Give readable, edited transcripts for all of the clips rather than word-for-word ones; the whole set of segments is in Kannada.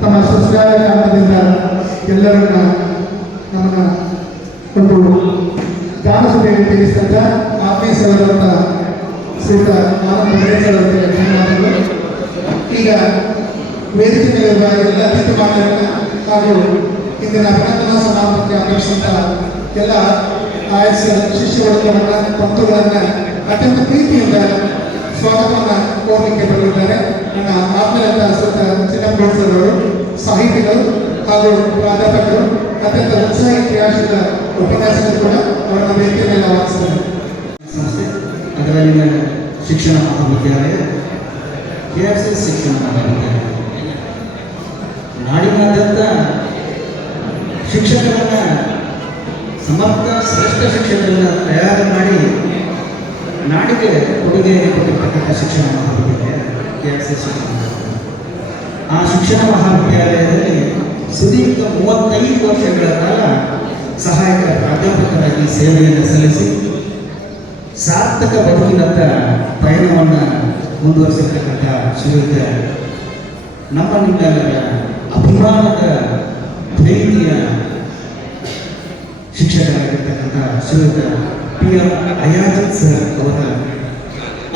ತಮ್ಮ ಸಸ್ಯಾಯ ಕಾರಣದಿಂದ ಎಲ್ಲರನ್ನ ನಮ್ಮನ್ನ ಒಂದು ದಾನ ಸಭೆಯಲ್ಲಿ ತಿಳಿಸಿದಂಥ ಆತ್ಮೀಯ ಸಹೋದರ ಶ್ರೀಯುತ ಧನ್ಯವಾದಗಳು. ಈಗ ವೇದಿಕೆ ಮೇಲಿರುವ ಎಲ್ಲ ಅತಿಥಿಮಾನ್ಯರನ್ನ ಹಾಗೂ ಇಂದಿನ ಅಭಿನಂದನಾ ಸಮಾರಂಭಕ್ಕೆ ಆಗಮಿಸಿದಂಥ ಎಲ್ಲ ಆಯಸ್ಸ ಶಿಷ್ಯವರ್ಗವನ್ನ ಭಕ್ತುಗಳನ್ನ ಅತ್ಯಂತ ಪ್ರೀತಿಯಿಂದ ಸ್ವಾಗತವನ್ನು ಕೋರಲಿಕ್ಕೆ ಬರಲಿದ್ದಾರೆ. ನನ್ನ ಆತ್ಮೀಯರಾದ ಶ್ರೀಯುತ ಚಿನ್ನಪ್ಪಗೌಡ ಸರ್ ಅವರು, ಸಾಹಿತಿಗಳು ಹಾಗೂ ಪ್ರಾಧ್ಯಾಪಕರು, ಅತ್ಯಂತ ಉತ್ಸಾಹಿ ಕ್ರಿಯಾಶೀಲ ಉಪನ್ಯಾಸಕರು ಕೂಡ ಅವರನ್ನು ವೇದಿಕೆ ಮೇಲೆ ಆಹ್ವಾನಿಸಿದ್ದಾರೆ. ಸಂಸ್ಥೆ ಅದರಲ್ಲಿನ ಶಿಕ್ಷಣ ಮಹಾವಿದ್ಯಾಲಯ KFC ಶಿಕ್ಷಣ ಮಹಾವಿದ್ಯಾಲಯ ನಾಡಿನಾದ್ಯಂತ ಶಿಕ್ಷಕರನ್ನ ಸಮರ್ಥ ಶ್ರೇಷ್ಠ ಶಿಕ್ಷಕರನ್ನ ತಯಾರು ಮಾಡಿ ನಾಡಿಗೆ ಕೊಡುಗೆ ಕೊಟ್ಟಿರ್ತಕ್ಕಂಥ ಶಿಕ್ಷಣ ಮಹಾವಿದ್ಯಾಲಯ KFC ಶಿಕ್ಷಣ ಮಹಾವಿದ್ಯಾಲಯ. ಆ ಶಿಕ್ಷಣ ಮಹಾವಿದ್ಯಾಲಯದಲ್ಲಿ ಸುದೀರ್ಘ 35 ವರ್ಷಗಳ ಕಾಲ ಸಹಾಯಕ ಪ್ರಾಧ್ಯಾಪಕರಾಗಿ ಸೇವೆಯನ್ನು ಸಲ್ಲಿಸಿ ಸಾರ್ಥಕ ಬದುಕಿನತ್ತ ಪಯಣವನ್ನು ಮುಂದುವರಿಸಿರ್ತಕ್ಕಂಥ ಶ್ರೀಯುತ ನಮ್ಮ ನಿಮ್ಮೆಲ್ಲರ ಅಭಿಮಾನದ ಪ್ರೀತಿಯ ಶಿಕ್ಷಕರಾಗಿರ್ತಕ್ಕಂಥ ಶ್ರೀಯುತ PM ಅಯಾಜಿತ್ ಸರ್ ಅವರ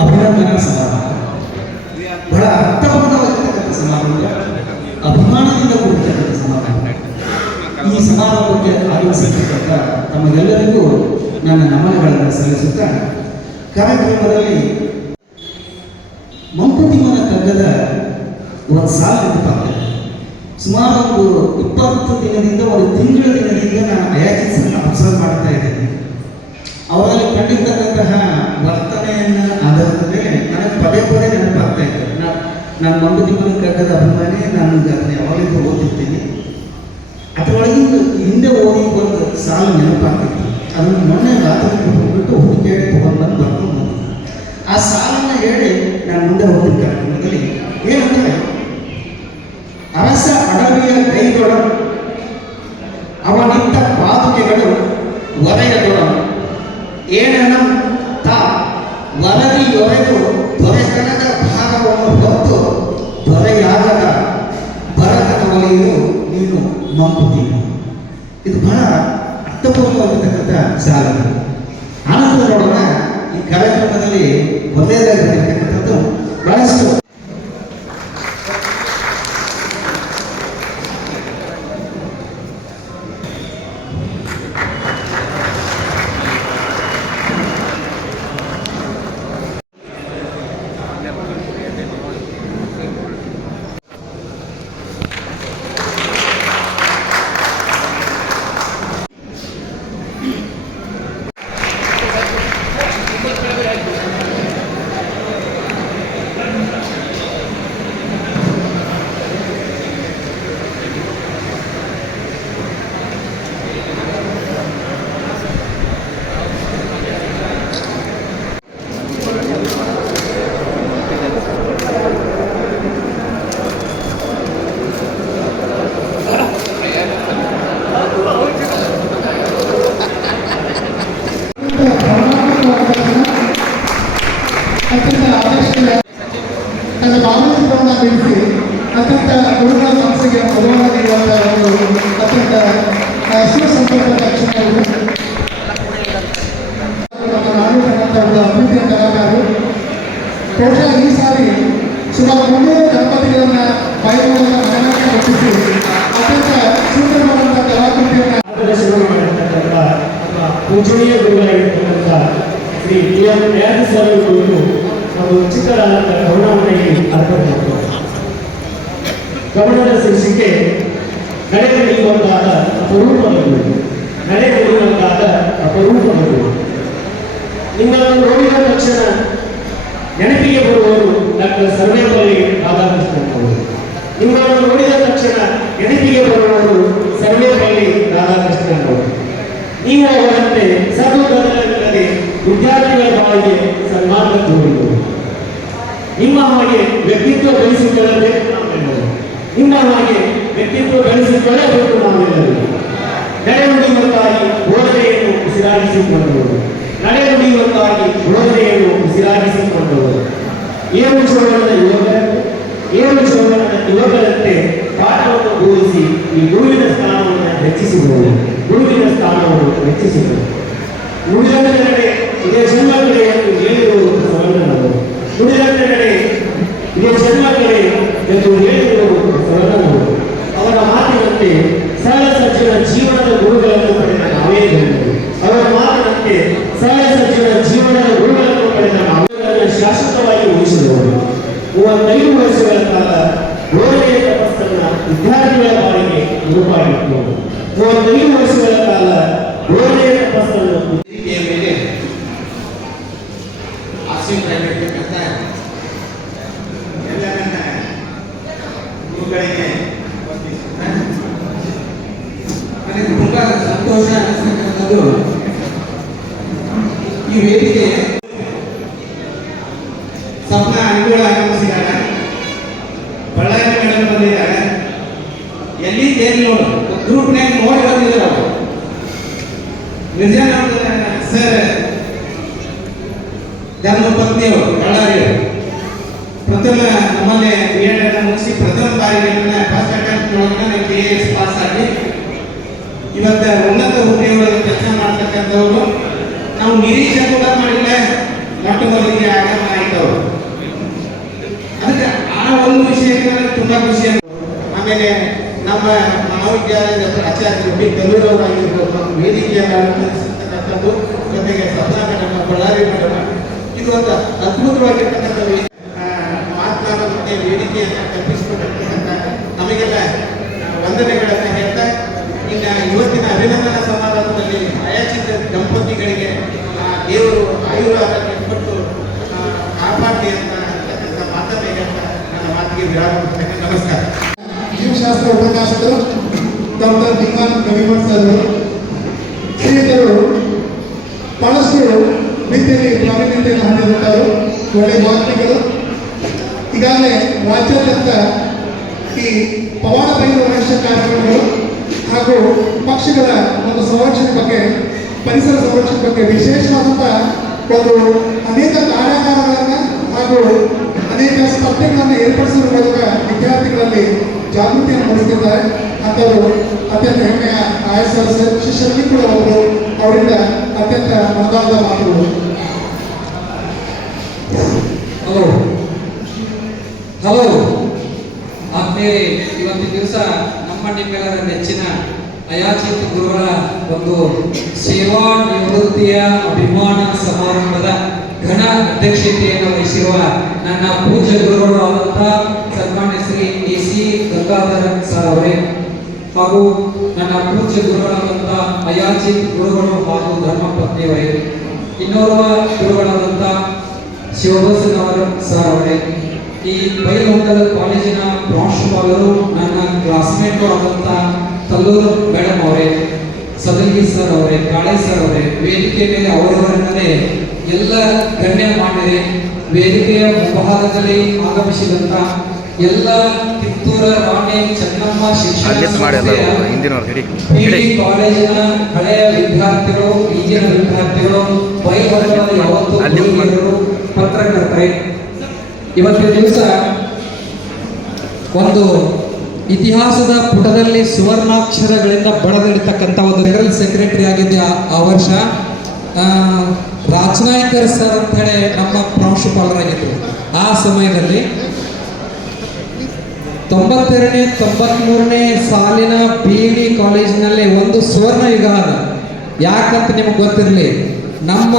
ಅಭಿನಂದನಾ ಸಮಾರಂಭ ಬಹಳ ಅರ್ಥಪೂರ್ಣವಾಗಿರ್ತಕ್ಕಂಥ ಸಮಾರಂಭ, ಅಭಿಮಾನದಿಂದ ಕೂಡಿರ್ತಕ್ಕಂಥ ಸಮಾರಂಭ. ಈ ಸಮಾರಂಭಕ್ಕೆ ಆಗಮಿಸಿರ್ತಕ್ಕಂಥ ತಮಗೆಲ್ಲರಿಗೂ ನನ್ನ ನಮನಗಳನ್ನು ಸಲ್ಲಿಸುತ್ತಾ ಕಾರ್ಯಕ್ರಮದಲ್ಲಿ ಮಂಕುತಿಮ್ಮನ ಕಗ್ಗದ ಒಂದು ಸಾಲು ನೆನಪಾಗ್ತದೆ. ಸುಮಾರು ಒಂದು 20 ದಿನದಿಂದ ಒಂದು ತಿಂಗಳ ದಿನದಿಂದ ನಾನು ಅಯಾಚಿಸನ್ನು ಅಬ್ಸರ್ವ್ ಮಾಡ್ತಾ ಇದ್ದೇನೆ. ಅವರಲ್ಲಿ ಕಂಡಿರ್ತಕ್ಕಂತಹ ವರ್ತನೆಯನ್ನು ಆಧಾರದ ಮೇಲೆ ನನಗೆ ಪದೇ ಪದೇ ನೆನಪಾಗ್ತಾ ಇದ್ದೆ. ನಾನು ಮಂಕುತಿಮ್ಮನ ಕಗ್ಗದ ಅಭಿಮಾನಿ, ನಾನು ಅದನ್ನು ಯಾವಾಗಲೂ ಓದ್ತಿರ್ತೀನಿ. ಅದರೊಳಗಿಂದ ಹಿಂದೆ ಓದಿ ಒಂದು ಸಾಲು ನೆನಪಾಗ್ತಿತ್ತು. ಅದನ್ನು ಮೊನ್ನೆ ರಾತ್ರಿ ಹೋಗ್ಬಿಟ್ಟು ಹುಡುಕೇಳಿ ತಗೊಂಡ್ಬಂದು ಬರ್ಕೊಂಡು ಆ ಸಾಲನ್ನು ಹೇಳಿ ನಾನು ಮುಂದೆ ಹೋಗ್ತೀನಿ ಕಾರ್ಯಕ್ರಮದಲ್ಲಿ. ಏನಂದರೆ, ಅರಸ ಅಡವಿಯ ಕೈದೊಡ ಅವನಿದ್ದ ಪಾದುಕೆಗಳು ವರೆಯದೊಡ ಏನನ ತಾ ವರದಿಯೊರೆದು ದೊರೆತನದ ಭಾಗವನ್ನು ಹೊತ್ತು ದೊರೆಯಾಗದ ಬರತನ ಒಲೆಯು ನೀನು ಮಂಕುತಿಮ್ಮ. ಇದು ಬಹಳ ಅರ್ಥಪೂರ್ಣವಾಗಿರ್ತಕ್ಕಂಥ ಸಾಲ. ಆನಂತರ ನೋಡೋಣ, ಈ ಕಾರ್ಯಕ್ರಮದಲ್ಲಿ ಮೊದಲನೇದಾಗಿರ್ತಕ್ಕಂಥದ್ದು ಬಹಳಷ್ಟು ನನ್ನ ಭಾವಚಿತ್ರವನ್ನು ಬಿಡಿಸಿ ಅತ್ಯಂತ ಗುರುಗಳ ಸಂಸ್ಥೆಗೆ ಗೌರವ ನೀಡುವಂತಹ ಒಂದು ಅತ್ಯಂತ ಶಿವಸಂಪರ್ಕದ ಕ್ಷಣಗಳು. ನಮ್ಮ ಅಭಿವೃದ್ಧಿಯ ಕಲಾಕಾರರು ಬಹುಶಃ ಈ ಸಾರಿ ಸುಮಾರು 300 ದಂಪತಿಗಳನ್ನು ಬಯಲುಗಳ ಮನೆಯನ್ನು ಒಪ್ಪಿಸಿ ಅತ್ಯಂತ ಸುಂದರವಾದಂತಹ ಕಲಾಕೃತಿಯನ್ನು ಪ್ರದರ್ಶನ ಮಾಡಿರ್ತಕ್ಕಂಥ ಪೂಜನೀಯ ಗುರುಗಳಾಗಿರ್ತಕ್ಕಂಥ ಶ್ರೀ PM ಅಯಾಜಿತ್ ಸರ್ ಅವರು ಒಂದು ಚಿಕ್ಕದಾದಂಥ ಗಮನವನ್ನು ಅರ್ಪಣೆ ಮಾಡಿದರು. ಗಮನದ ಶೀರ್ಷಿಕೆ ನಡೆಯುವಂತಾದ ಅಪರೂಪಗಳು. ನಡೆಯುವಂತಾದ ಅಪರೂಪಗಳು. ನಿಮ್ಮನ್ನು ನೋಡಿದ ತಕ್ಷಣ ನೆನಪಿಗೆ ಬರುವವರು ಡಾಕ್ಟರ್ ಸರ್ವೇಪಲ್ಲಿ ರಾಧಾಕೃಷ್ಣನ್ ಅವರು. ನಿಮ್ಮನ್ನು ನೋಡಿದ ತಕ್ಷಣ ನೆನಪಿಗೆ ಬರುವವರು ಸರ್ವೇಪಲ್ಲಿ ರಾಧಾಕೃಷ್ಣನ್ ಅವರು. ನೀವು ಅವರಂತೆ ಸರ್ವದಲ್ಲದೆ ವಿದ್ಯಾರ್ಥಿಗಳ ಬಾಳಿಗೆ ಸನ್ಮಾನ ತೋರಿದರು. ನಿಮ್ಮ ಹಾಗೆ ವ್ಯಕ್ತಿತ್ವ ಬೆಳೆಸಿಕೊಳ್ಳಬೇಕು ನಾವೆಲ್ಲರೂ. ನಿಮ್ಮ ಹಾಗೆ ವ್ಯಕ್ತಿತ್ವ ಬೆಳೆಸಿಕೊಳ್ಳಬೇಕು ನಾವೆಲ್ಲರೂ. ನಡೆನುಡಿಯುವಂತಾಗಿ ಬೋಧನೆಯನ್ನು ಉಸಿರಾಗಿಸಿಕೊಂಡವರು. ನಡೆನುಡಿಯುವಂತಾಗಿ ಬೋಧನೆಯನ್ನು ಉಸಿರಾಗಿಸಿಕೊಂಡವರು. ಏಳು ಚೋಳನ ಯುವಕರಂತೆ ಪಾಠವನ್ನು ಬೋಧಿಸಿ ಈ ಗುರುವಿನ ಸ್ಥಾನವನ್ನು ಹೆಚ್ಚಿಸಿದರು. ನುಡಿದಂತೆ ನಡೆ ಇದೇ ಜನ್ಮಗಳೇ ಎಂದು ಹೇಳಿರುವುದು ಸರಳನವರು. ನುಡಿದಂತೆ ನಡೆ ಇದೇ ಜನ್ಮಗಳೇ ಎಂದು ಹೇಳಿರುವುದು ಸರಳನವರು. ಅವರ ಮಾತಿನಂತೆ ಸರಳ ಸಜ್ಜನ ಜೀವನದ ಗುರುಗಳನ್ನು ಪಡೆದ ನಾವೇ ಜನರು. ಅವರ ಮಾತಿನಂತೆ ಸರಳ ಸಜ್ಜನ ಜೀವನದ ಗುರುಗಳನ್ನು ಪಡೆದ ನಾವುಗಳನ್ನು ಶಾಶ್ವತವಾಗಿ ಉಳಿಸಿದವರು. 35 ವರ್ಷಗಳ ಕಾಲ ಬೋಧನೆಯ ತಪಸ್ಸನ್ನ ವಿದ್ಯಾರ್ಥಿಗಳ ಬಾಳಿಗೆ ಗುರುಪಾಗಿತ್ತು. 35 ವರ್ಷಗಳ ಕಾಲ ಬೋಧನೆಯ ತಪಸ್ಸನ್ನು ಮೇಲೆ ಆಶೀರ್ವಾದಬೇಕಂತ ಎಲ್ಲ ನನ್ನ ಗುರುಗಳಿಗೆ ನನಗೆ ತುಂಬ ಸಂತೋಷ ಅನಿಸ್ತಕ್ಕಂಥದ್ದು ಈ ವೇದಿಕೆ ಸ್ವಪ್ನ ಅನುಕೂಲ ಆಗಮಿಸಿದಾಗ ಬಳ್ಳಾರಿ ಮೇಡಮ್ ಬಂದಿದ್ದಾರೆ. ಎಲ್ಲಿ ತೇರಿ ನೋಡು ಗ್ರೂಪ್ನಾಗ ನೋಡಿ ಬಂದಿದ್ದಾರೆ ಅವರು. ನಿರ್ಜನ ಸರ್ ಧರ್ಮಪತ್ನಿಯವರು ಬಳ್ಳಾರಿ ಪ್ರಥಮ ನಮ್ಮಲ್ಲಿ ಬಿ.ಎಡ್ ಮುಗಿಸಿ ಪ್ರಥಮ ಬಾರಿಗೆ ಫಸ್ಟ್ ಅಟೆಂಪ್ಟ್ ಒಳಗೆ KS ಪಾಸ್ ಆಗಿ ಇವತ್ತು ಉನ್ನತ ಹುದ್ದೆಯೊಳಗೆ ಕೆಲಸ ಮಾಡ್ತಕ್ಕಂಥವ್ರು. ನಾವು ನಿರೀಕ್ಷೆ ಕೂಡ ಮಾಡಿಲ್ಲ ಮೊಟ್ಟ ಮೊದಲಿಗೆ ಆಗಮ ಆಯ್ತವರು. ಅದಕ್ಕೆ ಆ ಒಂದು ವಿಷಯಕ್ಕೆ ತುಂಬಾ ಖುಷಿ. ಆಮೇಲೆ ನಮ್ಮ ಮಹಾವಿದ್ಯಾಲಯದ ಪ್ರಾಚಾರ್ಯರು ಬಿ ಕಲ್ಲೂರವರಾಗಿರ್ಬೋದು, ವೇದಿಕೆಯನ್ನು ಅಲಂಕರಿಸಿರ್ತಕ್ಕಂಥದ್ದು, ಜೊತೆಗೆ ಸಪ್ನಾ ಮೇಡಮ್, ಬಳ್ಳಾರಿ ಮೇಡಮ್, ಇದು ಒಂದು ಅದ್ಭುತವಾಗಿರ್ತಕ್ಕಂಥ ಮಾತನಾಡೋದಕ್ಕೆ ವೇದಿಕೆಯನ್ನು ಕಲ್ಪಿಸಿಕೊಟ್ಟಿರ್ತಕ್ಕಂಥ ನಮಗೆಲ್ಲ ವಂದನೆಗಳನ್ನು ಹೇಳ್ತಾ, ಇನ್ನು ಇವತ್ತಿನ ಅಭಿನಂದನಾ ಸಮಾರಂಭದಲ್ಲಿ ಆಯಾಚಿತ ದಂಪತಿಗಳಿಗೆ ದೇವರು ಆಯುರಾರೋಗ್ಯ ಕೊಟ್ಟು ಕಾಪಾಡಲಿ ಅಂತ ಅಂತಕ್ಕಂಥ ಮಾತನ್ನು ಹೇಳ್ತಾ ನನ್ನ ಮಾತಿಗೆ ವಿರಾಮ ಕೊಡ್ತೇನೆ. ನಮಸ್ಕಾರ. ಜೀವಶಾಸ್ತ್ರ ಉಪನ್ಯಾಸಕರು ಡಾಕ್ಟರ್ ಡಿಮಾನ್ ರವಿವರ್ ಸರ್ ಶ್ರೀಯುತರು ಬಹಳಷ್ಟು ರೀತಿಯಲ್ಲಿ ಪ್ರಾವೀಣ್ಯತೆಯನ್ನು ಹೊಂದಿರುತ್ತಾರೆ. ಒಳ್ಳೆಯ ಮಾತುಗಳು. ಈಗಾಗಲೇ ರಾಜ್ಯಾದ್ಯಂತ ಈ ಪವಾಡ ಬೈಲು ವೈಶ್ಯ ಕಾರ್ಯಕ್ರಮಗಳು ಹಾಗೂ ಪಕ್ಷಿಗಳ ಒಂದು ಸಂರಕ್ಷಣೆ ಬಗ್ಗೆ, ಪರಿಸರ ಸಂರಕ್ಷಣೆ ಬಗ್ಗೆ ವಿಶೇಷವಾದಂಥ ಒಂದು ಅನೇಕ ಕಾರ್ಯಾಗಾರಗಳನ್ನು ಹಾಗೂ ಅನೇಕ ಸ್ಪರ್ಧೆಗಳನ್ನು ಏರ್ಪಡಿಸುವ ಮೂಲಕ ವಿದ್ಯಾರ್ಥಿಗಳಲ್ಲಿ ಜಾಗೃತಿಯನ್ನು ಮೂಡಿಸುತ್ತಿದ್ದಾರೆ. ಅಂಥವರು ಅತ್ಯಂತ ಹೆಮ್ಮೆಯ ISRS ಶಿಷ್ಯರಲ್ಲಿ ಕೂಡ ಒಬ್ಬರು. ಅವರಿಂದ ಅತ್ಯಂತ ಮನದಾಳದ ಮಾತುಗಳು. ಹಲೋ ಆತ್ಮೀಯರೇ, ಇವತ್ತು ದಿವಸ ನಮ್ಮ ನಿಮ್ಮೆಲ್ಲರ ನೆಚ್ಚಿನ ಅಯಾಚಿತ ಗುರುಗಳ ಒಂದು ಸೇವಾ ನಿವೃತ್ತಿಯ ಅಭಿಮಾನ ಸಮಾರಂಭದ ಘನ ಅಧ್ಯಕ್ಷತೆಯನ್ನು ವಹಿಸಿರುವ ನನ್ನ ಪೂಜ್ಯ ಗುರುಗಳು ಆದಂಥ ಸನ್ಮಾನ್ಯ ಶ್ರೀ AC ಗಂಗಾಧರ ಸರ್ ಅವರೇ, ಹಾಗೂ ನನ್ನ ಪೂಜ್ಯ ಗುರುಗಳಾದಂಥ ಅಯಾಚಿತ್ ಗುರುಗಳು ಹಾಗೂ ಧರ್ಮಪತ್ನಿಯವರೇ, ಇನ್ನೋರ್ವ ಗುರುಗಳಾದಂಥ ಶಿವಬಸನವರ ಸರ್ ಅವರೇ, ಈ ಬೈಲಹೊಂಗಲ ಕಾಲೇಜಿನ ಪ್ರಾಂಶುಪಾಲರು, ನನ್ನ ಕ್ಲಾಸ್ಮೇಟ್ ಆದಂಥ ತಲ್ಲೂರು ಮೇಡಮ್ ಅವರೇ, ಸದಲ್ಗಿ ಸರ್ ಅವರೇ, ಕಾಳೆ ಸರ್ ಅವರೇ, ವೇದಿಕೆ ಮೇಲೆ ಅವರವರನ್ನೇ ಎಲ್ಲ ಗಣ್ಯಮಾನ್ಯರೇ, ವೇದಿಕೆಯ ಮುಂಭಾಗದಲ್ಲಿ ಆಗಮಿಸಿದಂಥ ಎಲ್ಲ ಕಿತ್ತೂರ ರಾಣಿ ಚೆನ್ನಮ್ಮ ಶಿಕ್ಷಣ ಕಾಲೇಜಿನ ಹಳೆಯ ವಿದ್ಯಾರ್ಥಿಗಳು, ಈಗಿನ ವಿದ್ಯಾರ್ಥಿಗಳು, ಬೈಲಹೊಂಗಲದ ಯಾವತ್ತೂ ಹಿರಿಯರು, ಪತ್ರಕರ್ತರೇ, ಇವತ್ತಿನ ದಿವಸ ಒಂದು ಇತಿಹಾಸದ ಪುಟದಲ್ಲಿ ಸುವರ್ಣಾಕ್ಷರಗಳಿಂದ ಬರೆದಿರ್ತಕ್ಕಂಥ ಒಂದು ಜನರಲ್ ಸೆಕ್ರೆಟರಿ ಆಗಿದ್ದೆ ಆ ವರ್ಷ ರಾಜನಾಯ್ಕರ್ ಸರ್ ಅಂತ ಹೇಳಿ ನಮ್ಮ ಪ್ರಾಂಶುಪಾಲರಾಗಿದ್ದರು. ಆ ಸಮಯದಲ್ಲಿ 92ನೇ 93ನೇ ಸಾಲಿನ BED ಕಾಲೇಜಿನಲ್ಲಿ ಒಂದು ಸುವರ್ಣ ಯುಗ ಅದ. ಯಾಕಂತ ನಿಮಗೆ ಗೊತ್ತಿರಲಿ, ನಮ್ಮ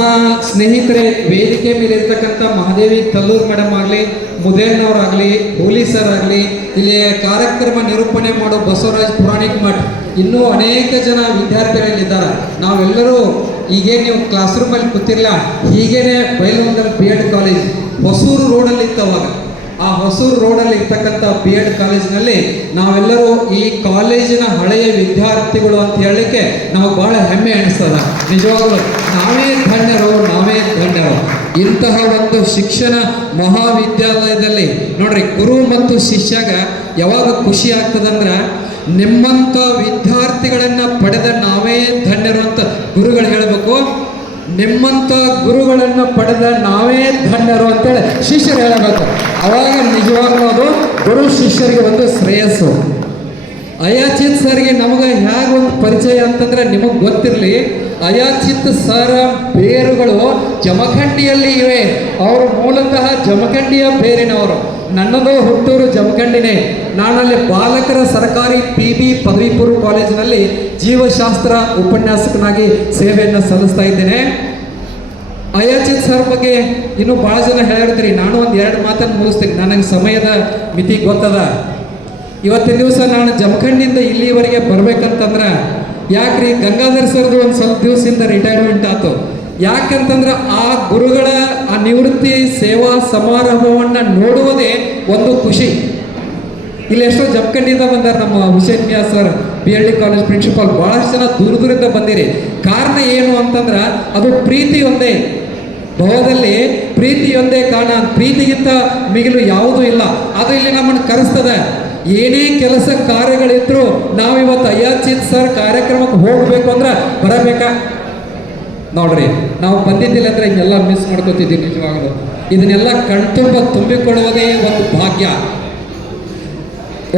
ಸ್ನೇಹಿತರೆ ವೇದಿಕೆ ಮೇಲೆ ಇರ್ತಕ್ಕಂಥ ಮಹಾದೇವಿ ತಲ್ಲೂರು ಮೇಡಮ್ ಆಗಲಿ, ಮುದೇಣ್ಣವರಾಗಲಿ, ಹೋಲಿ ಸರ್ ಆಗಲಿ, ಇಲ್ಲಿ ಕಾರ್ಯಕ್ರಮ ನಿರೂಪಣೆ ಮಾಡೋ ಬಸವರಾಜ್ ಪುರಾಣಿಕ್ ಮಠ್, ಇನ್ನೂ ಅನೇಕ ಜನ ವಿದ್ಯಾರ್ಥಿಗಳಿದ್ದಾರೆ. ನಾವೆಲ್ಲರೂ ಈಗೇನು ನೀವು ಕ್ಲಾಸ್ ರೂಮಲ್ಲಿ ಕೂತಿರಲ್ಲ, ಹೀಗೇನೆ ಬೈಲಹೊಂಗಲ BED ಕಾಲೇಜ್ ಹೊಸೂರು ರೋಡಲ್ಲಿ ಇತ್ತು ಅವಾಗ. ಆ ಹೊಸೂರು ರೋಡಲ್ಲಿ ಇರ್ತಕ್ಕಂಥ B.Ed ಕಾಲೇಜಿನಲ್ಲಿ ನಾವೆಲ್ಲರೂ ಈ ಕಾಲೇಜಿನ ಹಳೆಯ ವಿದ್ಯಾರ್ಥಿಗಳು ಅಂತ ಹೇಳಲಿಕ್ಕೆ ನಮಗೆ ಬಹಳ ಹೆಮ್ಮೆ ಅನಿಸ್ತದ. ನಿಜವಾಗ್ಲೂ ನಾವೇ ಧನ್ಯರು. ಇಂತಹ ಒಂದು ಶಿಕ್ಷಣ ಮಹಾವಿದ್ಯಾಲಯದಲ್ಲಿ ನೋಡ್ರಿ, ಗುರು ಮತ್ತು ಶಿಷ್ಯಗ ಯಾವಾಗ ಖುಷಿ ಆಗ್ತದಂದ್ರ ನಿಮ್ಮಂಥ ವಿದ್ಯಾರ್ಥಿಗಳನ್ನ ಪಡೆದ ನಾವೇ ಧನ್ಯರು ಅಂತ ಗುರುಗಳು ಹೇಳಬೇಕು. ನಿಮ್ಮಂಥ ಗುರುಗಳನ್ನು ಪಡೆದ ನಾವೇ ಧನ್ಯರು ಅಂತೇಳಿ ಶಿಷ್ಯರು ಹೇಳಬೇಕು. ಅವಾಗ ನಿಜವಾಗ್ಲೂ ಅದು ಗುರು ಶಿಷ್ಯರಿಗೆ ಒಂದು ಶ್ರೇಯಸ್ಸು. ಅಯಾಚಿತ್ ಸರ್ಗೆ ನಮಗೆ ಹೇಗೆ ಒಂದು ಪರಿಚಯ ಅಂತಂದ್ರೆ ನಿಮಗೆ ಗೊತ್ತಿರಲಿ, ಅಯಾಚಿತ್ ಸರ್ ಬೇರುಗಳು ಜಮಖಂಡಿಯಲ್ಲಿ ಇವೆ. ಅವರು ಮೂಲತಃ ಜಮಖಂಡಿಯ ಬೇರಿನವರು. ನನ್ನದು ಹುಟ್ಟೂರು ಜಮಖಂಡಿನೇ. ನಾನಲ್ಲಿ ಬಾಲಕರ ಸರ್ಕಾರಿ PB ಪದವಿ ಪೂರ್ವ ಕಾಲೇಜಿನಲ್ಲಿ ಜೀವಶಾಸ್ತ್ರ ಉಪನ್ಯಾಸಕನಾಗಿ ಸೇವೆಯನ್ನು ಸಲ್ಲಿಸ್ತಾ ಇದ್ದೇನೆ. ಅಯಾಚಿತ್ ಸರ್ ಬಗ್ಗೆ ಇನ್ನೂ ಭಾಳ ಜನ ಹೇಳಿರ್ತೀರಿ. ನಾನು ಒಂದು 2 ಮಾತನ್ನು ಮುಗಿಸ್ತೀನಿ, ನನಗೆ ಸಮಯದ ಮಿತಿ ಗೊತ್ತದ. ಇವತ್ತಿನ ದಿವಸ ನಾನು ಜಮಖಂಡಿಯಿಂದ ಇಲ್ಲಿವರೆಗೆ ಬರ್ಬೇಕಂತಂದ್ರೆ ಯಾಕ್ರಿ, ಗಂಗಾಧರ್ ಸರ್ದು ಒಂದು ಸ್ವಲ್ಪ ದಿವಸದಿಂದ ರಿಟೈರ್ಮೆಂಟ್ ಆಯ್ತು. ಯಾಕಂತಂದ್ರೆ ಆ ಗುರುಗಳ ಆ ನಿವೃತ್ತಿ ಸೇವಾ ಸಮಾರಂಭವನ್ನು ನೋಡುವುದೇ ಒಂದು ಖುಷಿ. ಇಲ್ಲಿ ಎಷ್ಟೋ ಜಮಖಂಡಿಯಿಂದ ಬಂದಾರ. ನಮ್ಮ Hussain Miya sir B.Ed college principal, ಭಾಳಷ್ಟು ಜನ ದೂರದಿಂದ ಬಂದಿರಿ. ಕಾರಣ ಏನು ಅಂತಂದ್ರೆ ಅದು ಪ್ರೀತಿ ಒಂದೇ. ಭವದಲ್ಲಿ ಪ್ರೀತಿಯೊಂದೇ ಕಾರಣ. ಪ್ರೀತಿಗಿಂತ ಮಿಗಿಲು ಯಾವುದೂ ಇಲ್ಲ. ಅದು ಇಲ್ಲಿ ನಮ್ಮನ್ನು ಕರೆಸ್ತದೆ. ಏನೇ ಕೆಲಸ ಕಾರ್ಯಗಳಿದ್ರು ನಾವಿವತ್ತು ಅಯಾಚಿತ್ ಸರ್ ಕಾರ್ಯಕ್ರಮಕ್ಕೆ ಹೋಗಬೇಕು ಅಂದ್ರೆ ಬರಬೇಕಾ? ನೋಡ್ರಿ, ನಾವು ಬಂದಿದ್ದಿಲ್ಲ ಅಂದ್ರೆ ಇದನ್ನೆಲ್ಲ ಮಿಸ್ ಮಾಡ್ಕೋತಿದ್ದೀವಿ. ನಿಜವಾಗಲೂ ಇದನ್ನೆಲ್ಲ ಕಣ್ತುಂಬ ತುಂಬಿಕೊಳ್ಳುವುದೇ ಒಂದು ಭಾಗ್ಯ.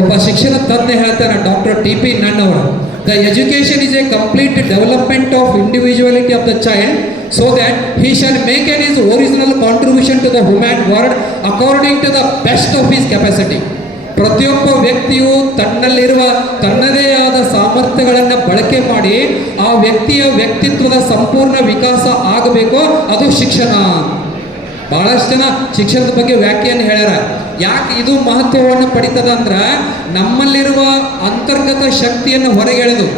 ಒಬ್ಬ ಶಿಕ್ಷಣ ತಜ್ಞ ಹೇಳ್ತಾನೆ, ಡಾಕ್ಟರ್ TP ನನ್ ಅವರು, the education is A complete development of individuality of the child so that he shall make his original contribution to the human world according to the best of his capacity. ಪ್ರತಿಯೊಬ್ಬ ವ್ಯಕ್ತಿಯು ತನ್ನಲ್ಲಿರುವ ತನ್ನದೇ ಆದ ಸಾಮರ್ಥ್ಯಗಳನ್ನು ಬಳಕೆ ಮಾಡಿ ಆ ವ್ಯಕ್ತಿಯ ವ್ಯಕ್ತಿತ್ವದ ಸಂಪೂರ್ಣ ವಿಕಾಸ ಆಗಬೇಕು. ಅದು ಶಿಕ್ಷಣ. ಬಹಳಷ್ಟು ಜನ ಶಿಕ್ಷಣದ ಬಗ್ಗೆ ವ್ಯಾಖ್ಯಾನ ಹೇಳ್ಯಾರ. ಯಾಕೆ ಇದು ಮಹತ್ವವನ್ನು ಪಡಿತದ ಅಂದ್ರೆ ನಮ್ಮಲ್ಲಿರುವ ಅಂತರ್ಗತ ಶಕ್ತಿಯನ್ನು ಹೊರಗೆಳೆದು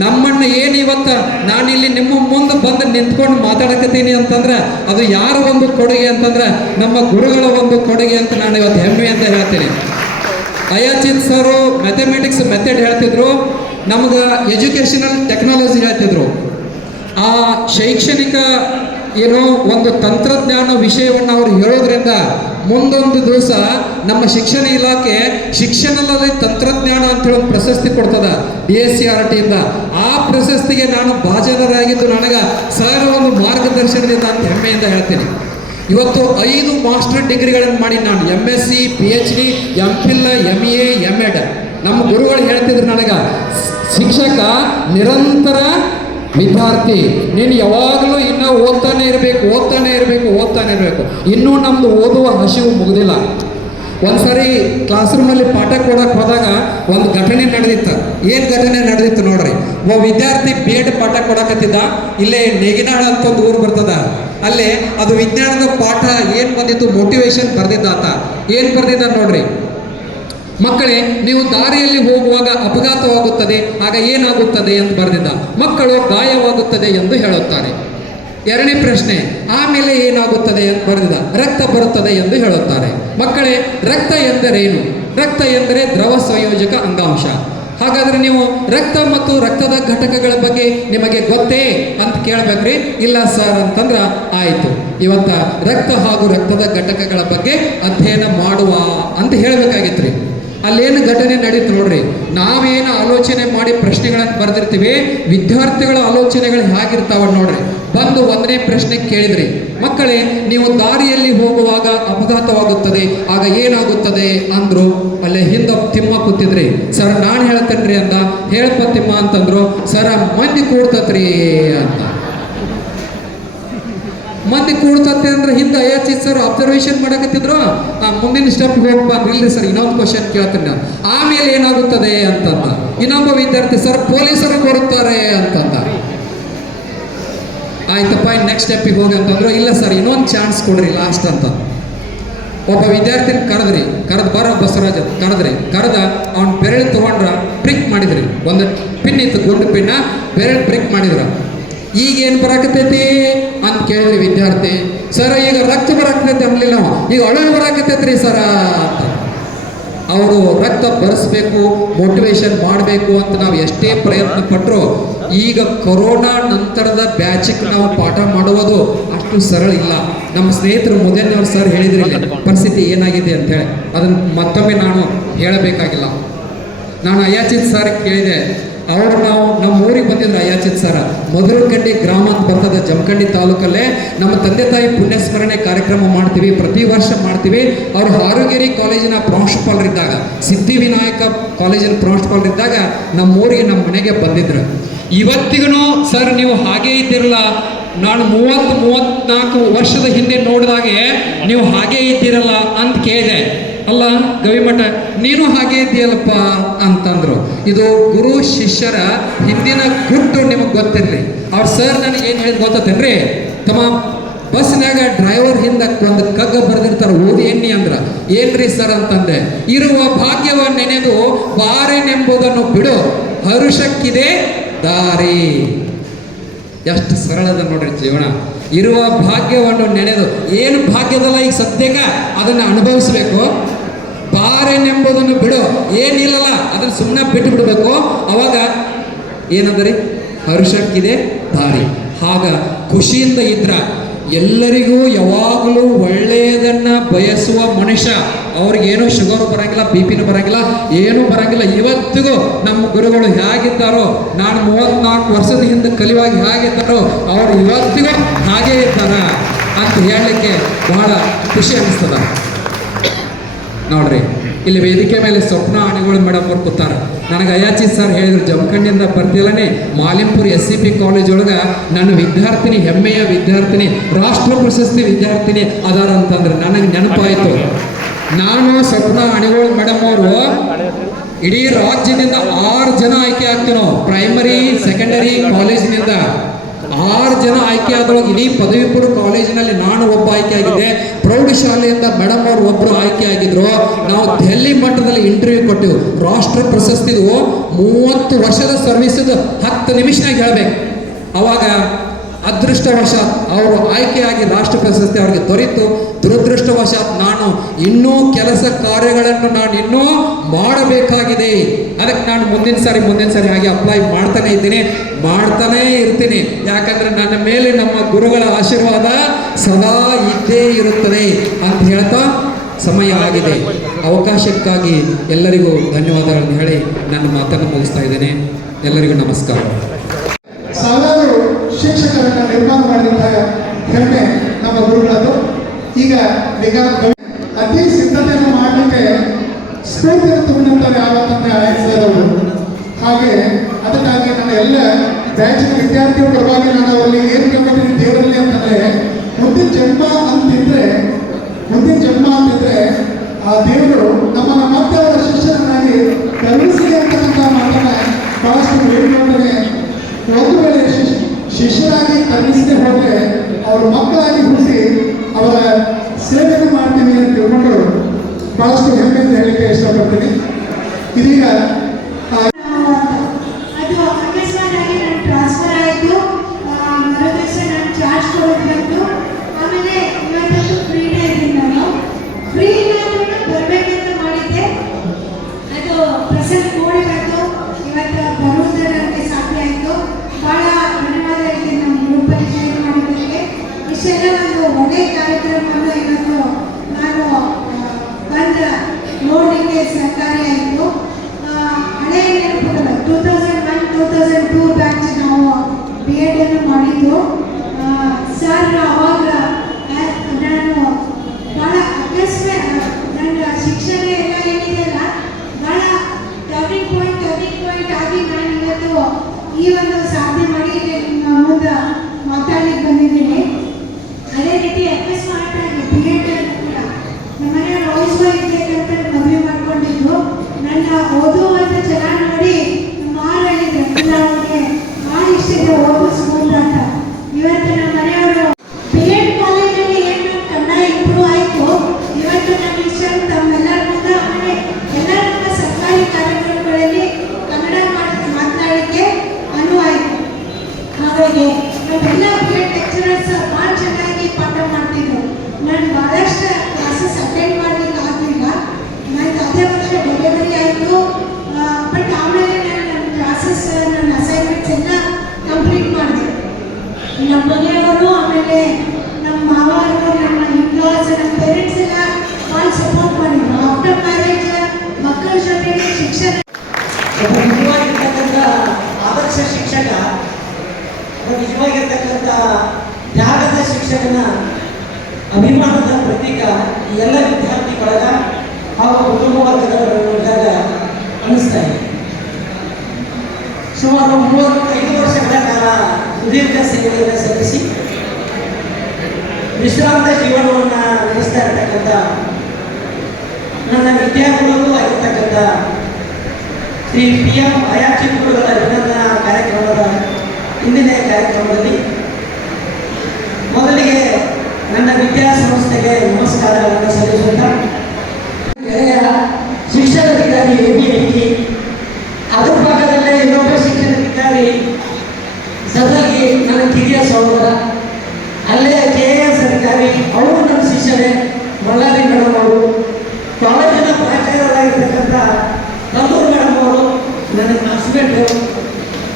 ನಮ್ಮನ್ನು ಏನು ಇವತ್ತು ನಾನಿಲ್ಲಿ ನಿಮ್ಮ ಮುಂದೆ ಬಂದು ನಿಂತ್ಕೊಂಡು ಮಾತಾಡಕತ್ತೀನಿ ಅಂತಂದ್ರೆ ಅದು ಯಾರ ಒಂದು ಕೊಡುಗೆ ಅಂತಂದ್ರೆ ನಮ್ಮ ಗುರುಗಳ ಒಂದು ಕೊಡುಗೆ ಅಂತ ನಾನು ಇವತ್ತು ಹೆಮ್ಮೆ ಅಂತ ಹೇಳ್ತೀನಿ. ಅಯಾಚಿತ್ ಸರು ಮ್ಯಾಥಮೆಟಿಕ್ಸ್ ಮೆಥಡ್ ಹೇಳ್ತಿದ್ರು, ನಮ್ಗೆ ಎಜುಕೇಷನಲ್ ಟೆಕ್ನಾಲಜಿ ಹೇಳ್ತಿದ್ರು. ಆ ಶೈಕ್ಷಣಿಕ ಏನೋ ಒಂದು ತಂತ್ರಜ್ಞಾನ ವಿಷಯವನ್ನು ಅವರು ಹೇಳೋದ್ರಿಂದ ಮುಂದೊಂದು ದಿವಸ ನಮ್ಮ ಶಿಕ್ಷಣ ಇಲಾಖೆ ಶಿಕ್ಷಣದಲ್ಲಿ ತಂತ್ರಜ್ಞಾನ ಅಂತ ಹೇಳಿ ಒಂದು ಪ್ರಶಸ್ತಿ ಕೊಡ್ತದ DSCRT ಇಂದ. ಆ ಪ್ರಶಸ್ತಿಗೆ ನಾನು ಭಾಜನರಾಗಿದ್ದು ನನಗೆ ಸರ್ ಒಂದು ಮಾರ್ಗದರ್ಶನದಿಂದ ಅಂತ ಹೆಮ್ಮೆಯಿಂದ ಹೇಳ್ತೀನಿ. ಇವತ್ತು 5 ಮಾಸ್ಟರ್ ಡಿಗ್ರಿಗಳನ್ನು ಮಾಡಿ ನಾನು MSc, PhD, MPhil, MA, M.Ed. ನಮ್ಮ ಗುರುಗಳು ಹೇಳ್ತಿದ್ರು ನನಗೆ, ಶಿಕ್ಷಕ ನಿರಂತರ ವಿದ್ಯಾರ್ಥಿ, ನೀನು ಯಾವಾಗಲೂ ಇನ್ನೂ ಓದ್ತಾನೆ ಇರಬೇಕು. ಇನ್ನೂ ನಮ್ಮದು ಓದುವ ಹಸಿವು ಮುಗಿದಿಲ್ಲ. ಒಂದ್ಸರಿ ಕ್ಲಾಸ್ ರೂಮಲ್ಲಿ ಪಾಠ ಕೊಡೋಕೆ ಹೋದಾಗ ಒಂದು ಘಟನೆ ನಡೆದಿತ್ತು. ಏನು ಘಟನೆ ನಡೆದಿತ್ತು ನೋಡ್ರಿ. ಒಬ್ಬ ವಿದ್ಯಾರ್ಥಿ B.Ed ಪಾಠ ಕೊಡಕತ್ತಿದ್ದ. ಇಲ್ಲೇ ನೇಗಿನಾಳ ಅಂತ ಒಂದು ಊರು ಬರ್ತದ. ಅಲ್ಲೇ ಅದು ವಿಜ್ಞಾನದ ಪಾಠ ಏನು ಬಂದಿತ್ತು, ಮೋಟಿವೇಶನ್ ಬರೆದಿದ್ದ ಆತ. ಏನು ಬರೆದಿದ್ದ ನೋಡ್ರಿ, ಮಕ್ಕಳೇ ನೀವು ದಾರಿಯಲ್ಲಿ ಹೋಗುವಾಗ ಅಪಘಾತವಾಗುತ್ತದೆ, ಆಗ ಏನಾಗುತ್ತದೆ ಎಂದು ಬರೆದಿದ್ದ. ಮಕ್ಕಳು ಗಾಯವಾಗುತ್ತದೆ ಎಂದು ಹೇಳುತ್ತಾರೆ. 2ನೇ ಪ್ರಶ್ನೆ, ಆಮೇಲೆ ಏನಾಗುತ್ತದೆ ಎಂದು ಬರೆದಿದ್ದ. ರಕ್ತ ಬರುತ್ತದೆ ಎಂದು ಹೇಳುತ್ತಾರೆ. ಮಕ್ಕಳೇ, ರಕ್ತ ಎಂದರೇನು? ರಕ್ತ ಎಂದರೆ ದ್ರವ ಸಂಯೋಜಕ ಅಂಗಾಂಶ. ಹಾಗಾದ್ರೆ ನೀವು ರಕ್ತ ಮತ್ತು ರಕ್ತದ ಘಟಕಗಳ ಬಗ್ಗೆ ನಿಮಗೆ ಗೊತ್ತೇ ಅಂತ ಕೇಳಬೇಕ್ರಿ. ಇಲ್ಲ ಸರ್ ಅಂತಂದ್ರೆ ಆಯಿತು, ಇವತ್ತ ರಕ್ತ ಹಾಗೂ ರಕ್ತದ ಘಟಕಗಳ ಬಗ್ಗೆ ಅಧ್ಯಯನ ಮಾಡುವ ಅಂತ ಹೇಳಬೇಕಾಗಿತ್ತು ರೀ. ಅಲ್ಲೇನು ಘಟನೆ ನಡೀತು ನೋಡ್ರಿ. ನಾವೇನು ಆಲೋಚನೆ ಮಾಡಿ ಪ್ರಶ್ನೆಗಳನ್ನು ಬರೆದಿರ್ತೀವಿ, ವಿದ್ಯಾರ್ಥಿಗಳ ಆಲೋಚನೆಗಳು ಹೇಗಿರ್ತಾವ ನೋಡ್ರಿ. ಬಂದು 1ನೇ ಪ್ರಶ್ನೆ ಕೇಳಿದ್ರಿ, ಮಕ್ಕಳೇ ನೀವು ದಾರಿಯಲ್ಲಿ ಹೋಗುವಾಗ ಅಪಘಾತವಾಗುತ್ತದೆ, ಆಗ ಏನಾಗುತ್ತದೆ ಅಂದ್ರು. ಅಲ್ಲೇ ಹಿಂದೆ ತಿಮ್ಮ ಕೂತಿದ್ರಿ. ಸರ್ ನಾನು ಹೇಳ್ತೇನ್ರಿ ಅಂದ. ಹೇಳಪ್ಪ ತಿಮ್ಮ ಅಂತಂದ್ರು. ಸರ ಮಂದಿ ಕೂಡ್ತತ್ರಿ ಅಂತ. ಮಂದಿ ಕೂಡ್ತತ್ತೆ ಅಂದ್ರೆ ಹಿಂದೆ ಅಯಾಚಿತ್ ಸರ್ ಅಬ್ಸರ್ವೇಷನ್ ಮಾಡಕತ್ತಿದ್ರು. ಮುಂದಿನ ಸ್ಟೆಪ್ ಹೋಗ್ಬಾರ್ದು. ಇಲ್ರಿ ಸರ್, ಇನ್ನೊಂದು ಕ್ವಶನ್ ಕೇಳ್ತೀನಿ ನಾನು, ಆಮೇಲೆ ಏನಾಗುತ್ತದೆ ಅಂತಂದ. ಇನ್ನೊಬ್ಬ ವಿದ್ಯಾರ್ಥಿ, ಸರ್ ಪೊಲೀಸರು ಬರುತ್ತಾರೆ ಅಂತಂದ. ಆಯ್ತಪ್ಪ, ನೆಕ್ಸ್ಟ್ ಸ್ಟೆಪ್ಪಿಗೆ ಹೋಗಿ ಅಂತಂದ್ರು. ಇಲ್ಲ ಸರ್, ಇನ್ನೊಂದು ಚಾನ್ಸ್ ಕೊಡ್ರಿ ಲಾಸ್ಟ್ ಅಂತ. ಒಬ್ಬ ವಿದ್ಯಾರ್ಥಿನ ಕರೆದು ಬರೋ ಬಸವರಾಜ್ ಕರೆದ ಅವ್ನ ಬೆರಳು ತಗೊಂಡ್ರ ಪ್ರಿಕ್ ಮಾಡಿದ್ರಿ. ಒಂದು ಪಿನ್ ಇತ್ತು, ಗುಂಡು ಪಿನ್ನ, ಬೆರಳು ಪ್ರಿಕ್ ಮಾಡಿದ್ರ. ಈಗೇನು ಬರಾಕತ್ತೈತಿ ಅಂತ ಕೇಳಿದ್ರಿ ವಿದ್ಯಾರ್ಥಿ. ಸರ್ ಈಗ ರಕ್ತ ಬರಾಕತೈತೆ ಅನ್ಲಿಲ್ಲ ನಾವು, ಈಗ ಅಳು ಬರಾಕತೈತ್ರಿ ಸರ ಅಂತ. ಅವರು ರಕ್ತ ಬರೆಸ್ಬೇಕು, ಮೋಟಿವೇಶನ್ ಮಾಡಬೇಕು ಅಂತ ನಾವು ಎಷ್ಟೇ ಪ್ರಯತ್ನ ಪಟ್ಟರು ಈಗ ಕೊರೋನಾ ನಂತರದ ಬ್ಯಾಚಿಗೆ ನಾವು ಪಾಠ ಮಾಡುವುದು ಅಷ್ಟು ಸರಳ ಇಲ್ಲ. ನಮ್ಮ ಸ್ನೇಹಿತರು ಮೊದಲನೇವ್ರು ಸರ್ ಹೇಳಿದ್ರಿಲ್ಲ ಪರಿಸ್ಥಿತಿ ಏನಾಗಿದೆ ಅಂತ ಹೇಳಿ, ಅದನ್ನು ಮತ್ತೊಮ್ಮೆ ನಾನು ಹೇಳಬೇಕಾಗಿಲ್ಲ. ನಾನು ಅಯಾಚಿತ್ ಸರ್ ಕೇಳಿದೆ, ಅವರು ನಾವು ನಮ್ಮ ಊರಿಗೆ ಬಂದಿದ್ರು ಅಯಾಚಿತ್ ಸರ. ಮಧುರಕಂಡಿ ಗ್ರಾಮ ಅಂತ ಬರ್ತದೆ ಜಮಖಂಡಿ ತಾಲೂಕಲ್ಲೇ. ನಮ್ಮ ತಂದೆ ತಾಯಿ ಪುಣ್ಯಸ್ಮರಣೆ ಕಾರ್ಯಕ್ರಮ ಮಾಡ್ತೀವಿ, ಪ್ರತಿ ವರ್ಷ ಮಾಡ್ತೀವಿ. ಅವರು ಹಾರುಗೇರಿ ಕಾಲೇಜಿನ ಪ್ರಾಂಶುಪಾಲರಿದ್ದಾಗ, ಸಿದ್ಧಿವಿನಾಯಕ ಕಾಲೇಜಿನ ಪ್ರಾಂಶುಪಾಲರಿದ್ದಾಗ ನಮ್ಮ ಊರಿಗೆ ನಮ್ಮ ಮನೆಗೆ ಬಂದಿದ್ರು. ಇವತ್ತಿಗೂ ಸರ್ ನೀವು ಹಾಗೇ ಇದ್ದಿರಲ್ಲ, ನಾನು 34 ವರ್ಷದ ಹಿಂದೆ ನೋಡಿದಾಗೆ ನೀವು ಹಾಗೇ ಇದ್ದೀರಲ್ಲ ಅಂತ ಕೇಳಿದೆ. ಅಲ್ಲ ಗವಿಮಠ ನೀನು ಹಾಗೆ ಇದೆಯಲ್ಲಪ್ಪ ಅಂತಂದ್ರು. ಇದು ಗುರು ಶಿಷ್ಯರ ಹಿಂದಿನ ಗುಟ್ಟು ನಿಮಗೆ ಗೊತ್ತಿರಲಿ. ಅವ್ರ ಸರ್ ನನಗೆ ಏನು ಹೇಳಿದ್ ಗೊತ್ತೇನ್ರಿ, ತಮ್ಮ ಬಸ್ನಾಗ ಡ್ರೈವರ್ ಹಿಂದೆ ಒಂದು ಕಗ್ಗ ಬರೆದಿರ್ತಾರೆ, ಓದಿ ಎಣ್ಣಿ ಅಂದ್ರ ಏನ್ರಿ ಸರ್ ಅಂತಂದೆ, ಇರುವ ಭಾಗ್ಯವ ನೆನೆದು ಬಾರೇನೆಂಬುದನ್ನು ಬಿಡು, ಹರುಷಕ್ಕಿದೆ ದಾರಿ. ಎಷ್ಟು ಸರಳದ ನೋಡ್ರಿ ಜೀವನ. ಇರುವ ಭಾಗ್ಯವನ್ನು ನೆನೆದು, ಏನು ಭಾಗ್ಯದಲ್ಲ ಈಗ ಸದ್ಯಕ್ಕೆ ಅದನ್ನು ಅನುಭವಿಸ್ಬೇಕು. ಬಾರೇನೆಂಬುದನ್ನು ಬಿಡು, ಏನಿಲ್ಲಲ್ಲ ಅದನ್ನು ಸುಮ್ಮನೆ ಬಿಟ್ಟು ಬಿಡಬೇಕು. ಅವಾಗ ಏನಂದ್ರಿ, ಹರುಷಕ್ಕಿದೆ ದಾರಿ. ಆಗ ಖುಷಿಯಿಂದ ಇದ್ರ ಎಲ್ಲರಿಗೂ ಯಾವಾಗಲೂ ಒಳ್ಳೆಯದನ್ನ ಬಯಸುವ ಮನುಷ್ಯ, ಅವ್ರಿಗೇನು ಶುಗರ್ ಬರಂಗಿಲ್ಲ, ಬಿ ಪಿನೂ ಬರಂಗಿಲ್ಲ, ಏನೂ ಬರಂಗಿಲ್ಲ. ಇವತ್ತಿಗೂ ನಮ್ಮ ಗುರುಗಳು ಹೇಗಿದ್ದಾರೋ, ನಾನು 34 ವರ್ಷದ ಹಿಂದೆ ಕಲಿಯುವಾಗ ಹೇಗಿದ್ದಾರೋ ಅವರು ಇವತ್ತಿಗೂ ಹಾಗೇ ಇದ್ದಾರ ಅಂತ ಹೇಳಲಿಕ್ಕೆ ಬಹಳ ಖುಷಿ ಅನಿಸ್ತದ. ನೋಡ್ರಿ ಇಲ್ಲಿ ವೇದಿಕೆ ಮೇಲೆ ಸ್ವಪ್ನ ಆಣಿಗಳು ಮೇಡಮ್ ಅವ್ರು ಕೂತಾರ. ನನಗೆ ಅಯಾಚಿತ್ ಸರ್ ಹೇಳಿದ್ರು, ಜಮಖಂಡಿಯಿಂದ ಬರ್ತಿಲ್ಲನೇ ಮಾಲಿಂಪುರ್ SCP ಕಾಲೇಜ್ ಒಳಗೆ ನನ್ನ ವಿದ್ಯಾರ್ಥಿನಿ, ಹೆಮ್ಮೆಯ ವಿದ್ಯಾರ್ಥಿನಿ, ರಾಷ್ಟ್ರ ಪ್ರಶಸ್ತಿ ವಿದ್ಯಾರ್ಥಿನಿ ಅದಾರ ಅಂತಂದ್ರೆ ನನಗೆ ನೆನಪಾಯಿತು. ನಾನು ಸ್ವಪ್ನ ಆಣಿಗಳು ಮೇಡಮ್ ಅವರು ಇಡೀ ರಾಜ್ಯದಿಂದ 6 ಜನ ಆಯ್ಕೆ ಆಗ್ತೀವಿ ನಾವು. ಪ್ರೈಮರಿ ಸೆಕೆಂಡರಿ ಕಾಲೇಜಿನಿಂದ 6 ಜನ ಆಯ್ಕೆ ಆದೊಳಗೆ ಇಡೀ ಪದವಿ ಪೂರ್ವ ಕಾಲೇಜಿನಲ್ಲಿ ನಾನು ಒಬ್ಬ ಆಯ್ಕೆ ಆಗಿದ್ದೆ. ಪ್ರೌಢಶಾಲೆಯಿಂದ ಮೇಡಮ್ ಅವರು ಒಬ್ಬರು ಆಯ್ಕೆ ಆಗಿದ್ರು. ನಾವು ದೆಹಲಿ ಮಟ್ಟದಲ್ಲಿ ಇಂಟರ್ವ್ಯೂ ಕೊಟ್ಟಿವು. ರಾಷ್ಟ್ರ ಪ್ರಶಸ್ತಿದು 30 ವರ್ಷದ ಸರ್ವಿಸದು 10 ನಿಮಿಷನಾಗ ಹೇಳ್ಬೇಕು. ಅವಾಗ ಅದೃಷ್ಟವಶಾತ್ ಅವರು ಆಯ್ಕೆಯಾಗಿ ರಾಷ್ಟ್ರ ಪ್ರಶಸ್ತಿ ಅವರಿಗೆ ದೊರೆಯಿತು. ದುರದೃಷ್ಟವಶಾತ್ ನಾನು ಇನ್ನೂ ಕೆಲಸ ಕಾರ್ಯಗಳನ್ನು ನಾನು ಇನ್ನೂ ಮಾಡಬೇಕಾಗಿದೆ. ಅದಕ್ಕೆ ನಾನು ಮುಂದಿನ ಸಾರಿ ಹಾಗೆ ಅಪ್ಲೈ ಮಾಡ್ತಾನೆ ಇದ್ದೀನಿ, ಮಾಡ್ತಾನೇ ಇರ್ತೀನಿ. ಯಾಕಂದ್ರೆ ನನ್ನ ಮೇಲೆ ನಮ್ಮ ಗುರುಗಳ ಆಶೀರ್ವಾದ ಸದಾ ಇದ್ದೇ ಇರುತ್ತದೆ ಅಂತ ಹೇಳ್ತಾ ಸಮಯ ಆಗಿದೆ. ಅವಕಾಶಕ್ಕಾಗಿ ಎಲ್ಲರಿಗೂ ಧನ್ಯವಾದಗಳನ್ನು ಹೇಳಿ ನನ್ನ ಮಾತನ್ನು ಮುಗಿಸ್ತಾ ಇದ್ದೇನೆ. ಎಲ್ಲರಿಗೂ ನಮಸ್ಕಾರ. ಸಾವಿರಾರು ಶಿಕ್ಷಕರನ್ನ ನಿರ್ಮಾಣ ಮಾಡಿದಂತಹ ಹೆಮ್ಮೆ ನಮ್ಮ ಗುರುಗಳದ್ದು. ಈಗ ಅತಿ ಸಿದ್ಧತೆಯನ್ನು ಮಾಡಲಿಕ್ಕೆ ಸ್ಫೂರ್ತಿಯನ್ನು ತುಂಬಿದಂತಾರೆ ಯಾವತ್ತಂದ್ರೆ ಆಯ್ಸಿದವರು. ಹಾಗೆ ಅದಕ್ಕಾಗಿ ನನ್ನ ಎಲ್ಲ ಬ್ಯಾಚಿನ ವಿದ್ಯಾರ್ಥಿಗಳ ಪರವಾಗಿ ನಾನು ಅವರಲ್ಲಿ ಏನು ಕೇಳ್ಕೊತೀನಿ ದೇವರಲ್ಲಿ ಅಂತಂದ್ರೆ, ಮುಂದಿನ ಜನ್ಮ ಅಂತಿದ್ರೆ ಆ ದೇವರು ನಮ್ಮನ್ನು ಮತ್ತೆ ಅವರ ಶಿಷ್ಯರನ್ನಾಗಿ ಕರುಣಿಸಲಿ ಅಂತಕ್ಕಂಥ ಮಾತನ್ನ ಬಹಳಷ್ಟು ಹೇಳಿಕೊಂಡರೆ, ಒಂದು ವೇಳೆ ಶಿಷ್ಯರಾಗಿ ಕರುಣಿಸದೆ ಹೋದರೆ ಅವರ ಮಕ್ಕಳಾಗಿ ಹುಟ್ಟಿಸಿ ಅವರ ಸೇವೆಯನ್ನು ಮಾಡ್ತೀವಿ ಅಂತ ತಿಳ್ಕೊಂಡು ಬಹಳಷ್ಟು ಹೆಮ್ಮೆಯಿಂದ ಹೇಳಲಿಕ್ಕೆ ಇಷ್ಟಪಡ್ತೀನಿ. ಇದೀಗ ಅದು ಅಕಸ್ಮಾತ್ ಆಗಿ ನನ್ನ ಟ್ರಾನ್ಸ್ಫರ್ ಆಯಿತು. ಮರುದಿವಸ ನಾನು ಚಾರ್ಜ್ ಕೊಡೋದು ಬಂತು. ಆಮೇಲೆ ಇವತ್ತಂತೂ ಫ್ರೀನೇ ಇದ್ದೀನಿ. ನಾನು ಫ್ರೀ ಇಲ್ಲಾಂದ್ರೂ ಬರಬೇಕಂತ ಮಾಡಿದ್ದೆ. ಅದು ಪ್ರಸನ್ನ ನೋಡಿಬಾರ್ದು, ಇವತ್ತು ಬರುವುದು ನನಗೆ ಸಾಧ್ಯ ಆಯಿತು. ಭಾಳ ಧನ್ಯವಾದ ಹೇಳ್ತೀನಿ ನಮ್ಮ ಗ್ರೂಪಲ್ಲಿ ಶೇರ್ ಮಾಡಿದ್ದಕ್ಕೆ. ಇಷ್ಟೆಲ್ಲ ಒಂದು ಒಳ್ಳೆಯ ಕಾರ್ಯಕ್ರಮವನ್ನು ಇವತ್ತು ನಾನು ಬಂದು ನೋಡಲಿಕ್ಕೆ ಸಹಕಾರಿಯಾಯಿತು. ಹಳೆಯ ನೆನಪುಗಳು 2001-2002 ಬ್ಯಾಚ್ ನಾವು B.Ed ಅನ್ನು ಮಾಡಿದ್ದು. ಸರ್ ಅವಾಗ ನಾನು ಭಾಳ ಅಕಸ್ಮಾತ್ ನನ್ನ ಶಿಕ್ಷಣ ಎಲ್ಲ ಏನಿದೆಯಲ್ಲ ಭಾಳ ಟರ್ನಿಂಗ್ ಪಾಯಿಂಟ್ ಆಗಿ ನಾನು ಇವತ್ತು ಈ ಒಂದು ಸಾಧನೆ ಮಾಡಿ ನಿಮ್ಮ ಮುಂದೆ ಮಾತಾಡಲಿಕ್ಕೆ ಬಂದಿದ್ದೀನಿ. ಅದೇ ರೀತಿ ಅಕಸ್ಮಾತ್ ಆಗಿ B.Ed ಕೂಡ ನಮ್ಮ ಮನೆಯವ್ರು ಹೌಸ್ ವೈಫ್ ಬೇಕಂತ ಮದುವೆ ಮಾಡ್ಕೊಂಡಿದ್ರು. ನನ್ನ ಓದುವಂತ ಚೆನ್ನಾಗಿ ನೋಡಿ ಮಾರು ಹೇಳಿದ್ರು, ಅವರಿಗೆ ಭಾಳ ಇಷ್ಟ ಇದೆ ಓದಿಸ್ಬೋದು ಅಂತ. ಇವತ್ತು ನಮ್ಮ ಮನೆಯವರು B.Ed ಕಾಲೇಜಲ್ಲಿ ಏನು ಕನ್ನಡ ಇಂಪ್ರೂವ್ ಆಯಿತು. ಇವತ್ತು ನಮ್ಮ ಇಷ್ಟ ತಮ್ಮೆಲ್ಲರ ಮುಂದೆ ಆಮೇಲೆ ಎಲ್ಲ ನಮ್ಮ ಸರ್ಕಾರಿ ಕಾರ್ಯಕ್ರಮಗಳಲ್ಲಿ ಕನ್ನಡ ಮಾತನಾಡಲಿಕ್ಕೆ ಅನುವಾಯಿತು. ಹಾಗಾಗಿ ನಾವೆಲ್ಲ B.Ed ಲೆಕ್ಚರರ್ಸ್ ಭಾಳ ಚೆನ್ನಾಗಿ ಪಾಠ ಮಾಡ್ತಿದ್ರು. ನಮ್ಮ ಮನೆಯವರು ಆಮೇಲೆ ನಮ್ಮ ಮಾವರು ನಮ್ಮ ಇನ್ಲಾಸ್ ನಮ್ಮ ಪೇರೆಂಟ್ಸ್ ಎಲ್ಲ ಭಾಳ ಸಪೋರ್ಟ್ ಮಾಡಿದ್ರು. ಆಫ್ಟರ್ ಮ್ಯಾರೇಜ್ ಮಕ್ಕಳ ಜೊತೆಗೆ ಶಿಕ್ಷಣ ಒಬ್ಬ ನಿಜವಾಗಿರ್ತಕ್ಕಂಥ ಆದರ್ಶ ಶಿಕ್ಷಕ, ಒಬ್ಬ ನಿಜವಾಗಿರ್ತಕ್ಕಂಥ ತ್ಯಾಗದ ಶಿಕ್ಷಕನ ಅಭಿಮಾನದ ಪ್ರತೀಕ ಈ ಎಲ್ಲ ವಿದ್ಯಾರ್ಥಿ ಬಳಗ ಹಾಗೂ ಕುಟುಂಬ ವರ್ಗದವರಾಗ ಅನ್ನಿಸ್ತಾ ಇದೆ. ಸುಮಾರು 35 ವರ್ಷಗಳ ಕಾಲ ಸುದೀರ್ಘ ಸೇವೆಯನ್ನು ಸಲ್ಲಿಸಿ ವಿಶ್ರಾಂತ ಜೀವನವನ್ನು ನಡೆಸ್ತಾ ಇರ್ತಕ್ಕಂಥ ನನ್ನ ವಿದ್ಯಾಗುರುಗಳು ಆಗಿರ್ತಕ್ಕಂಥ ಶ್ರೀ PM ಆಯಾಚಿ ಗುರುಗಳ ಅಭಿನಂದನಾ ಕಾರ್ಯಕ್ರಮದ ಇಂದಿನ ಕಾರ್ಯಕ್ರಮದಲ್ಲಿ ಮೊದಲಿಗೆ ನನ್ನ ವಿದ್ಯಾಸಂಸ್ಥೆಗೆ ನಮಸ್ಕಾರಗಳನ್ನು ಸಲ್ಲಿಸುತ್ತಾ ಗೆಳೆಯ ಶಿಕ್ಷಣಾಧಿಕಾರಿ ABIT, ಅದ್ರ ಭಾಗದಲ್ಲೇ ಇನ್ನೊಬ್ಬ ಶಿಕ್ಷಣಾಧಿಕಾರಿ ಸದಲ್ಗಿ ನನ್ನ ಕಿರಿಯ ಸಹೋದರ, ಅಲ್ಲೇ KAS ಅಧಿಕಾರಿ ಅವರು ನನ್ನ ಶಿಷ್ಯರೇ, ಮಲ್ಲಾರಿ ಮೇಡಮ್ ಅವರು, ಕಾಲೇಜಿನ ಪ್ರಾಚಾರ್ಯರಾಗಿರ್ತಕ್ಕಂಥ ತಂದೂರು ಮೇಡಮ್ ಅವರು ನನ್ನ ಕ್ಲಾಸ್ಮೇಟು,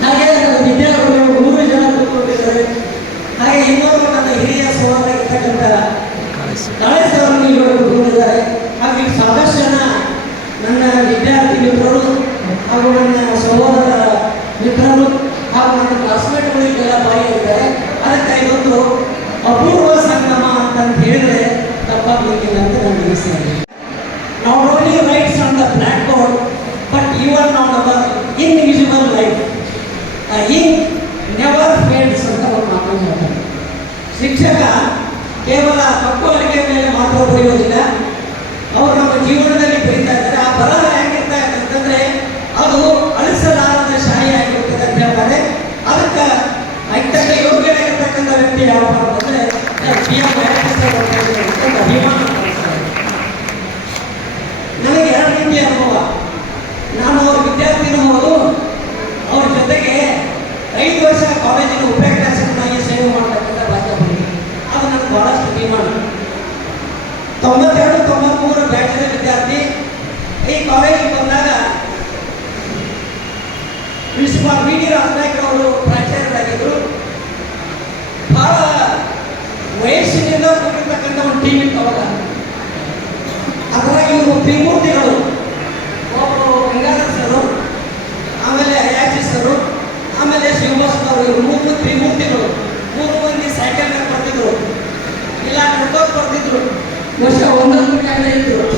ಹಾಗೆ ನನ್ನ ವಿದ್ಯಾರ್ಥಿಗಳು 3 ಜನ ಕೂತ್ಕೊಂಡಿದ್ದಾರೆ. ಹಾಗೆ ಇನ್ನೊಬ್ಬರು ನನ್ನ ಹಿರಿಯ ಸಹೋದರಾಗಿರ್ತಕ್ಕಂಥ ಕಾಳೇಶ್ ಅವರು ಇವರು ಕೂತ್ಕೊಂಡಿದ್ದಾರೆ. ಹಾಗೆ ಸಾಕಷ್ಟು ಜನ ನನ್ನ ವಿದ್ಯಾರ್ಥಿ ಮಿತ್ರರು ಹಾಗೂ ನನ್ನ ಸಹೋದರ ಮಿತ್ರರು ಹಾಗೂ ನನ್ನ ಕ್ಲಾಸ್ಮೇಟ್ಗಳು ಇದೆಲ್ಲ ಭಾಗಿಯಾಗಿದ್ದಾರೆ. ಅದಕ್ಕೆ ಇದೊಂದು ಅಪೂರ್ವ ಸಂಗಮ ಅಂತ ಹೇಳಿದ್ರೆ ತಪ್ಪಾಗಲಿಕ್ಕಿಲ್ಲ ಅಂತ ನಾನು ಅನಿಸ್ತೇನೆ. Not only writes on the blackboard, but even on our invisible life. Ink never fades ಅಂತ ಒಂದು ಮಾತನ್ನು ಹೇಳ್ತಾರೆ. ಶಿಕ್ಷಕ ಕೇವಲ ಕಪ್ಪು ಅಡಿಗೆ ಮೇಲೆ ಮಾತ್ರ ಬರೆಯೋದಿಲ್ಲ, ಅವರು ನಮ್ಮ ಜೀವನದಲ್ಲಿ ಬರೀತಾ ಇದ್ದಾರೆ. ಆ ಬರಹ ಹೇಗಿರ್ತಾ ಇದೆ ಅಂತಂದ್ರೆ ಅದು ಅಳಿಸಲಾರದ ಶಾಯಿ ಆಗಿರ್ತದೆ ಅಂತ ಹೇಳ್ತಾರೆ. ಅದಕ್ಕೆ ಅತ್ಯಂತ ಯೋಗ್ಯರಾಗಿರ್ತಕ್ಕಂಥ ವ್ಯಕ್ತಿ ಯಾವಪ್ಪ ಅಂತಂದ್ರೆ PM ಅಭಿಮಾನ. ನನಗೆ 2 ರೀತಿಯ ಅನುಭವ. ನಾನು ಅವ್ರ ವಿದ್ಯಾರ್ಥಿನೂ ಹೌದು, ಅವ್ರ ಜೊತೆಗೆ 5 ವರ್ಷ ಕಾಲೇಜಿನ ಉಪನ್ಯಾಸಕನಾಗಿ ಸೇವೆ ಮಾಡತಕ್ಕಂಥ ಭಾಗ್ಯ ಬಂದಿದೆ. ಅದು ನನಗೆ ಬಹಳಷ್ಟು ಅಭಿಮಾನ. 92-93 ಬ್ಯಾಚಿನ ವಿದ್ಯಾರ್ಥಿ ಈ ಕಾಲೇಜಿಗೆ ಬಂದಾಗ ಪ್ರಿನ್ಸಿಪಾಲ್ VD ರಾಜನಾಯ್ಕರ್ ಅವರು ಪ್ರಾಚಾರ್ಯರಾಗಿದ್ದರು. ಬಹಳ ವಯಸ್ಸಿನಿಂದ ಕೂಡಿರ್ತಕ್ಕಂಥ ಒಂದು ಟೀಮ್ ಇತ್ತು ಅವಾಗ. ಅದರಾಗಿ ಇವರು ತ್ರಿಮೂರ್ತಿಗಳು, ಒಬ್ಬರು ಗಂಗಾಧರ್ ಸರು, ಆಮೇಲೆ ಅಯಾಚಿ ಸರು, ಆಮೇಲೆ ಶಿವಭಾಸ್ಕರ್ ಅವರು, ಇವರು 3 ತ್ರಿಮೂರ್ತಿಗಳು. 3 ಮಂದಿ ಸೈಕಲ್ ಮೇಲೆ ಬರ್ತಿದ್ರು, ಇಲ್ಲ ನಡ್ಕೋತ ಬರ್ತಿದ್ರು. ವರ್ಷ ಒಂದೊಂದು ಕಾಲ ಇದ್ರು.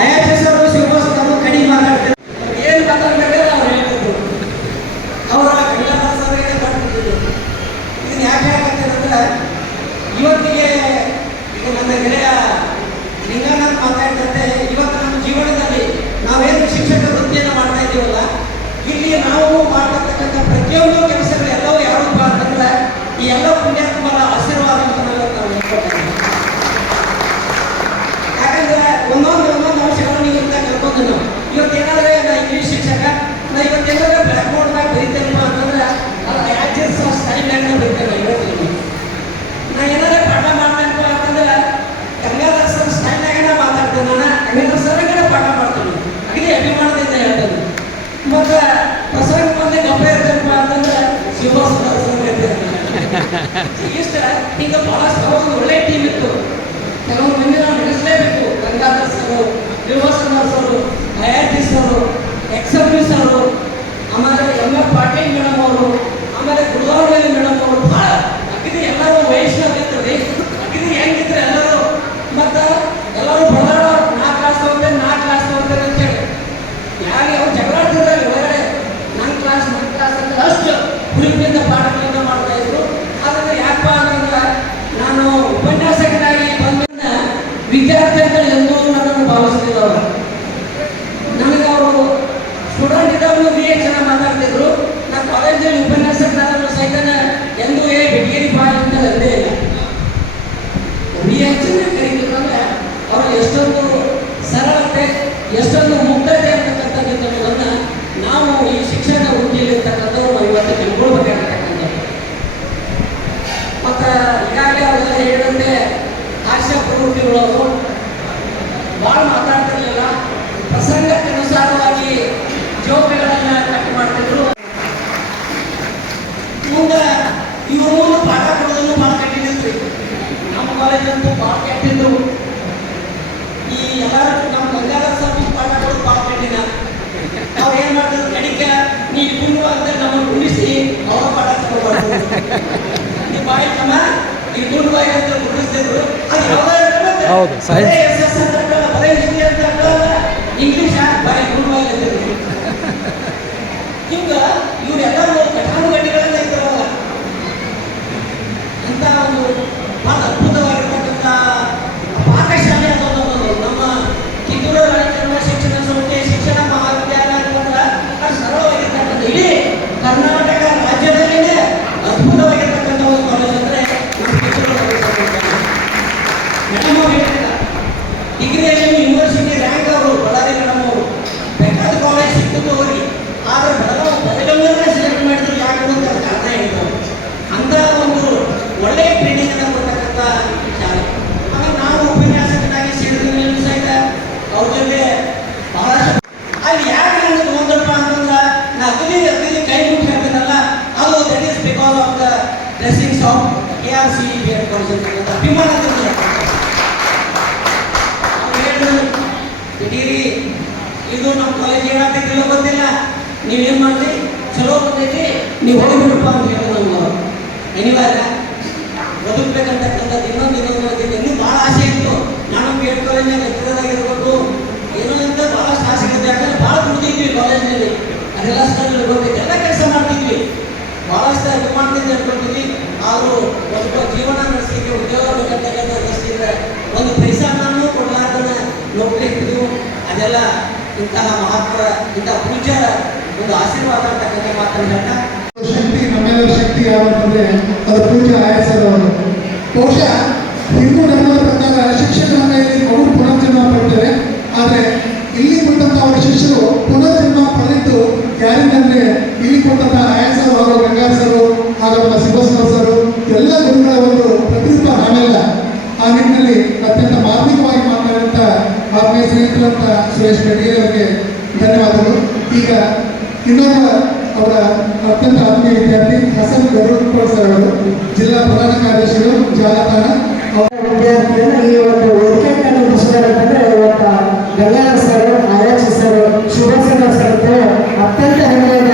ಅಯಾಚಿ ಸರು ಶಿವಭಾಸ್ಕರ್ ಕಡಿಮೆ ಮಾತಾಡ್ತಿದ್ರು, ಏನು ಮಾತಾಡ್ಬೇಕಾದ್ರೆ ಅವ್ರು ಹೇಳ್ತಿದ್ರು. ಅವರ ಗಂಗಾಧರ್ ಸರ್ಗೆ ಬರ್ತಿದ್ರು. ಇದನ್ನ ಯಾಕೆ ಹೇಳ್ತೀರಂದ್ರೆ ಇವತ್ತಿಗೆ ಈಗ ನನ್ನ ಗೆಳೆಯ ಲಿಂಗನಾಥ್ ಮಾತಾಡಿದಂತೆ ಇವತ್ತು ನಮ್ಮ ಜೀವನದಲ್ಲಿ ನಾವೇನು ಶಿಕ್ಷಕ ವೃತ್ತಿಯನ್ನು ಮಾಡ್ತಾ ಇದ್ದೀವಲ್ಲ, ಇಲ್ಲಿ ನಾವು ಮಾಡತಕ್ಕಂಥ ಪ್ರತಿಯೊಂದು ಕೆಲಸಗಳು ಎಲ್ಲವೂ ಯಾವಪ್ಪ ಅಂತಂದ್ರೆ ಈ ಎಲ್ಲ ಪುಣ್ಯಾತ್ಮರ ಆಶೀರ್ವಾದ ಅಂತ ನಾವು ಹೇಳ್ಕೊಳ್ತೀವಿ. ಯಾಕಂದ್ರೆ ಒಂದೊಂದು ಅಂಶಗಳನ್ನು ಇವತ್ತ ಕಲ್ಕೊಂಡು ನಾವು ಇವತ್ತೇನಾದ್ರೆ ನಾ ಇಂಗ್ಲೀಷ್ ಶಿಕ್ಷಕ, ನಾ ಇವತ್ತೇನಾದ್ರೆ ಬ್ಲ್ಯಾಕ್ ಬೋರ್ಡ್ನಾಗ ಬರೀತೇನಪ್ಪ ಅಂತಂದ್ರೆ ಅದು ಆ್ಯಕ್ಚುಸ್ ಸ್ಟೈಲ್ನಾಗ ಬರೀತೇನೆ. ಇವತ್ತಿಗೆ ನಾ ಏನಾದ್ರೆ ಪಾಠ ಮಾಡ್ತೇನಪ್ಪ ಅಂತಂದ್ರೆ ಗಂಗಾಧರ್ ಸರ್ ಸ್ಟೈಲ್ನಾಗ ಮಾತಾಡ್ತೇನೆ. ನಾನು ಗಂಗಾಧರ್ ಸರ್ಗೆ ಪಾಠ ಮಾಡ್ತೀನಿ, ಅಗದಿ ಅಭಿಮಾನದಿಂದ ಹೇಳ್ತೇನೆ. ಮತ್ತು ಪ್ರಸಂಗ ಬಂದು ಗಪ್ಪ ಇರ್ತೇನಪ್ಪ ಅಂತಂದ್ರೆ ಶಿವಭಾಸ್ಕರ್ ಸರ್ ಇರ್ತೇನೆ. ಇಷ್ಟ ಈಗ ಬಹಳಷ್ಟು ಒಂದು ಒಳ್ಳೆ ಟೀಮ್ ಇತ್ತು. ಕೆಲವೊಂದು ಮಂದಿ ನಾವು ನಡೆಸಲೇಬೇಕು. ಗಂಗಾಧರ್ ಸರು, ಶಿವಭಾಸ್ಕರ್ ಸರು, ಅಯಾಚಿ ಸರು, XMB ಸರು, ಆಮೇಲೆ MF ಪಾಟೀಲ್ ಮೇಡಮ್ ಅವರು, ಆಮೇಲೆ ಗುರುಗಾವಳಿ ಮೇಡಮ್ ಅವರು, ಭಾಳ ಅಗದಿ ಎಲ್ಲರೂ ವಯಸ್ಸಿನಾಗಿರ್ತದೆ. ಅಗದಿ ಹೆಂಗಿದ್ರೆ ಎಲ್ಲರೂ ಮತ್ತು ಎಲ್ಲರೂ ಬಡದಾಡೋ 4 ಕ್ಲಾಸ್ ತಗೋತೇನೆ ಅಂತೇಳಿ ಯಾರಿಗೆ ಅವ್ರು ಜಗಳಾಡ್ತಿದ್ದಾರೆ ಹೊರಗಡೆ. ನನ್ನ ಕ್ಲಾಸ್ ಅಂತ ಅಷ್ಟು ಹುಡುಗಿಯಿಂದ ಪಾಠಗಳಿಂದ ಮಾಡ್ತಾ ಇದ್ರು. ಆದರೆ ಯಾಕಪ್ಪ ಅಂತಂದ್ರೆ ನಾನು ಉಪನ್ಯಾಸಕನಾಗಿ ಬಂದ ವಿದ್ಯಾರ್ಥಿಗಳು ಎಂದೂ ನನ್ನನ್ನು ಭಾವಿಸ್ತಿಲ್ಲ. ಅವರು ನನಗೆ ಅವರು ಸ್ಟೂಡೆಂಟ್ ಇದ್ದಾಗಲೂ ಚೆನ್ನಾಗಿ ಮಾತಾಡ್ತಿದ್ರು. ನಾನು ಕಾಲೇಜಲ್ಲಿ ಉಪನ್ಯಾಸಕನಾದರೂ ಸಹಿತ ಎಂದೂ ಬಿಟ್ಟಿರಿ ಬಾಯಿ ಅಂತ ಅಂದೇ ಇಲ್ಲ. ಚೆನ್ನಾಗಿ ಕರೀತಿದ್ರು. ಅಂದರೆ ಅವರು ಎಷ್ಟೊಂದು ಸರಳತೆ, ಎಷ್ಟೊಂದು ಮುಕ್ತತೆ ಅಂತಕ್ಕಂಥದ್ದನ್ನು ನಾವು ಈ ಶಿಕ್ಷಣ ವೃತ್ತಿಯಲ್ಲಿ ಇರ್ತಕ್ಕಂಥವ್ರು ನಾವು ಇವತ್ತು ತಿಳ್ಕೊಳ್ಬೇಕಾಗಿರ್ತಕ್ಕಂಥದ್ದು. ಮತ್ತು ಈಗಾಗಲೇ ಅವರೆಲ್ಲ ಹೇಳಿದಂತೆ ಹಾಸ್ಯ ಪ್ರವೃತ್ತಿಗಳು ಭಾಳ ಮಾತಾಡ್ತಿರ್ಲಿಲ್ಲ. ಪ್ರಸಂಗಕ್ಕನುಸಾರವಾಗಿ ಜೋಕ್ಗಳನ್ನು ಕಟ್ ಮಾಡ್ತಿದ್ರು. ಮುಂದೆ ಇವರು ಪಾಠ ಕೊಡೋದನ್ನು ಭಾಳ ಕಟ್ಟಿದ್ರಿ. ನಮ್ಮ ಕಾಲೇಜಂತೂ ಭಾಳ ಕೆಟ್ಟಿದ್ರು. ಈ ಎಲ್ಲರೂ ನಮ್ಮ ಗಂಗಾಧರ ಸರ್ ಪಾಠ ಕೊಡೋದು ಭಾಳ ಕಟ್ಟಿನ. ಅವ್ರು ಏನು ಮಾಡಿದ್ರು, ಕಡಿಕೆ ನೀ ಗುಂಡು ಅಂತ ನಮ್ಮನ್ನು ಗುಣಿಸಿ ಅವರ ಪಾಠ ತಗೋಬಾರ್ದು, ನೀವು ಬಾಯಿ ತಮ್ಮ ಈ ಗುಂಡು ಬಾಯಿ ಅಂತ ಗುಣಿಸ್ತಿದ್ರು. ಅದು ಹೌದು, ಸೈನ್ಸ್. ಇಂಗ್ಲೀಷ್ ಬಾಯಿ ಗುಂಡು ಬಾಯಿ ಅಂತಿದ್ರು. ಹಿಂಗ ಇವರೆಲ್ಲರೂ ಘಟಾನುಘಟಿಗಳನ್ನ ಇದ್ರಲ್ಲ ಅಂತ ಒಂದು ಬಹಳ ಅದ್ಭುತವಾಗಿರ್ತಕ್ಕಂಥ ಪಾಠಶಾಲೆ ಅದೊಂದು ನಮ್ಮ ಕಿತ್ತೂರು ರಾಣಿ ಶಿಕ್ಷಣ ಸಂಸ್ಥೆ ಶಿಕ್ಷಣ ಮಹಾವಿದ್ಯಾಲಯ ಅಂತಂದ್ರೆ ಅದು ಸರಳವಾಗಿರ್ತಕ್ಕಂಥ ಇಡೀ ಕರ್ನಾಟಕ ರಾಜ್ಯದಲ್ಲಿನೇ ಅದ್ಭುತವಾಗಿರ್ತಕ್ಕಂಥ ಒಂದು ಕಾಲೇಜ್ ಅಂದರೆ ನಮ್ಮ ಕಿತ್ತೂರು ರಾಣಿ ಮೇಡಮ್ ಅವ್ರು ಹೇಳಿಲ್ಲ, ಡಿಗ್ರಿಯಲ್ಲಿ ಯೂನಿವರ್ಸಿಟಿ ರ್ಯಾಂಕ್ ಅವರು ಬಳ್ಳಾರಿ ಮೇಡಮ್ ಅವರು ಬೇಕಾದ ಕಾಲೇಜ್ ಸಿಕ್ಕಿದ್ದು ಹೋಗಿ, ಆದರೆ ಬೆಳಗಾವಿಯನ್ನೇ ಸೆಲೆಕ್ಟ್ ಮಾಡಿದ್ರು. ಯಾಕೆ ಅಂತ ಕಾರಣ ಹೇಳಿದ್ರು, ಅಂತ ಒಂದು ಒಳ್ಳೆಯ ಟ್ರೈನಿಂಗ್ ಅನ್ನು ಕೊಡ್ತಕ್ಕಂಥ ಶಾಲೆ. ಆಮೇಲೆ ನಾವು ಉಪನ್ಯಾಸಕನಾಗಿ ಸೇರಿದ ಸಹಿತ ಅವ್ರ ಜೊತೆ ಬಹಳಷ್ಟು ಅಲ್ಲಿ ಯಾಕೆ ನನಗೆ ತೊಗೊಂಡ್ರಪ್ಪ ಅಂತಂದ್ರೆ ನಾ ಅಗದಿ ಕೈ ಮುಟ್ಟಿ ಹೇಳ್ತೀನಲ್ಲ, ಅದು that is because of the dressings of KRCB college ಅಂತ ಅಭಿಮಾನದಿಂದ ಡಿಗ್ರಿ ಇದು ನಮ್ಮ ಕಾಲೇಜ್ ಏನಾಗ್ತೈತಿಲ್ಲ ಗೊತ್ತಿಲ್ಲ, ನೀವೇನು ಮಾಡ್ರಿ ಚಲೋ ಬಂದೈತಿ ನೀವು ಹೋಗಿಬಿಡಪ್ಪ ಅಂತ ಹೇಳಿದ್ರು. ನಮ್ಮ ಅನಿವಾರ್ಯ ಬದುಕಬೇಕಂತಕ್ಕಂಥದ್ದು ಇನ್ನೊಂದು ಇನ್ನೂ ಭಾಳ ಆಸೆ ಇತ್ತು. ನಾನು BEd ಕಾಲೇಜ್ನಾಗ ಲೆಕ್ಚರರಾಗಿರ್ಬೇಕು ಏನೋ ಅಂತ ಭಾಳಷ್ಟು ಆಸೆ ಇರುತ್ತೆ. ಯಾಕಂದ್ರೆ ಭಾಳ ದುಡ್ದಿದ್ವಿ ಕಾಲೇಜ್ನಲ್ಲಿ, ಅದೆಲ್ಲ ಸ್ಟಲ್ ಇರ್ಬೇಕು, ಎಲ್ಲ ಕೆಲಸ ಮಾಡ್ತಿದ್ವಿ, ಭಾಳಷ್ಟು ಅಭಿಮಾನದಿಂದ ಇಟ್ಕೊಳ್ತಿದ್ವಿ. ಆದರೂ ಸ್ವಲ್ಪ ಜೀವನ ನಡೆಸಲಿಕ್ಕೆ ಉದ್ಯೋಗ ಬೇಕಂತಕ್ಕಂಥ ದೃಷ್ಟಿಯಿಂದ ಒಂದು ಪೈಸಾನು ಕೊಡಲಾರ್ದನ್ನ ನೌಕರಿ ಹಿಡಿದು ಅದೆಲ್ಲ ಇಂತಹ ಮಹಾತ್ಮರ ಇಂತಹ ಪೂಜ್ಯರ ಒಂದು ಆಶೀರ್ವಾದ ಅಂತಕ್ಕಂಥ ಮಾತನ್ನ ಶಕ್ತಿ ನಮ್ಮೆಲ್ಲರ ಶಕ್ತಿ ಯಾವಂತಂದ್ರೆ ಅದು ಪೂಜ್ಯ ಆಯರ್ ಸರ್ ಅವರು. ಬಹುಶಃ ಹಿಂದೂ ಧರ್ಮದ ಪ್ರಕಾರ ಶಿಕ್ಷಕರ ಕೈಯಲ್ಲಿ ಅವರು ಪುನರ್ಜನ್ಮ ಪಡ್ತಾರೆ. ಆದರೆ ಇಲ್ಲಿ ಕೊಟ್ಟಂತ ಅವರ ಶಿಷ್ಯರು ಪುನರ್ಜನ್ಮ ಪಡೆದಿದ್ದು ಯಾರಿಂದಂದ್ರೆ ಇಲ್ಲಿ ಕೊಟ್ಟಂತ ಆಯರ್ ಸರ್ ಅವರು, ಗಂಗಾಧರ್ ಸರ್ ಹಾಗೂ ನಮ್ಮ ಸಿಬ್ಬಸ್ವಾಮಿ ಸರ್ ಎಲ್ಲ ಗುರುಗಳ ಒಂದು ಪ್ರತಿರೂಪ ನಾವೆಲ್ಲ. ಆ ನಿಟ್ಟಿನಲ್ಲಿ ಅತ್ಯಂತ ಮಾರ್ಮಿಕವಾಗಿ ಮಾತನಾಡಿದಂಥ ಆತ್ಮೀಯ ಸ್ನೇಹಿತರಂತ ಸುರೇಶ್ ಬೆಟಗೇರಿ ಅವರಿಗೆ ಧನ್ಯವಾದಗಳು. ಈಗ ಇನ್ನೊಬ್ಬ ಅವರ ಅತ್ಯಂತ ಆತ್ಮೀಯ ವಿದ್ಯಾರ್ಥಿ ಹಸನ್ ಗರುಡ್ ಸರ್ ಅವರು, ಜಿಲ್ಲಾ ಪ್ರಧಾನ ಕಾರ್ಯದರ್ಶಿಗಳು ಜಾಲತಾಣ. ವಿದ್ಯಾರ್ಥಿಯನ್ನು ಈ ಒಂದು ವೇದಿಕೆ ಅಂತಂದ್ರೆ ಇವತ್ತು Gangadhara sir, RH sir, Shubhasena sir ಅಂತೇಳಿ ಅತ್ಯಂತ ಹೆಮ್ಮೆಯಿಂದ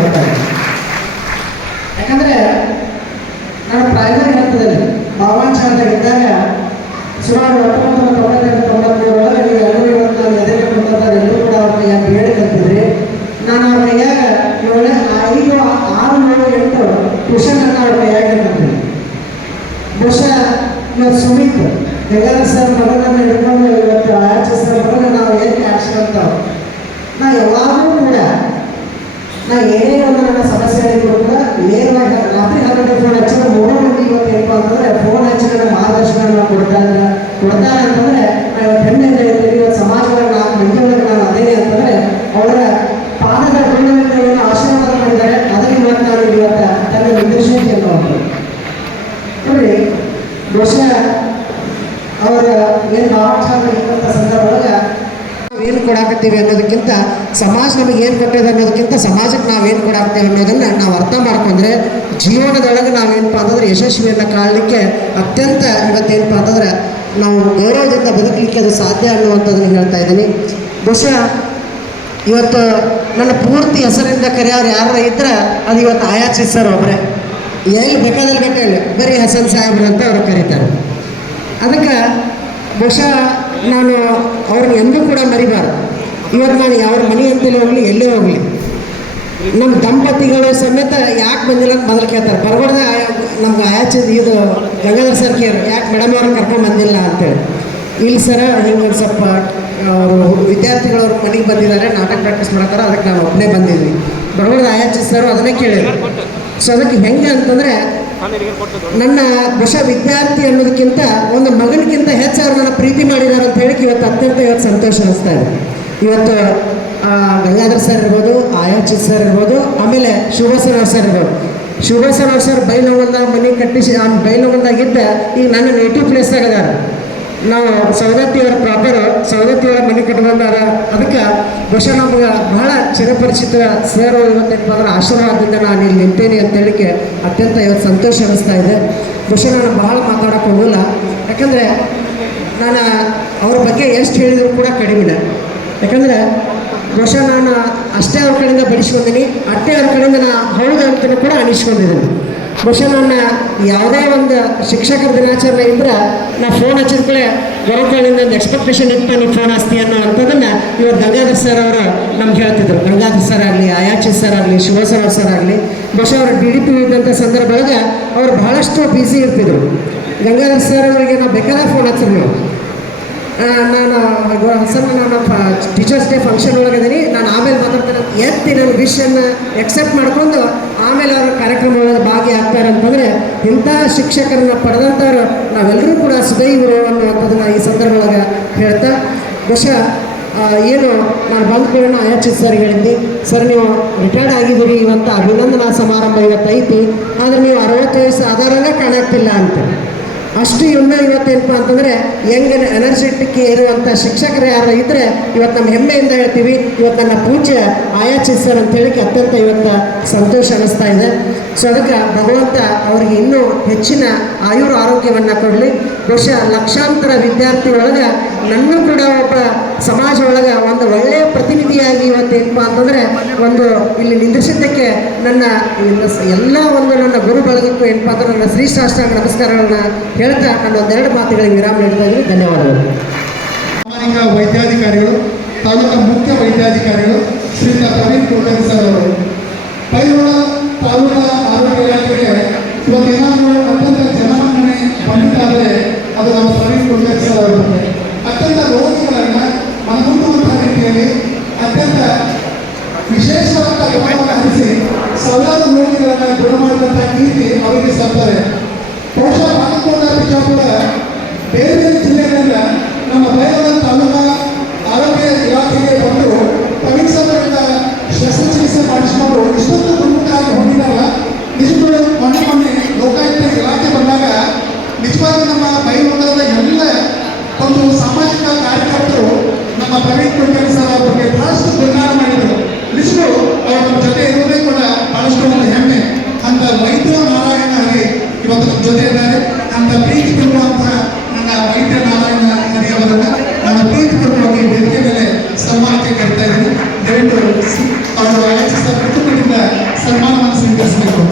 ಹೇಳ್ತಾರೆ. ಯಾಕಂದ್ರೆ ನಾನು ಪ್ರೈಮರಿ ಹಂತದಲ್ಲಿ ಭಾವಾಂಶಾಂತಗಿದ್ದಾಗ ಸುಮಾರು 1992-93 ನೀವು ಎಲ್ಲರೂ ಇವತ್ತು ನಾನು ಎದುರಿಗೆ ಬಂದಾಗ ಎಲ್ಲರೂ ಕೂಡ ಅವ್ರ ಕೈಯಾಗ BEd ಕಲ್ತಿದ್ರಿ. ನಾನು ಅವ್ರ ಕೈಯಾಗ 5, 6, 7, 8 ಟ್ಯೂಷನನ್ನು ಅವ್ರ ಕೈಯಾಗ ಕಲ್ತಿದ್ದೆ. ಬಹುಶಃ ಇವತ್ತು ಸುಮಿತ್ ಗಂಗಾಧರ್ ಸರ್ ಮಗನನ್ನು ಹಿಡ್ಕೊಂಡು ಇವತ್ತು ಆರ್ಎಚ್ ಸರ್ ಮಗನ ನಾವು ಏನು ಆಡ್ಸ್ಕೊಂತ ನಾ ಯಾವಾಗಲೂ ಕೂಡ ನಾ ಏನೇ ಒಂದು ನನ್ನ ಸಮಸ್ಯೆ ಹೇಳಿದ್ರು ಕೂಡ ನೇರವಾಗಿ ರಾತ್ರಿ 12 ಫೋನ್ ಹಚ್ಚಿದ್ರೆ 3 ಮಂದಿ ಇವತ್ತು ಏನಪ್ಪ ಅಂತಂದ್ರೆ ಫೋನ್ ಹಚ್ಚಿ ನನ್ನ ಮಾರ್ಗದರ್ಶನ ಕೊಡ್ತಾರೆ ಅಂತಂದ್ರೆ ನಾವು ಹೆಮ್ಮೆಯಿಂದ ಇರ್ತೀವಿ. ಇವತ್ತು ಸಮಾಜದಲ್ಲಿ 4 ಮಂದಿಯೊಳಗೆ ನಾನು ಅದೇನೆ ಅಂತಂದ್ರೆ ಅವರ ಪಾದದ ಗುಣವನ್ನು ಆಶೀರ್ವಾದ ಮಾಡಿದ್ದಾರೆ. ಅದಕ್ಕೆ ಇವತ್ತು ನಾನು ಇವತ್ತು ತನ್ನ ನಿರ್ದೇಶನ ನೋಡ್ತೀನಿ ನೋಡ್ರಿ. ಬಹುಶಃ ಅವರ ಏನು ಭಾವಾಂಶ ಇರುವಂಥ ಸಂದರ್ಭದೊಳಗೆ ನಾವೇನು ಕೊಡಾಕತ್ತೀವಿ ಅನ್ನೋದಕ್ಕಿಂತ ಸಮಾಜ ನಮಗೆ ಏನು ಕೊಟ್ಟಿದೆ ಅನ್ನೋದಕ್ಕಿಂತ ಸಮಾಜಕ್ಕೆ ನಾವೇನು ಕೊಡಾಕ್ತೀವಿ ಅನ್ನೋದನ್ನು ನಾವು ಅರ್ಥ ಮಾಡ್ಕೊಂಡ್ರೆ ಜೀವನದೊಳಗೆ ನಾವೇನಪ್ಪ ಅಂತಂದ್ರೆ ಯಶಸ್ವಿಯನ್ನು ಕಾಣಲಿಕ್ಕೆ ಅತ್ಯಂತ ಇವತ್ತೇನಪ್ಪ ಅಂತಂದ್ರೆ ನಾವು ಗೌರವದಿಂದ ಬದುಕಲಿಕ್ಕೆ ಅದು ಸಾಧ್ಯ ಅನ್ನುವಂಥದ್ದನ್ನು ಹೇಳ್ತಾ ಇದ್ದೀನಿ. ಬಹುಶಃ ಇವತ್ತು ನನ್ನ ಪೂರ್ತಿ ಹೆಸರಿಂದ ಕರೆಯೋರು ಯಾರು ಇದ್ರೆ ಅದು ಇವತ್ತು ಆಯಾಚ್ ಸರ್ ಒಬ್ಬರೇ. ಎಲ್ಲಿ ಬೇಕಾದಲ್ಲಿ ಬೇಕಾಗಿಲ್ಲ ಬರೀ ಹಸನ್ ಸಾಹೇಬ್ರು ಅಂತ ಅವ್ರು ಕರೀತಾರೆ. ಅದಕ್ಕೆ ಬಹುಶಃ ನಾನು ಅವ್ರನ್ನ ಎಂದೂ ಕೂಡ ಮರಿಬಾರ್ದು. ಇವತ್ತು ನಾನು ಯಾವ ಮನೆ ಅಂತಲೇ ಹೋಗಲಿ ಎಲ್ಲೇ ಹೋಗಲಿ ನಮ್ಮ ದಂಪತಿಗಳು ಸಮೇತ ಯಾಕೆ ಬಂದಿಲ್ಲ ಅಂತ ಮೊದಲು ಕೇಳ್ತಾರೆ. ಬರಬಾರ್ದ ನಮ್ಗೆ ಆಯಾಚೆ ಇದು ಗಂಗಾಧರ್ ಸರ್ ಕೇರ್ ಯಾಕೆ ಮೇಡಮ್ ಅವ್ರನ್ನ ಕರ್ಕೊಂಡು ಬಂದಿಲ್ಲ ಅಂತೇಳಿ. ಇಲ್ಲಿ ಸರ ಹಿಂಗೆ ಒಂದು ಸ್ವಲ್ಪ ಅವರು ವಿದ್ಯಾರ್ಥಿಗಳವ್ರ ಮನೆಗೆ ಬಂದಿದ್ದಾರೆ, ನಾಟಕ ಪ್ರಾಕ್ಟೀಸ್ ಮಾಡ್ತಾರೆ, ಅದಕ್ಕೆ ನಾವು ಒಬ್ಬನೇ ಬಂದಿದ್ವಿ. ಬರಬಾರ್ದು ಆಯಾಚೆ ಸರ್ ಅದನ್ನೇ ಕೇಳಿದ್ರು. ಸೊ ಅದಕ್ಕೆ ಹೆಂಗೆ ಅಂತಂದರೆ ನನ್ನ ಬಹುಶಃ ವಿದ್ಯಾರ್ಥಿ ಅನ್ನೋದಕ್ಕಿಂತ ಒಂದು ಮಗನಿಗಿಂತ ಹೆಚ್ಚು ಅವ್ರು ನನ್ನ ಪ್ರೀತಿ ಮಾಡಿದ್ದಾರೆ ಅಂತ ಹೇಳಿ ಇವತ್ತು ಅತ್ಯಂತ ಇವತ್ತು ಸಂತೋಷ ಅನಿಸ್ತಾ ಇದೆ. ಇವತ್ತು ಗಂಗಾಧರ್ ಸರ್ ಇರ್ಬೋದು, ಆಯಾಚ್ ಸರ್ ಇರ್ಬೋದು, ಆಮೇಲೆ ಶುಭಸೇನ ಸರ್ ಇರ್ಬೋದು. ಶುಭಸೇನ ಸರ್ ಬೈಲೊಂಗಲ್ದಾಗ ಮನೆ ಕಟ್ಟಿಸಿ ಬೈಲೊಂಗಲ್ದಾಗಿದ್ದ ಈಗ ನನ್ನ ನೇಟಿವ್ ಪ್ಲೇಸ್ದಾಗ ಅದಾರ. ನಾವು ಸವದತ್ತಿಯವರ ಪ್ರಾಪರ್ ಸವದತ್ತಿಯವರ ಮನೆ ಕಟ್ಕೊಂಡಾರ ಅದಕ್ಕೆ ಬಹುಶಃ ನಮ್ಗೆ ಬಹಳ ಚಿರಪರಿಚಿತ ಸರ್ ಇವತ್ತೇನಪ್ಪ ಅಂದ್ರೆ ಆಶೀರ್ವಾದದಿಂದ ನಾನು ಇಲ್ಲಿ ನಿಂತೇನೆ ಅಂತ ಹೇಳಿಕ್ಕೆ ಅತ್ಯಂತ ಇವತ್ತು ಸಂತೋಷ ಅನ್ನಿಸ್ತಾ ಇದೆ. ಬಹುಶಃ ನಾನು ಬಹಳ ಮಾತಾಡೋಕ್ಕೆ ಹೋಗಲ್ಲ, ಯಾಕಂದರೆ ನಾನು ಅವ್ರ ಬಗ್ಗೆ ಎಷ್ಟು ಹೇಳಿದರೂ ಕೂಡ ಕಡಿಮೆ. ಯಾಕಂದರೆ ಬಹುಶಃ ನಾನು ಅಷ್ಟೇ ಅವ್ರ ಕಡೆಯಿಂದ ಬಡಿಸ್ಕೊಂಡಿನಿ, ಅಷ್ಟೇ ಅವ್ರ ಕಡೆಯಿಂದ ನಾನು ಹೌದು ಅಂತಲೂ ಕೂಡ ಅನಿಸ್ಕೊಂಡಿದ್ದೀನಿ. ಬಹುಶಃ ನನ್ನ ಯಾವುದೇ ಒಂದು ಶಿಕ್ಷಕರ ದಿನಾಚರಣೆ ಇದ್ರೆ ನಾ ಫೋನ್ ಹಚ್ಚಿದ ಕಡೆ ಗೌರವಗಳಿಂದ ಒಂದು ಎಕ್ಸ್ಪೆಕ್ಟೇಷನ್ ಇಟ್ಟು ನೀವು ಫೋನ್ ಹಚ್ತಿ ಅನ್ನೋ ಅಂಥದ್ದನ್ನು ಇವತ್ತು ಗಂಗಾಧರ್ ಸರ್ ಅವರು ನಮ್ಗೆ ಹೇಳ್ತಿದ್ರು. ಗಂಗಾಧರ್ ಸರ್ ಆಗಲಿ, ಆಯಾಚಿ ಸರ್ ಆಗಲಿ, ಶಿವಸರ ಸರ್ ಆಗಲಿ, ಬಹುಶಃ ಅವರು DDP ಇದ್ದಂಥ ಸಂದರ್ಭದೊಳಗೆ ಅವರು ಬಹಳಷ್ಟು ಬ್ಯುಸಿ ಇರ್ತಿದ್ರು. ಗಂಗಾಧರ್ ಸರ್ ಅವರಿಗೆ ನಾವು ಬೇಕಾದ್ರೆ ಫೋನ್ ಹಚ್ಚಿದ್ರು. ನಾನು ಟೀಚರ್ಸ್ ಡೇ ಫಂಕ್ಷನ್ ಒಳಗಿದ್ದೀನಿ, ನಾನು ಆಮೇಲೆ ಮಾತಾಡ್ತೇನೆ ಎತ್ತಿ ನನ್ನ ವಿಷಯನ್ನು ಎಕ್ಸೆಪ್ಟ್ ಮಾಡಿಕೊಂಡು ಆಮೇಲೆ ಅವರ ಕಾರ್ಯಕ್ರಮ ಒಳಗೆ ಭಾಗಿಯಾಗ್ತಾರೆ ಅಂತಂದರೆ ಇಂಥ ಶಿಕ್ಷಕರನ್ನ ಪಡೆದಂಥವ್ರು ನಾವೆಲ್ಲರೂ ಕೂಡ ಸುದೈವರು ಅನ್ನುವಂಥದ್ದನ್ನು ಈ ಸಂದರ್ಭ ಒಳಗೆ ಹೇಳ್ತಾ, ಬಹುಶಃ ಏನು ನಾನು ಬಂದ ಕೂಡ ಆಯಾಚಿತ್ ಸರ್ ಹೇಳಿದ್ದೆ, ಸರ್ ನೀವು ರಿಟೈರ್ಡ್ ಆಗಿದ್ದೀರಿ, ಇವತ್ತು ಅಭಿನಂದನಾ ಸಮಾರಂಭ ಇವತ್ತು ಐತಿ, ಆದರೆ ನೀವು 60 ವಯಸ್ಸು ಆಧಾರನೇ ಕಾಣಾಗ್ತಿಲ್ಲ ಅಂತ. ಅಷ್ಟು ಇನ್ನೂ ಇವತ್ತೇನಪ್ಪ ಅಂತಂದರೆ ಹೆಂಗೆ ಎನರ್ಜೆಟಿಕ್ ಇರುವಂಥ ಶಿಕ್ಷಕರು ಯಾರು ಇದ್ದರೆ ಇವತ್ತು ನಮ್ಮ ಹೆಮ್ಮೆಯಿಂದ ಹೇಳ್ತೀವಿ. ಇವತ್ತು ನನ್ನ ಪೂಜ್ಯ ಆಯಾಚಿತ್ ಸರ್ ಅಂತ ಹೇಳಿಕ್ಕೆ ಅತ್ಯಂತ ಇವತ್ತು ಸಂತೋಷ ಅನ್ನಿಸ್ತಾ ಇದೆ. ಸೊ ಅದಕ್ಕೆ ಭಗವಂತ ಅವರಿಗೆ ಇನ್ನೂ ಹೆಚ್ಚಿನ ಆರೋಗ್ಯವನ್ನು ಕೊಡಲಿ. ಬಹುಶಃ ಲಕ್ಷಾಂತರ ವಿದ್ಯಾರ್ಥಿ ಒಳಗೆ ನನ್ನೂ ಕೂಡ ಒಬ್ಬ ಸಮಾಜ ಒಳಗೆ ಒಂದು ಒಳ್ಳೆಯ ಪ್ರತಿನಿಧಿಯಾಗಿ ಇವತ್ತೇನಪ್ಪ ಅಂತಂದರೆ ಒಂದು ಇಲ್ಲಿ ನಿಂದಿಸಿದ್ದಕ್ಕೆ ನನ್ನ ಎಲ್ಲ ಒಂದು ನನ್ನ ಗುರು ಬಳಗಕ್ಕೂ ಏನಪ್ಪ ಅಂದ್ರೆ ನನ್ನ ಶ್ರೀಶಾಸ್ತ್ರಾಂಗ ನಮಸ್ಕಾರಗಳನ್ನ ಹೇಳ್ತಾ ನಾನು ಒಂದೆರಡು ಮಾತುಗಳಿಗೆ ವಿರಾಮ ನೀಡ್ತಾ ಇದ್ದೀನಿ. ಧನ್ಯವಾದಗಳು. ಪ್ರಾಮಾಣಿಕ ವೈದ್ಯಾಧಿಕಾರಿಗಳು, ತಾಲೂಕಾ ಮುಖ್ಯ ವೈದ್ಯಾಧಿಕಾರಿಗಳು ಶ್ರೀಯುತ ಪ್ರವೀಣ್ ಕುಲಕರ್ಣಿ ಸರ್ ಅವರು, ಪೈರೋಳ ತಾಲೂಕಾ ಆರೋಗ್ಯ ಇಲಾಖೆಗೆ ಇವತ್ತೇನಾದರೂ ಅತ್ಯಂತ ಜನಮನ್ನಣೆ ಬಂದಿದ್ದಾದರೆ ಅದು ನಮ್ಮ ಪ್ರವೀಣ್ ಕುಲಕರ್ಣಿ ಸರ್ ಅವರ ಬಗ್ಗೆ. ಅತ್ಯಂತ ರೋಗಿಗಳನ್ನು ಮನಮುಟ್ಟುವಂತಹ ರೀತಿಯಲ್ಲಿ ಅತ್ಯಂತ ವಿಶೇಷವಾದ ಗಮನವನ್ನು ಹರಿಸಿ ಸಾವಿರಾರು ರೋಗಿಗಳನ್ನು ಗುಣ ಮಾಡಿದಂಥ ಕೀರ್ತಿ ಅವರಿಗೆ ಸಲ್ತಾರೆ. ಬಹುಶಃ ಬಾಗಲಕೋಟ, ಬಿಜಾಪುರ ಬೇರೆ ಬೇರೆ ಜಿಲ್ಲೆಗಳಿಂದ ನಮ್ಮ ಬೈರೋಳ ತಾಲೂಕಾ ಆರೋಗ್ಯ ಇಲಾಖೆಗೆ ಬಂದು ಪ್ರವೀಣ್ ಸರ್ ಅವರಿಂದ ಶಸ್ತ್ರಚಿಕಿತ್ಸೆ ಮಾಡಿಸಿಕೊಂಡು ಇಷ್ಟೊಂದು ಪ್ರಮುಖವಾಗಿ ಹೊಂದಿದಾರಲ್ಲ. ನಿಜಗಳು ಮೊನ್ನೆ ಲೋಕಾಯುಕ್ತ ಇಲಾಖೆ ಬಂದಾಗ ನಿಜವಾಗಿ ನಮ್ಮ ಬೈರೋಳದ ಎಲ್ಲ ಒಂದು ಸಾಮಾಜಿಕ ಕಾರ್ಯಕರ್ತರು ನಮ್ಮ ಪ್ರವೀಣ್ ಕುಲಕರ್ಣಿ ಸರ್ ಅವರ ಬಗ್ಗೆ ಬಹಳಷ್ಟು ಗುಣಗಾನ ಮಾಡಿದರು. ನಿಜಗಳು ಅವರ ನಮ್ಮ ಜೊತೆ ಇರುವುದೇ ಕೂಡ ಬಹಳಷ್ಟು ಒಂದು ಹೆಮ್ಮೆ. ಅಂತ ವೈದ್ಯ ನಾರಾಯಣ ಹರಿ ಇವತ್ತು ನಮ್ಮ ಜೊತೆ ಇದ್ದಾರೆ. ಅಂತ ಪ್ರೀತಿ ಕೊಡುವಂತಹ ನನ್ನ ವೈದ್ಯ ನಾರಾಯಣ ಹರಿ ಅವರನ್ನು ನನ್ನ ಪ್ರೀತಿ ಕೊಡುವಾಗಿ ವೇದಿಕೆ ಮೇಲೆ ಸನ್ಮಾನಕ್ಕೆ ಕರೀತಾ ಇದ್ದೀನಿ. ದಯವಿಟ್ಟು ಅವರು ಆಯೋಜಿಸಿದ ಕುಟುಂಬದಿಂದ ಸನ್ಮಾನವನ್ನು ಸ್ವೀಕರಿಸಬೇಕು.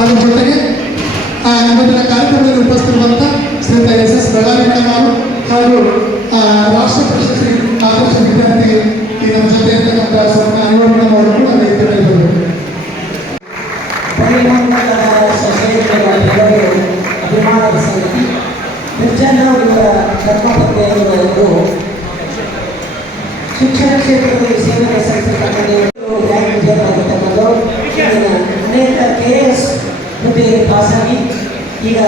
ಅದ್ರ ಜೊತೆಗೆ ಇವತ್ತಿನ ಕಾರ್ಯಕ್ರಮದಲ್ಲಿ ಉಪಸ್ಥಿತಿರುವಂಥ ಶ್ರೀಯುತ SS ಬಳ್ಳಾರಿ ಮೇಡಮ್ ಅವರು ಹಾಗೂ ರಾಷ್ಟ್ರ ಪ್ರಶಸ್ತಿ ಆದರ್ಶ ವಿದ್ಯಾರ್ಥಿ ಈ ನಮ್ಮ ಜೊತೆ ಇರ್ತಕ್ಕಂಥ ಸ್ವರ್ಣ ಅನಿವಾರ್ಯ ಮೇಡಮ್ ಅವರು ಕೂಡ ವೇದಿಕೆಯಲ್ಲಿ ಬರಬೇಕು. ಅಭಿಮಾನದ ಸಂಗತಿ ನಿರ್ಜನವರ ಧರ್ಮಪತ್ನಿಯವರು ಶಿಕ್ಷಣ ಕ್ಷೇತ್ರದಲ್ಲಿ ಸೇವೆ ಸಲ್ಲಿಸತಕ್ಕಂಥದ್ದು ಅನೇಕ KS ಹುದ್ದೆಗೆ ಪಾಸಾಗಿ ಈಗ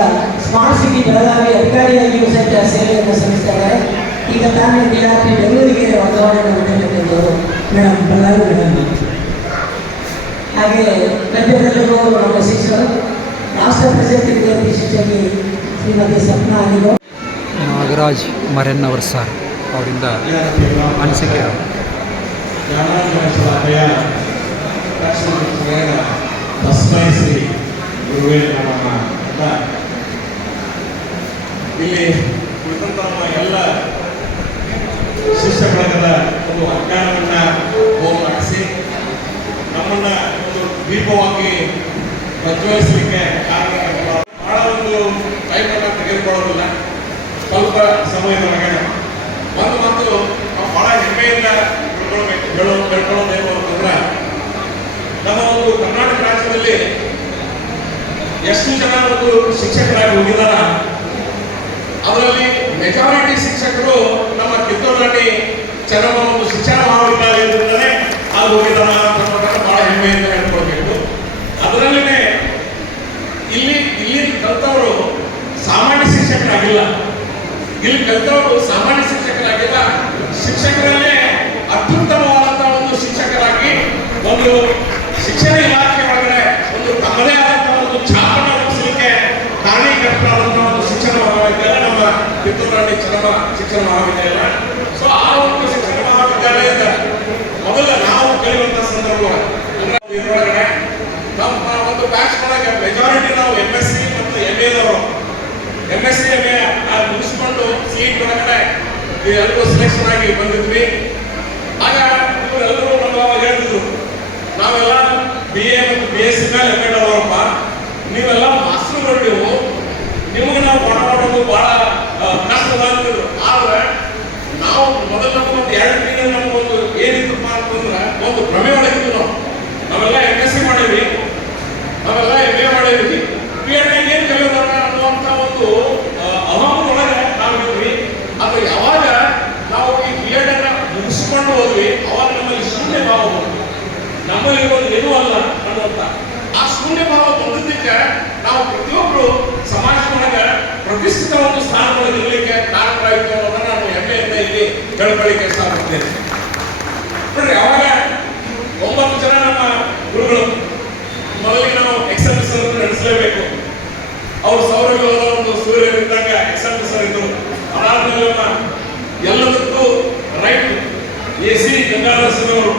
ಸ್ಮಾರ್ಟ್ ಸಿಟಿ ಬೆಳಗಾವಿ ಅಧಿಕಾರಿಯಾಗಿಯೂ ಸಹಿತ ಸೇವೆಯನ್ನು ಸಲ್ಲಿಸ್ತಾ ಇದ್ದಾರೆ. ಈಗ ತಾನೇ DRP ಬೆಂಗಳೂರಿಗೆ ವರ್ಗಾವಣೆ ಮಾಡಿರ್ತಕ್ಕಂಥದ್ದು ಮೇಡಮ್ ಬಳ್ಳಾರಿ ಮೇಡಮ್. ಹಾಗೆ ರಾಜ್ಯದಲ್ಲಿರುವ ನಮ್ಮ ಶಿಕ್ಷಕರು ರಾಷ್ಟ್ರ ಪ್ರಶಸ್ತಿ ವಿದ್ಯಾರ್ಥಿ ಶಿಕ್ಷಕಿ ಶ್ರೀಮತಿ ಸಪ್ನಾ ಅನಿಗೋ, ನಾಗರಾಜ್ ಮರೆನ್ನವರ್ ಸರ್ ಅವರಿಂದ ಅನಿಸಿಕೆ. ತಸ್ಮೈ ಶ್ರೀ ಗುರುವೇ ನಮಃ ಅಂತ ಇಲ್ಲಿ ಕುಳಿತಂತ ನಮ್ಮ ಎಲ್ಲ ಶಿಕ್ಷಕರ ಒಂದು ಅಜ್ಞಾನವನ್ನು ಹೋಗಲಾಡಿಸಿ ನಮ್ಮನ್ನು ಒಂದು ದೀಪವಾಗಿ ಪ್ರಜ್ವಲಿಸಲಿಕ್ಕೆ ಕಾರಣರಾಗಿರುವ ಬಹಳ ಒಂದು ಟೈಮನ್ನು ತೆಗೆದುಕೊಳ್ಳೋದಿಲ್ಲ. ಸ್ವಲ್ಪ ಸಮಯದೊಳಗೆ ಒಂದು ಮತ್ತು ನಾವು ಬಹಳ ಹೆಮ್ಮೆಯಿಂದ ಹೇಳ್ಕೊಳ್ಳೋದೇನು ಅಂತಂದ್ರೆ ನಮ್ಮ ಒಂದು ಕರ್ನಾಟಕ ರಾಜ್ಯದಲ್ಲಿ ಎಷ್ಟು ಜನ ಒಂದು ಶಿಕ್ಷಕರಾಗಿ ಹೋಗಿದಾರ, ಅದರಲ್ಲಿ ಮೆಜಾರಿಟಿ ಶಿಕ್ಷಕರು ನಮ್ಮ ಕಿತ್ತೂರಿನಲ್ಲಿ ಚೆನ್ನಮ್ಮ ಒಂದು ಶಿಕ್ಷಣ ಮಹಾವಿದ್ಯಾಲಯದಿಂದಲೇ ಅದು ಹೋಗಿದಾರ ಅಂತ ಬಹಳ ಹೆಮ್ಮೆಯಿಂದ ಹೇಳ್ಕೊಳ್ಬೇಕು. ಅದರಲ್ಲೇ ಇಲ್ಲಿ ಕಲಿತವರು ಸಾಮಾನ್ಯ ಶಿಕ್ಷಕರಾಗಿಲ್ಲ. ಇಲ್ಲಿ ಕಲಿತವರು ಸಾಮಾನ್ಯ ಶಿಕ್ಷಕರಾಗಿಲ್ಲ, ಶಿಕ್ಷಕರಲ್ಲೇ ಅತ್ಯುತ್ತಮವಾದಂತಹ ಒಂದು ಶಿಕ್ಷಕರಾಗಿ ಒಂದು ಶಿಕ್ಷಣ ಇಲಾಖೆ ಒಳಗಡೆ ಒಂದು ತಮ್ಮದೇ ಆದಂತಹ ಒಂದು ಛಾಪನ್ನು ರೂಪಿಸಲಿಕ್ಕೆ ಕಾರಣೀಕರ್ತರು ಶಿಕ್ಷಣ ಮಹಾವಿದ್ಯಾಲಯ. ಸೊ ಆ ಒಂದು ಶಿಕ್ಷಣ ಮಹಾವಿದ್ಯಾಲಯದ ಮೊದಲ ನಾವು ಕಲಿಯುವಂತಹ ಸಂದರ್ಭ ಇದರೊಳಗಡೆ ನಮ್ಮ ಒಂದು ಬ್ಯಾಚ್ ಒಳಗೆ ಮೆಜಾರಿಟಿ ನಾವು MSc ಮತ್ತು MA MSc MA ಮುಗಿಸ್ಕೊಂಡು ಸೀಟ್ ಒಳಗಡೆ ಎಲ್ಲರೂ ಸೆಲೆಕ್ಷನ್ ಆಗಿ ಬಂದಿದ್ವಿ. ಆಗ ಇವರೆಲ್ಲರೂ ನಮ್ಮ ಅವಾಗ ಹೇಳ್ತಿದ್ರು, ನಾವೆಲ್ಲ BA ಮತ್ತು BSc ಮೇಲೆ MA ಅವರಪ್ಪ, ನೀವೆಲ್ಲ ಮಾಸ್ಟರ್ ನೀವು, ನಿಮಗೆ ನಾವು ಪಾಠ ಮಾಡೋದು ಬಹಳ ಕಷ್ಟದ ಅಂತಿದ್ರು. ಆದ್ರೆ ನಾವು ಮೊದಲು ನಮಗೊಂದು 2 ತಿಂಗಳು ನಮಗೊಂದು ಏನಿತ್ತಪ್ಪ ಅಂತಂದ್ರೆ ಒಂದು ಭ್ರಮೆ ಒಳಗಿದ್ದು ನಾವೆಲ್ಲ MSc ಮಾಡೀವಿ, ನಾವೆಲ್ಲ MA ಮಾಡೀವಿ, B.Ed ಏನು ಕಲಿಯೋದಲ್ಲ ಅನ್ನುವಂಥ ಒಂದು ಅಹಂ ಒಳಗೆ ನಾವು ಇದ್ವಿ. ಆದರೆ ಯಾವಾಗ ನಾವು ಈ B.Ed ಅನ್ನ ಮುಗಿಸ್ಕೊಂಡು ಹೋದ್ವಿ, ಅವಾಗ ನಮ್ಮಲ್ಲಿ ಶೂನ್ಯ ಭಾವ ಬಂತು. ನಮ್ಮಲ್ಲಿ ಇರೋದು ಏನೂ ಅಲ್ಲ ಅನ್ನುವಂಥ ಆ ಶೂನ್ಯ ಭಾವ ಬಂದಿದ್ದಕ್ಕೆ ನಾವು ಪ್ರತಿಯೊಬ್ಬರು ಸಮಾಜದೊಳಗೆ ಪ್ರತಿಷ್ಠಿತ ಒಂದು ಸ್ಥಾನದಲ್ಲಿ ಇರಲಿಕ್ಕೆ ಕಾರಣವಾಯಿತು ಅನ್ನೋದನ್ನ ನಾನು ಹೆಮ್ಮೆಯಿಂದ ಇಲ್ಲಿ ಹೇಳ್ಕೊಳ್ಳಿಕ್ಕೆ ಇಷ್ಟಪಡ್ತೇನೆ. ನೋಡ್ರಿ, ಅವಾಗ 9 ಜನ ನಮ್ಮ ಗುರುಗಳು. ಮೊದಲಿಗೆ ನಾವು ಎಕ್ಸೆಪ್ಷನ್ ನಡೆಸಲೇಬೇಕು. ಅವ್ರು ಸೌರವ್ಯೂಹದ ಒಂದು ಸೂರ್ಯನಿದ್ದಾಗ ಎಕ್ಸೆಪ್ಷನ್ ಇದ್ದರು. ಅದಾದ್ಮೇಲೆ ಎಲ್ಲದಕ್ಕೂ ರೈಟ್ AC ಗಂಗಾಧರ ಸಿಂಗ್ ಅವರು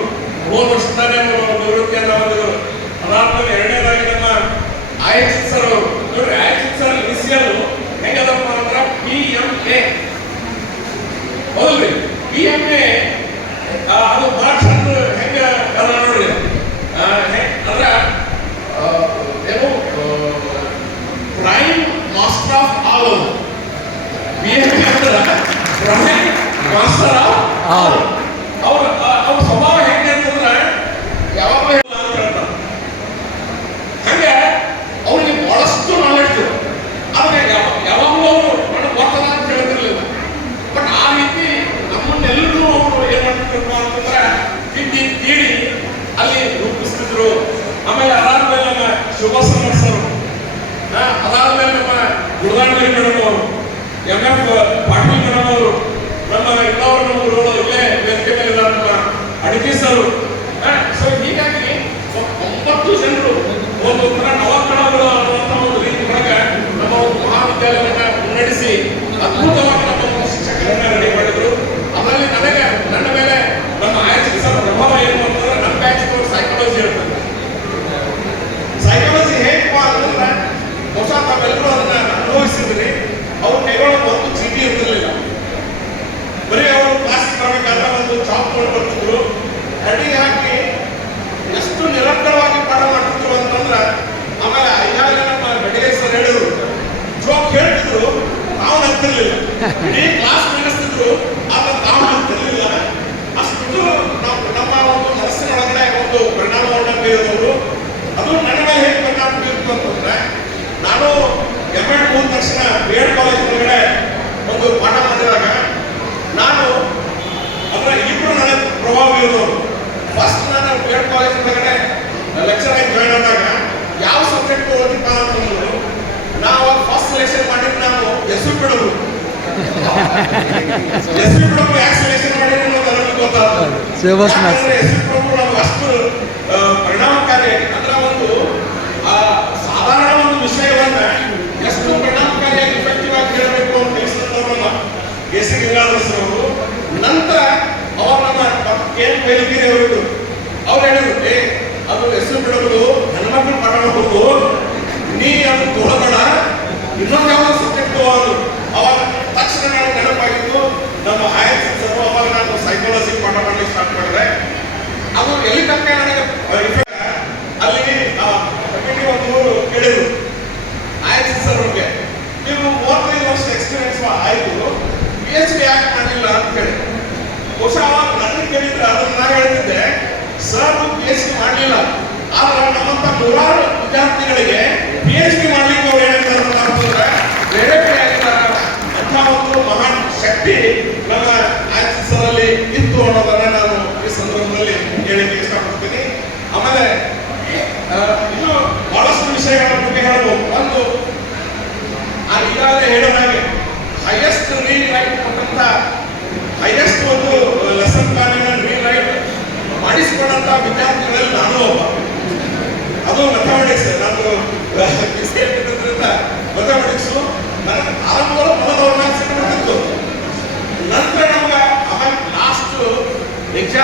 ಹೋದ ವರ್ಷದಾನೇ ನಿವೃತ್ತಿಯನ್ನ ಹೊಂದಿದರು. ಅದಾದ್ಮೇಲೆ 2ನೇದಾಗಿ ನಮ್ಮ ಆಯಚಿತ್ ಸರ್ ಅವರು. ನೋಡ್ರಿ, ಆಯಚಿತ್ ಸರ್ ಇನಿಷಿಯಲ್ ಹೆಂಗದಪ್ಪ ಅಂದ್ರೆ PMA ಹೌದ್ರಿ. PMA ಅದು ಬಹಳ ಚಂದ ಹೆಂಗ ಅದ ನೋಡ್ರಿ. ಅಂದ್ರೆ ಏನು prime master of all. PMA ಅಂದ್ರೆ ಪ್ರೈಮ್ ಮಾಸ್ಟರ್ ಆಫ್ ಆಲ್. ಅವ್ರ ಸ್ವಭಾವ ಹೆಂಗೆ ಅಂತಂದ್ರೆ ಯಾವಾಗಲೂ ಅಂತ ಹೇಳ್ತಾರೆ. ಹಂಗೆ ಅವ್ರಿಗೆ ಬಹಳಷ್ಟು ನಾಲೆಡ್ಜ್. ಆದ್ರೆ ಯಾವಾಗಲೂ ಅವರು ನನಗೆ ಗೊತ್ತದ ಅಂತ ಹೇಳ್ತಿರ್ಲಿಲ್ಲ. ಬಟ್ ಆ ರೀತಿ ನಮ್ಮನ್ನೆಲ್ಲರೂ ಅವರು ಏನ್ ಮಾಡ್ತಿದ್ರು ಅಂತಂದ್ರೆ ತೀಡಿ ಅಲ್ಲಿ ರೂಪಿಸ್ತಿದ್ರು. ಆಮೇಲೆ ಅದಾದ್ಮೇಲೆ ನಮ್ಮ ಶುಭಾಸನ ಸರ್, ಅದಾದ್ಮೇಲೆ ನಮ್ಮ ಗುರುದಾಂಡಗಿ ಮೇಡಮ್ ಅವರು, MF ಪಾಟೀಲ್ ಮೇಡಮ್ ಅವರು, ನಮ್ಮ ಇನ್ನೊರು ನಮ್ಮ ಗುರುಗಳು ಇಲ್ಲೇ ವೇದಿಕೆ ಮೇಲೆ ನಮ್ಮ ಅಡಿಕೆ ಸರ್. ಸೊ ಹೀಗಾಗಿ 9 ಜನರು ಒಂದು ನವಕಣಗಳು ಅನ್ನುವಂಥ ಒಂದು ರೀತಿ ಒಳಗೆ ನಮ್ಮ ಒಂದು ಮಹಾವಿದ್ಯಾಲಯವನ್ನ ಮುನ್ನಡೆಸಿ ಅದ್ಭುತವಾಗಿ ನಮ್ಮ ಒಂದು ಶಿಕ್ಷಕರನ್ನ ರೆಡಿ ಮಾಡಿದ್ರು. ಅದರಲ್ಲಿ ನನಗೆ ನನ್ನ ಮೇಲೆ ನಮ್ಮ ಆಯಚಿತ್ ಸರ್ ಪ್ರಭಾವ ಏನು ಅಂತಂದ್ರೆ, ನಮ್ಮ ಬ್ಯಾಚ್ ಸೈಕಾಲಜಿ ಹೇಳ್ತಾರೆ. ಸೈಕಾಲಜಿ ಹೇಗಪ್ಪ ಅಂತಂದ್ರೆ ಹೊಸ ತಾವೆಲ್ಲರೂ ಅದನ್ನ ಅನುಭವಿಸಿದ್ರಿ. ಅವ್ರು ಕೈಗೊಳ್ಳೋದು ಒಂದು ಚೀಟಿ ಇರ್ತಿರ್ಲಿಲ್ಲ. ಬರೀ ಅವರು ಕ್ಲಾಸ್ ಬರಬೇಕಾದ್ರೆ ಒಂದು ಚಾಪ್ ತೊಗೊಂಡು ಬರ್ತಿದ್ರು. ಅಡಿಗೆ ಹಾಕಿ ಎಷ್ಟು ನಿರಂತರವಾಗಿ ಪಾಠ ಮಾಡ್ತಿದ್ರು ಅಂತಂದ್ರೆ, ಆಮೇಲೆ ಈಗಾಗಲೇ ನಮ್ಮ ಗಡಿಗೆ ಸರ್ ಹೇಳಿದ್ರು, ಜೋಕ್ ಹೇಳ್ತಿದ್ರು, ನಾವು ನಗ್ತಿರ್ಲಿಲ್ಲ. ಇಡೀ ಕ್ಲಾಸ್ ನಡೆಸ್ತಿದ್ರು, ಆದ್ರೆ ನಾವು ನಗ್ತಿರ್ಲಿಲ್ಲ. ಅಷ್ಟು ನಾವು ನಮ್ಮ ಒಂದು ಮನಸ್ಸಿನೊಳಗಡೆ ಒಂದು ಪರಿಣಾಮವನ್ನು ಬೀರಿದವರು. ಅದು ನನ್ನ ಮೇಲೆ ಹೇಗೆ ಪರಿಣಾಮ ಬೀರಿತು ಅಂತಂದ್ರೆ, ನಾನು M.Ed ಮುಗಿದ ತಕ್ಷಣ B.Ed ಕಾಲೇಜ್ ಒಳಗಡೆ ಒಂದು ಪಾಠ ಮಾಡಿದಾಗ ನಾನು ಅಂದ್ರೆ ಇಬ್ಬರು ನನಗೆ ಪ್ರಭಾವ ಬೀರಿದವರು. ಫಸ್ಟ್ ನಾನು B.Ed ಕಾಲೇಜ್ ಒಳಗಡೆ ಲೆಕ್ಚರ್ ಆಗಿ ಜಾಯ್ನ್ ಆದಾಗ ಯಾವ ಸಬ್ಜೆಕ್ಟ್ ಓದಿಪ್ಪ ಅಂತಂದ್ರು, ನಾವು ಫಸ್ಟ್ ಸೆಲೆಕ್ಷನ್ ಮಾಡಿದ್ದು ನಾನು SU ಬಿಡೋದು. SU ಬಿಡೋದು ಯಾಕೆ ಸೆಲೆಕ್ಷನ್ ಮಾಡಿದ್ರೆ ಅನ್ನೋದು ನನಗೆ ಗೊತ್ತಾಗ್ತದೆ. SU ಬಿಡೋದು ನಾವು ಅಷ್ಟು ಪರಿಣಾಮಕಾರಿ. ಅಂದ್ರೆ ಒಂದು ಸಾಧಾರಣ ಒಂದು ವಿಷಯವನ್ನ ಎಷ್ಟು ಪರಿಣಾಮಕಾರಿಯಾಗಿ ಇಫೆಕ್ಟಿವ್ ಆಗಿ ಹೇಳಬೇಕು ಅಂತ ತಿಳಿಸಿದವರಲ್ಲ AC ಗಂಗಾಧರ ಸರ್ ಅವರು. ನಂತರ ಅವರು ನಮ್ಮ KM ಬೇಲಗಿರಿ ಅವರು ಹೇಳಿದ್ರು, ಅದು SU ಬಿಡೋದು ಹೆಣ್ಮಕ್ಳು ಪಾಠ ಮಾಡಬಹುದು, ನೀ ಅದು ತೋಳಬೇಡ, ಇನ್ನೊಂದು ಯಾವ ಸಬ್ಜೆಕ್ಟ್ ತಗೋದು. ಅವಾಗ ತಕ್ಷಣ ನನಗೆ ನೆನಪಾಗಿತ್ತು ನಮ್ಮ ಆಯಚಿತ್ ಸರ್. ಅವಾಗ ನಾನು ಸೈಕಾಲಜಿ ಪಾಠ ಮಾಡಲಿಕ್ಕೆ ಸ್ಟಾರ್ಟ್ ಮಾಡಿದೆ. ಅದು ಎಲ್ಲಿ ತನಕ ನನಗೆ ಅಲ್ಲಿ ಕಮಿಟಿ ಒಂದು ಕೇಳಿದ್ರು ಆಯಚಿತ್ ಸರ್ ಅವ್ರಿಗೆ, ನೀವು 35 ವರ್ಷ ಎಕ್ಸ್ಪೀರಿಯನ್ಸ್ ಆಯ್ತು, PhD ಯಾಕೆ ಮಾಡಲಿಲ್ಲ ಅಂತ ಹೇಳಿ. ಬಹುಶಃ ಅವಾಗ ನನಗೆ ಕೇಳಿದ್ರೆ ಅದನ್ನ ನಾನು ಹೇಳ್ತಿದ್ದೆ, ಸರ್ PhD ಮಾಡಲಿಲ್ಲ, ಆದ್ರೆ ನಮ್ಮಂತ 100 ವಿದ್ಯಾರ್ಥಿಗಳಿಗೆ PhD ಮಾಡ್ಲಿಕ್ಕೆ ಅವ್ರು ಹೇಳಿದ್ದಾರೆ ಅಂತಂದ್ರೆ ಬೇರೆ ಬೇರೆ ಆಗಿದ್ದಾರೆ. ಅಂಥ ಒಂದು ಮಹಾನ್ ಶಕ್ತಿ ನಮ್ಮ ಆಯಚಿತ್ ಸರ್ ಅಲ್ಲಿ ಇತ್ತು ಅನ್ನೋದನ್ನ ನಾನು ಈ ಸಂದರ್ಭದಲ್ಲಿ ಹೇಳಿಕ್ಕೆ ಇಷ್ಟಪಡ್ತೀನಿ. ಆಮೇಲೆ ಇನ್ನು ಬಹಳಷ್ಟು ವಿಷಯಗಳ ಬಗ್ಗೆ ಹೇಳ್ಬೋದು. ಒಂದು ಈಗಾಗಲೇ ಹೇಳಿದ ಹಾಗೆ ಹೈಯೆಸ್ಟ್ ರೀರೈಟ್ ಕೊಟ್ಟಂತ ಹೈಯೆಸ್ಟ್ ಒಂದು ಲೆಸನ್ ಪ್ಲಾನಿಂಗ್ ರೀರೈಟ್ ಮಾಡಿಸಿಕೊಂಡಂತ ವಿದ್ಯಾರ್ಥಿಗಳಲ್ಲಿ ನಾನು ಒಬ್ಬ. ಅದು ಮೆಥಮೆಟಿಕ್ಸ್. ನಾನು ಮೆಥಮೆಟಿಕ್ಸು ನನಗೆ ಆರಂಭಗಳು ಮೊದಲು ಅವ್ರ ಮ್ಯಾಥ್ಸ್ ಮಾಡ್ತಿತ್ತು.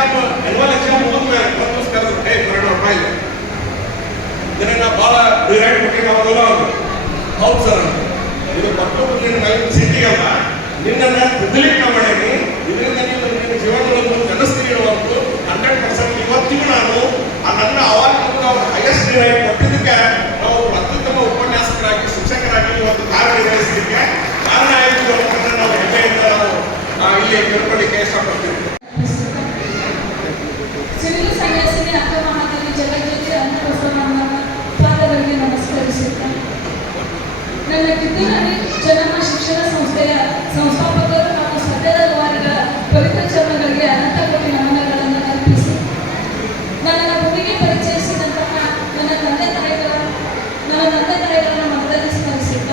ಎಕ್ಸಾಮ್ ಆನ್ಯುವಲ್ ಎಕ್ಸಾಮ್ ಮುಗಿದ್ಮೇಲೆ ಒಂದು ದಿವಸ ಕರೆದ್ರು, ಹೇ ಬರೋಣಪ್ಪ ಇಲ್ಲ ಇದನ್ನ ಭಾಳ ಡಿರೈಟ್ ಕೊಟ್ಟಿಗೆ ಅವಾಗಲ್ಲ ಅವರು. ಹೌದು ಸರ್, ಇದು ಕೊಟ್ಟು ನಿನ್ನ ಸಿಟಿಗಲ್ಲ, ನಿನ್ನನ್ನು ತಿದ್ದಲಿಕ್ಕೆ ಮಾಡೀನಿ, ಇದರಿಂದ ನೀವು ನಿನ್ನ ಜೀವನವನ್ನು ಕಲಿಸ್ತೀನಿ ಅನ್ನೋದು 100% ಇವತ್ತಿಗೂ ನಾನು ನನ್ನ ಅವಾಗ ಹೈಯೆಸ್ಟ್ ಡಿರೈಟ್ ಕೊಟ್ಟಿದ್ದಕ್ಕೆ ನಾವು ಅತ್ಯುತ್ತಮ ಉಪನ್ಯಾಸಕರಾಗಿ ಶಿಕ್ಷಕರಾಗಿ ಇವತ್ತು ಕಾರ್ಯನಿರ್ವಹಿಸಲಿಕ್ಕೆ ಕಾರಣ ಆಯಿತು ಅನ್ನೋದನ್ನು ನಾವು ಹೆಮ್ಮೆಯಿಂದ ನಾವು ಇಲ್ಲಿ ತಿಳ್ಕೊಳ್ಳಿಕ್ಕೆ ಇಷ್ಟಪಡ್ತೀವಿ. ಸಿವಿಲ್ ಸನ್ಯಾಸಿನಿ ಅಕ್ಕ ಮಹಾದೇವಿ ಜಗಜ್ಯೋತಿ ಅನ್ನಬಸವಣ್ಣನ ಪಾದಗಳಿಗೆ ನಮಸ್ಕರಿಸುತ್ತೇನೆ. ನನ್ನ ಕಿತ್ತೂರಲ್ಲಿ ಜನಮ ಶಿಕ್ಷಣ ಸಂಸ್ಥೆಯ ಸಂಸ್ಥಾಪಕರು ಹಾಗೂ ಸದ್ಯದ ದ್ವಾರಿಗಳ ಪವಿತ್ರ ಚರಣಗಳಿಗೆ ಅನಂತ ಕೋಟಿ ನಮನಗಳನ್ನು ಅರ್ಪಿಸಿ ನನ್ನನ್ನು ಭೂಮಿಗೆ ಪರಿಚಯಿಸಿದಂತಹ ನನ್ನ ತಂದೆ ತಾಯಿಗಳನ್ನು ಮನದಲ್ಲಿ ಸ್ಮರಿಸುತ್ತ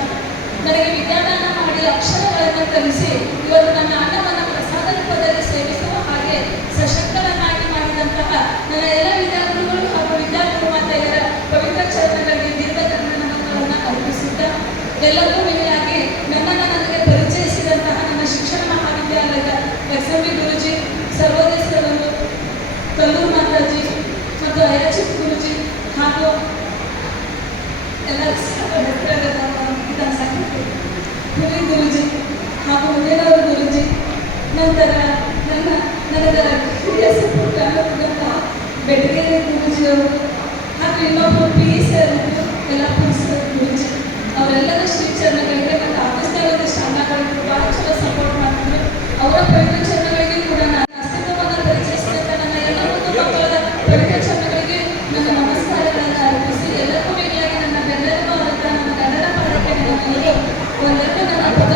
ನನಗೆ ವಿದ್ಯಾದಾನ ಮಾಡಿ ಅಕ್ಷರಗಳನ್ನು ಕಲಿಸಿ ಇವತ್ತು ನನ್ನ ಅನ್ನವನ್ನು ಪ್ರಸಾದ ರೂಪದಲ್ಲಿ ಸೇವಿಸುವ ಹಾಗೆ ಸಶಕ್ತರನ್ನಾಗಿ ಮಾಡಿದಂತಹ ನನ್ನ ಎಲ್ಲ ವಿದ್ಯಾರ್ಥಿಗಳು ಹಾಗೂ ವಿದ್ಯಾರ್ಥಿ ಮಾತೆಯರ ಪವಿತ್ರ ಚರಣಗಳಿಗೆ ದೀರ್ಘದಂಡ ನಮನಗಳನ್ನು ಅರ್ಪಿಸುತ್ತ ಎಲ್ಲರಿಗೂ ಮಿಗಿಲಾಗಿ ನನ್ನನ್ನು ನನಗೆ ಪರಿಚಯಿಸಿದಂತಹ ನನ್ನ ಶಿಕ್ಷಣ ಮಹಾವಿದ್ಯಾಲಯದ ಎಕ್ಸಂಬಿ ಗುರುಜಿ, ಸರ್ವೋದಯ ಸರರು, ಕಲ್ಲೂರು ಮಾತಾಜಿ ಮತ್ತು ಅಯಾಚಿತ್ ಗುರುಜಿ ಹಾಗೂ ಎಲ್ಲ ಹುಲಿ ಗುರುಜಿ ಹಾಗೂ ಮುಂದೇನವರು ಗುರುಜಿ, ನಂತರ ನನಗೆ ಹಿರಿಯ ಸಪೋರ್ಟ್ ಬೆಟಗೇರಿ ಗುರುಜಿಯವರು ಹಾಗೂ ಇನ್ನೊಬ್ಬರು PE ಸರ್ ಯಲ್ಲಾಪುರ ಸರ್ ಗುರುಜಿ ಅವರೆಲ್ಲರ ಶ್ರೀಚರಣಗಳಿಗೆ ಮತ್ತು ಆಫೀಸ್ನಲ್ಲಿ ಶಾಲಾಗಳಿಗೆ ಭಾಳ ಚಲೋ ಸಪೋರ್ಟ್ ಮಾಡ್ತಿದ್ರು. ಅವರ ಪವಿತ್ರ ಚರಣಗಳಿಗೆ ಕೂಡ ನಾನು ಅಸ್ತಿತ್ವವನ್ನು ಪರಿಚಯಿಸಿದಂಥ ನನ್ನ ಎಲ್ಲ ಮಕ್ಕಳ ಪವಿತ್ರ ಚರಣಗಳಿಗೆ ನನ್ನ ನಮಸ್ಕಾರಗಳನ್ನು ಅರ್ಪಿಸಿ ಎಲ್ಲರಿಗೂ ಮಿಗಿಲಾಗಿ ನನ್ನ ಬೆನ್ನೆಲುಬು ಆದಂಥ ನನ್ನ ಕನ್ನಡ ಪಾಠಕ್ಕೆ ನೆನಪು ಒಂದೆರಡು ನನ್ನ ಪದ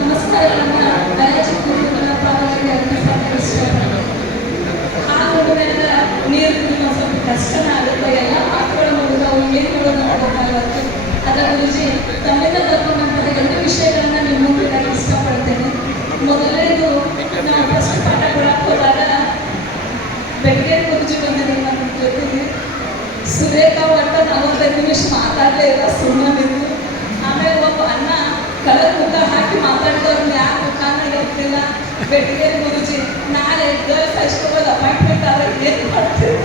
ನಮಸ್ಕಾರಗಳನ್ನು ಅಯಾಚಿತ್ ಗುರುಗಳ ಪಾದಗಳಿಗೆ ಅರ್ಪಿಸಕ್ಕೆ ಇಷ್ಟಪಡ್ತೀನಿ. ಆ ಹುಡುಗನೆಲ್ಲ ನೀರು ಕುಡಿಯುವ ಸ್ವಲ್ಪ ಕಷ್ಟನೇ ಆಗುತ್ತೆ, ಎಲ್ಲ ಮಾತುಗಳ ಮೂಲಕ ಅವ್ರು ಏನು ಹೇಳೋದು ಗೊತ್ತಾಗುತ್ತೆ. ಅದರ ಗುರುಜಿ ತಮ್ಮಿಂದ ತಗೊಂಡಂತಹ ಎಲ್ಲ ವಿಷಯಗಳನ್ನ ನಿಮ್ಮ ಮುಂದೆ ಇಡಕ್ಕೆ ಇಷ್ಟಪಡ್ತೇನೆ. ಮೊದಲನೇದು ನಾವು ಫಸ್ಟ್ ಪಾಠ ಕೊಡಕ್ಕೆ ಹೋದಾಗ ಬೆಳಗ್ಗೆ ಗುರುಜಿ ಬಂದಿದ್ದೀವಿ ನಮ್ಮ ಜೊತೆಗೆ. ಸುರೇಖ ಒಟ್ಟ 45 ನಿಮಿಷ ಮಾತಾಡಲೇ ಇಲ್ಲ, ಸುಮ್ಮನಿದ್ದು. ಆಮೇಲೆ ಒಬ್ಬ ಅಣ್ಣ ಕಲರ್ ಮುಖ ಹಾಕಿ ಮಾತಾಡಿದವ್ರನ್ನ ಯಾರು ಮುಖಾನ ಇರ್ತಿಲ್ಲ. ಬೆಳಗ್ಗೆ ಗುರುಜಿ ನಾಳೆ ಗರ್ಲ್ಸ್ ಹೈಸ್ಕೂಲ್ ಅಪಾಯಿಂಟ್ಮೆಂಟ್ ಆದಾಗ ಏನು ಮಾಡ್ತೀವಿ.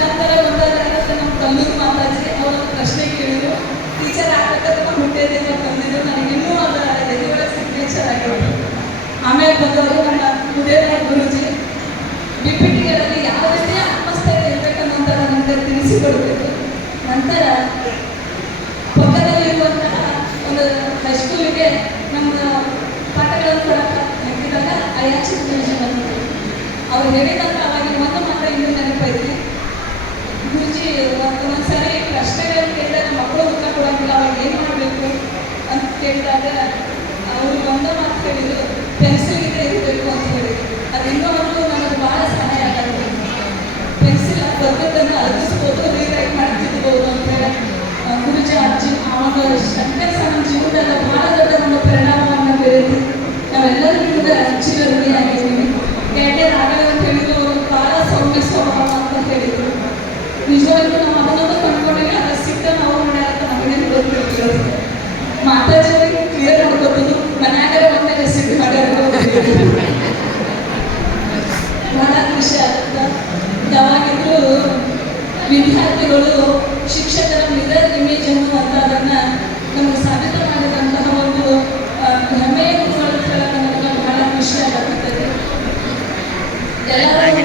ನಂತರ ಒಂದಾದ ನಮ್ಮ ಕಲ್ಲೂರು ಮಾತಾಜಿ ಅವರು ಪ್ರಶ್ನೆ ಕೇಳಿದ್ರು, ಟೀಚರ್ ಆಗಬೇಕಾದ್ರೆ ಹುಟ್ಟಿದಿಂದ ಬಂದಿದ್ದು, ನನಗಿನ್ನೂ ಅದರ ಎದುರುಗಳ ಸಿಗ್ನೇಚರ್ ಆಗಿರೋದು. ಆಮೇಲೆ ಬಂದವರು ನಮ್ಮ ಉದಯನಾಥ ಗುರುಜಿ PPTಗಳಲ್ಲಿ ಯಾವ ರೀತಿಯ ಆತ್ಮಸ್ಥೈರ್ಯ ಇರಬೇಕನ್ನೋಂಥ ನನಗೆ ತಿಳಿಸಿಕೊಡ್ಬೇಕು. ನಂತರ ಪಕ್ಕದಲ್ಲಿರುವಂತಹ ಒಂದು ಹೈಸ್ಕೂಲಿಗೆ ನಮ್ಮ ಪಾಠಗಳನ್ನು ಕೊಡಕ್ಕೆ ಹಾಕಿದಾಗ ಅಯಾಚಿತ್ ಗುರುಜಿ ಬಂದರು. ಅವ್ರು ಹೇಳಿದಾಗ ಅವಾಗ ಒಂದು ಮಾತ್ರ ಇನ್ನೂ ನೆನಪೈತಿ. ಗುರುಜಿ ಒಂದೊಂದ್ಸರಿ ಪ್ರಶ್ನೆಗಳನ್ನು ಕೇಳಿದಾಗ ಮಕ್ಕಳು ಮುಖ ಕೊಡೋಂಗಿಲ್ಲ, ಅವಾಗ ಏನು ಮಾಡಬೇಕು ಅಂತ ಕೇಳಿದಾಗ ಅವರು ಒಂದು ಮಾತು ಹೇಳಿದರು, ಪೆನ್ಸಿಲ್ ಇರಬೇಕು ಅಂತ ಹೇಳಿದರು. ಅದಿನ್ನೂ ಒಂದು ನನಗೆ ಭಾಳ ಸಹಾಯ ಆಗುತ್ತೆ. ಪೆನ್ಸಿಲ್ ಬರ್ಬೇಕನ್ನು ಅರ್ಗಿಸ್ಬೋದು, ರೀರೈಟ್ ಮಾಡ್ತಿರ್ಬೋದು ಅಂತ ಗುರುಜಿ ಅಜ್ಜಿ ಆವಾಗ ಶಂಕರ್ ಸಹ ನಮ್ಮ ಜೀವನದಾಗ ಭಾಳ ದೊಡ್ಡ ನಮ್ಮ ಪರಿಣಾಮವನ್ನು ಬೀರಿತು. ನಾವೆಲ್ಲರೂ ಕೂಡ ಅಜ್ಜಿನ ಋಣಿಯಾಗಿದ್ದೀವಿ. ಎರಡನೇ ರಾಘವ ಅಂತ ಹೇಳಿದ್ರು, ಅವರು ಭಾಳ ಸೌಮ್ಯ ಸ್ವಭಾವ ಅಂತ ಹೇಳಿದರು. ನಿಜವಾಗ್ಲೂ ನಾವು ಅದನ್ನೊಂದು ಕಂಡುಕೊಂಡಿಲ್ಲ, ಅದರ ಸಿಕ್ಕ ನಾವು ಮಾಡ್ಯಾರ ನಮಗೇನು ಗೊತ್ತಿರ್ತದೆ. ಮಾತಾಜಿ ಕ್ಲಿಯರ್ ಮಾಡ್ಕೋಬೋದು, ಮನ್ಯಾಗ ಬಂದಾಗ ಸಿಟ್ಟು ಮಾಡ್ಯಾರ ಭಾಳ ಖುಷಿ ಆಗುತ್ತೆ. ಯಾವಾಗಿದ್ರೂ ವಿದ್ಯಾರ್ಥಿಗಳು ಶಿಕ್ಷಕರ ಮಿರರ್ ಇಮೇಜ್ ಅನ್ನುವಂಥದ್ದನ್ನು ನಮಗೆ ಸಾಬೀತು ಮಾಡಿದಂತಹ ಒಂದು ಹೆಮ್ಮೆಯ ಗುರುಗಳು ನಮಗೆ ಬಹಳ ಖುಷಿ ಆಗುತ್ತದೆ. ಎಲ್ಲರೂ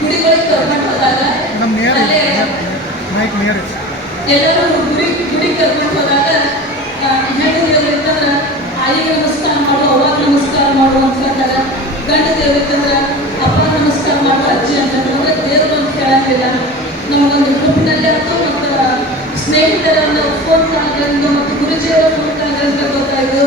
ಗುಡಿಗಳಿಗೆ ಕರ್ಕೊಂಡು ಹೋದಾಗ ಅಲ್ಲೇ ಎಲ್ಲರೂ ಗುಡಿಗೆ ಕರ್ಕೊಂಡು ಹೋದಾಗ ಹೆಣ್ಣು ದೇವರು ಇರ್ತಂದ್ರೆ ಆಯಿಗೆ ನಮಸ್ಕಾರ ಮಾಡು, ಅವಾಗ ನಮಸ್ಕಾರ ಮಾಡು ಅಂತ ಹೇಳ್ತಾರೆ. ಗಂಡು ದೇವರು ಇರ್ತಂದ್ರೆ ಅಪ್ಪ ನಮಸ್ಕಾರ ಮಾಡು, ಅಜ್ಜಿ ಅಂತಂದ್ರೆ ದೇವರು ಅಂತ ಹೇಳಂಗಿಲ್ಲ. ನಮಗೊಂದು ಗ್ರೂಪ್ನಲ್ಲಿ ಆಯ್ತು ಮತ್ತು ಸ್ನೇಹಿತರನ್ನು ಫೋನ್ ಕಾಲ್ಗಳಿಂದ ಮತ್ತು ಗುರುಜಿಯವರ ಫೋನ್ ಕಾಲ್ಗಳಿಂದ ಗೊತ್ತಾಯಿತು.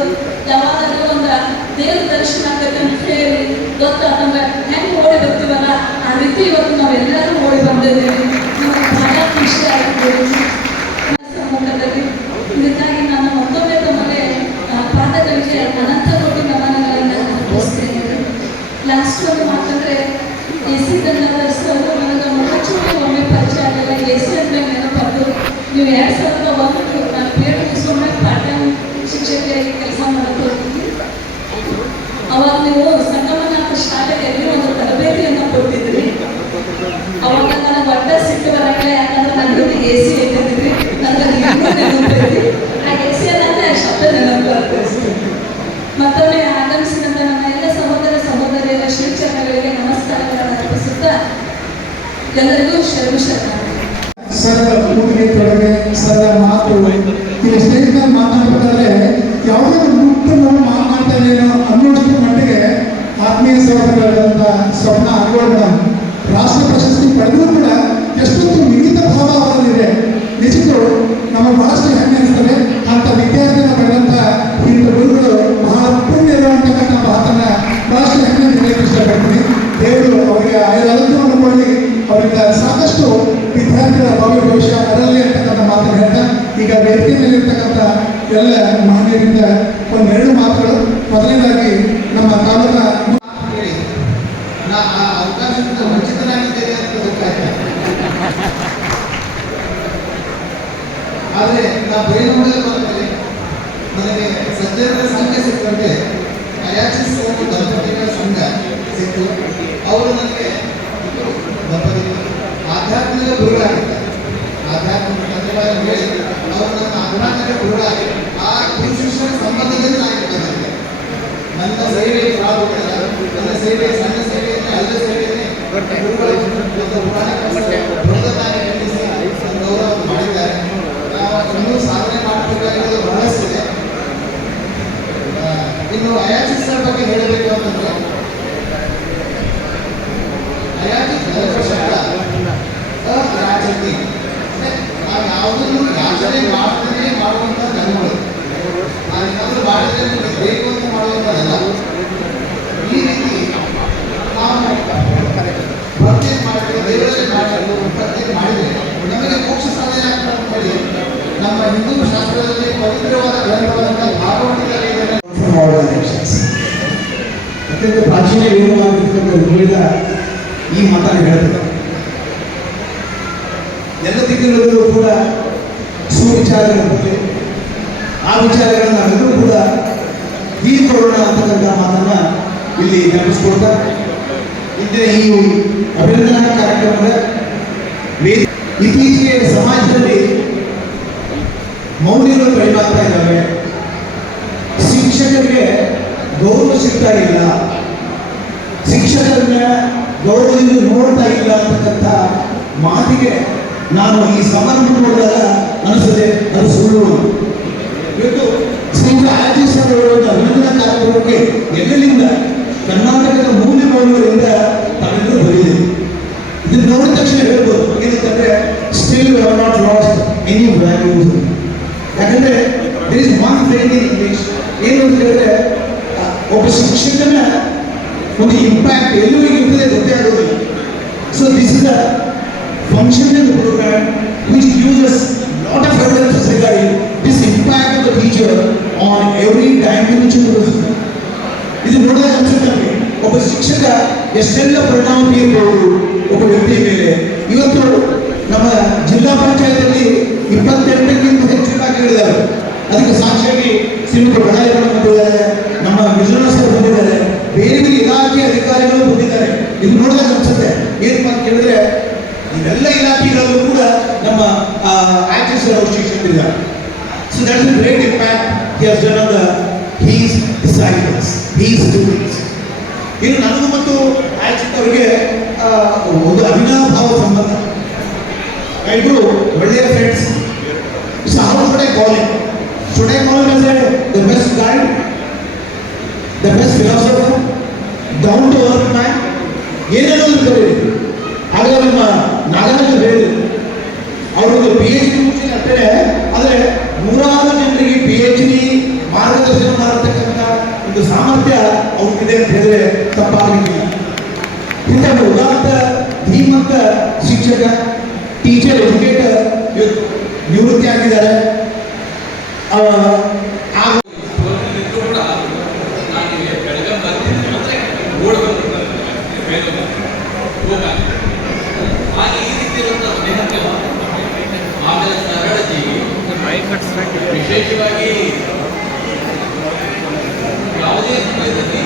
ಯಾವಾಗಾದ್ರೂ ಒಂದು ದೇವ್ರ ದರ್ಶನ ಆಗತ್ತೆ ಅಂತ ಹೇಳಿ ಗೊತ್ತಾದಂಗೆ ಹೆಂಗೆ ಓಡಿ ಬರ್ತೀವಲ್ಲ ಆ ರೀತಿ ಇವತ್ತು ನಾವೆಲ್ಲರೂ ಓಡಿ ಬಂದಿದ್ದೀವಿ. ನಮಗೆ ಬಹಳ ಖುಷಿ ಆಗುತ್ತೆ ಸಮ್ಮುಖದಲ್ಲಿ. ಇದಕ್ಕಾಗಿ ನಾನು ಮತ್ತೊಮ್ಮೆ ತಮಗೆ ಪಾದಗಳಿಗೆ ಅನಂತ ಕೋಟಿ ನಮನಗಳನ್ನು ಅರ್ಪಿಸ್ತೇನೆ. ಲಾಸ್ಟ್ ಒಂದು ಮಾತಂದರೆ AC ಗಂಗಾಧರ್ ಸರ್ ನನಗೆ ಮುಖಚೂರಿ ಒಮ್ಮೆ ಪರಿಚಯ ಆಗಲಿಲ್ಲ. AC ಅಂದರೆ ನೆನಪದ್ದು. ನೀವು 2001 ನಾನು PhD ಮುಗಿಸ್ಕೊಂಡೆ ಪಾರ್ಟ್ ಟೈಮ್ ಶಿಕ್ಷಕಿಯಾಗಿ ಕೆಲಸ ಮಾಡೋದು. ಅವಾಗ ನೀವು ಸಂಗಮನಾಥ ಶಾಲೆಯಲ್ಲಿ ಒಂದು ತರಬೇತಿಯನ್ನು ಹಾಗೂ ಇಲ್ಲಿ ಸ್ಟೇಜ್ ಮೇಲೆ ಮಾತನಾಡಬೇಕಾದ್ರೆ ಯಾವುದೇ ಒಂದು ಮುಕ್ತ ನಾವು ಮಾತನಾಡ್ತಾ ಇದ್ದೇನೋ ಅನ್ನೋಷ್ಟರ ಮಟ್ಟಿಗೆ ಆತ್ಮೀಯ ಸಹೋದರರಾದಂಥ ಸ್ವಪ್ನ ಅನ್ಗೋಳ್ ಮೇಡಮ್ ರಾಷ್ಟ್ರ ಪ್ರಶಸ್ತಿ ಪಡೆದರೂ ಕೂಡ ಎಷ್ಟೊಂದು ವಿವಿಧ ಭಾವ ಅವರಲ್ಲಿದೆ. ನಿಜಕ್ಕೂ ನಮಗೆ ಬಹಳಷ್ಟು ಹೆಮ್ಮೆ ಅನಿಸ್ತದೆ. ಅಂಥ ವಿದ್ಯಾರ್ಥಿನ ಪಡೆದಂಥ ಇಂಥ ಗುರುಗಳು ಬಹಳ ಪುಣ್ಯ ಇರುವಂತಕ್ಕಂಥ ಮಾತನ್ನ ಬಹಳಷ್ಟು ಹೆಮ್ಮೆ ಹೇಳಕ್ಕೆ ಇಷ್ಟಪಡ್ತೀನಿ. ದೇವರು ಅವರಿಗೆ ಆಯುರಾರೋಗ್ಯವನ್ನು ಕೊಡಲಿ, ಅವರಿಂದ ಸಾಕಷ್ಟು ವಿದ್ಯಾರ್ಥಿಗಳ ಭವ್ಯ ಭವಿಷ್ಯ ಬರಲಿ ಅಂತಕ್ಕಂಥ ಮಾತನ್ನು ಹೇಳ್ತಾ ಈಗ ವೇದಿಕೆ ಮೇಲಿರ್ತಕ್ಕಂಥ ಎಲ್ಲ ಮಹನೀಯರಿಂದ ಒಂದೆರಡು ಮಾತುಗಳು. ಮೊದಲನೇದಾಗಿ ನಮ್ಮ ತಾಲೂಕಾ ಆ ಅವಕಾಶದಿಂದ ವಂಚಿತನಾಗಿದ್ದೇನೆ ಅಂತ ಗೊತ್ತಾಯ್ತು. ಆದರೆ ನಾ ಬೈಲಹೊಂಗಲ ಬಂದರೆ ನನಗೆ ಸಜ್ಜನರ ಸಂಘ ಸಿಕ್ಕಂತೆ ಅಯಾಚಿಸ್ ಒಂದು ದಂಪತಿಗಳ ಸಂಘ ಸಿಕ್ತು. ಅವರು ನನಗೆ ದಂಪತಿಗಳು ಆಧ್ಯಾತ್ಮಿಕ ಗುರುಗಳಾಗಿದ್ದಾರೆ. ಆಧ್ಯಾತ್ಮಿಕ ತಂದೆಗಳನ್ನು ಹೇಳಿ ಅವರು ನನ್ನ ಆಧ್ಯಾತ್ಮಿಕ ಗುರುಗಳಾಗಿ ಆ ಗುರು ಶಿಷ್ಯರ ಸಂಬಂಧದಲ್ಲಿ ನಾಗಿದ್ದಾರೆ. ನನ್ನ ಸೇವೆ ಪ್ರಾರಂಭ ನನ್ನ ಸೇವೆ ಸಣ್ಣ ಸೇವೆಯನ್ನೇ ಅಲ್ಲ ಸೇವೆಯನ್ನೇ ಗುರುಗಳು ಬೃಹತ್ತಾಗಿ ಖಂಡಿಸಿ ಗೌರವ ಮಾಡಿದ್ದಾರೆ. ನಾವು ಇನ್ನೂ ಸಾಧನೆ ಮಾಡಬೇಕಾಗಿರೋದು ಬಹಳಷ್ಟಿದೆ. ಇನ್ನು ಅಯಾಚಿಸ್ರ ಬಗ್ಗೆ ಹೇಳಬೇಕು ಅಂತಂದ್ರೆ ಅಯಾಚಿಸ್ ಶಬ್ದ ಅಯಾಚತಿ ನಾವು ಯಾವುದನ್ನು ಯಾಚನೆ ಮಾಡ್ತಾನೆ ಮಾಡುವಂಥ ಧರ್ಮಗಳು. ನಾವೇನಾದ್ರೂ ಮಾಡಿದ್ರೆ ನಿಮಗೆ ಬೇಕು ಅಂತ ಮಾಡುವಂಥದ್ದಲ್ಲ. ಈ ರೀತಿ ನಾವು ಪ್ರತ್ಯೇಕ ಮಾಡಬೇಕು, ದೇವರಲ್ಲಿ ಮಾಡಬೇಕು, ಪ್ರತ್ಯೇಕ ಮಾಡಿದರೆ ನಮಗೆ ಮೋಕ್ಷ ಸಾಧನೆ ಆಗ್ತದೆ ಅಂತ ಹೇಳಿ ನಮ್ಮ ಹಿಂದೂ ಶಾಸ್ತ್ರದಲ್ಲಿ ಪವಿತ್ರವಾದ ಗ್ರಂಥವಾದಂಥ ಭಾಗವತಿಕ ಅತ್ಯಂತ ಪ್ರಾಚೀನ ವೇದವಾಗಿರ್ತಕ್ಕಂಥ ಋಗ್ವೇದ ಈ ಮಾತನ್ನು ಹೇಳ್ತದೆ. ಎಲ್ಲ ದಿಕ್ಕುಗಳಲ್ಲೂ ಕೂಡ ಸುವಿಚಾರಗಳ ಬಗ್ಗೆ ಆ ವಿಚಾರಗಳನ್ನು ನಾವೆಲ್ಲರೂ ಕೂಡ ಹೀರಿಕೊಳ್ಳೋಣ ಅಂತಕ್ಕಂಥ ಮಾತನ್ನ ಇಲ್ಲಿ ನೆನಪಿಸ್ಕೊಳ್ತಾ ಇಂದಿನ ಈ ಅಭಿನಂದನಾ ಕಾರ್ಯಕ್ರಮದ ಇತ್ತೀಚೆಗೆ ಸಮಾಜದಲ್ಲಿ ಮೌಲ್ಯಗಳು ಕಡಿಮೆ ಆಗ್ತಾ ಇದ್ದಾವೆ. ಶಿಕ್ಷಕರಿಗೆ ಗೌರವ ಸಿಗ್ತಾ ಇಲ್ಲ, ಶಿಕ್ಷಕರನ್ನ ಗೌರವದಿಂದ ನೋಡ್ತಾ ಇಲ್ಲ ಅಂತಕ್ಕಂಥ ಮಾತಿಗೆ ನಾನು ಈ ಸಮಾರಂಭ ನೋಡಿದಾಗ ಅನಿಸುತ್ತೆ ಅದು ಸುಳ್ಳು. ಇವತ್ತು ಶ್ರೀಯುತ ಆಯಾಜಿಸ್ ಅವರು ಅಭಿನಂದನಾ ಕಾರ್ಯಕ್ರಮಕ್ಕೆ ಎಲ್ಲೆಲ್ಲಿಂದ ಕರ್ನಾಟಕದ ಮೂಲ ಮೌಲ್ಯಗಳಿಂದ ತಾವೆಲ್ಲರೂ ಬಂದಿದೆ. ಇದನ್ನು ನೋಡಿದ ತಕ್ಷಣ ಹೇಳ್ಬೋದು ಏನಂತಂದ್ರೆ still we have not lost any values. ಯಾಕಂದ್ರೆ there is one frame in English ಏನು ಅಂತ ಹೇಳಿದ್ರೆ ಒಬ್ಬ ಶಿಕ್ಷಕನ ಒಂದು ಇಂಪ್ಯಾಕ್ಟ್ ಎಲ್ಲರಿಗೂ ಇರ್ತದೆ ಗೊತ್ತೇ ಆಗೋದಿಲ್ಲ. So this is the function in the program which uses lot of evidence regarding this impact of the teacher on every dimension of the student. ಇದು ನೋಡಿದಾಗ ಅನ್ಸುತ್ತೆ ನಮಗೆ ಒಬ್ಬ ಶಿಕ್ಷಕ ಎಷ್ಟೆಲ್ಲ ಪರಿಣಾಮ ಬೀರಬಹುದು ಒಬ್ಬ ವ್ಯಕ್ತಿಯ ಮೇಲೆ. ಇವತ್ತು ನಮ್ಮ ಜಿಲ್ಲಾ ಪಂಚಾಯತ್ನಲ್ಲಿ 28ಕ್ಕಿಂತ ಹೆಚ್ಚು ಇಲಾಖೆಗಳಿದ್ದಾವೆ. ಅದಕ್ಕೆ ಸಾಕ್ಷಿಯಾಗಿ ಶ್ರೀಮಂತ ಬಡಾಯಿಗಳು ಬಂದಿದ್ದಾರೆ, ನಮ್ಮ ವಿಜಯನಗರ ಸರ್ ಬಂದಿದ್ದಾರೆ, ಬೇರೆ ಬೇರೆ ಇಲಾಖೆ ಅಧಿಕಾರಿಗಳು ಬಂದಿದ್ದಾರೆ. ಇದು ನೋಡಿದಾಗ ಅನ್ಸುತ್ತೆ ಏನಪ್ಪ ಅಂತ ಕೇಳಿದ್ರೆ ಇವೆಲ್ಲ ಇಲಾಖೆಗಳಲ್ಲೂ ಕೂಡ ನಮ್ಮ ಆಕ್ಟರ್ಸ್ ಅವರು ಶಿಕ್ಷಕರಿದ್ದಾರೆ. So that is a great impact he has done on his disciples, his students. ಇನ್ನು ನನಗೂ ಮತ್ತು ಆಕ್ಟರ್ ಅವರಿಗೆ ಒಂದು ಅವಿನಾಭಾವ ಸಂಬಂಧ. ಇಬ್ಬರು ಒಳ್ಳೆಯ friends. So how should I call him? Should I call him as the best guide, the best philosopher, down to earth man, ಏನೇನೋ ಕರೀರಿ. ಆಗ ನಮ್ಮ ನಾಗರಾಜ ಹೇಳಿದ್ರು ಅವರೊಂದು PhD ಮುಗಿಸಿದ ಅಷ್ಟೇ, ಆದರೆ 100 ಜನರಿಗೆ PhD ಮಾರ್ಗದರ್ಶನ ಮಾಡತಕ್ಕಂಥ ಒಂದು ಸಾಮರ್ಥ್ಯ ಅವ್ರಿಗಿದೆ ಅಂತ ಹೇಳಿದ್ರೆ ತಪ್ಪಾಗಲಿಕ್ಕಿಲ್ಲ. ಇಂಥ ಉದಾತ್ತ ಧೀಮಂತ ಶಿಕ್ಷಕ, ಟೀಚರ್, ಎಜುಕೇಟರ್ ನಿವೃತ್ತಿ ಆಗಿದ್ದಾರೆ. ಆಮೇಲೆ ಸರಳಜಿ ವಿಶೇಷವಾಗಿ ಯಾವುದೇ ಸಮಯದಲ್ಲಿ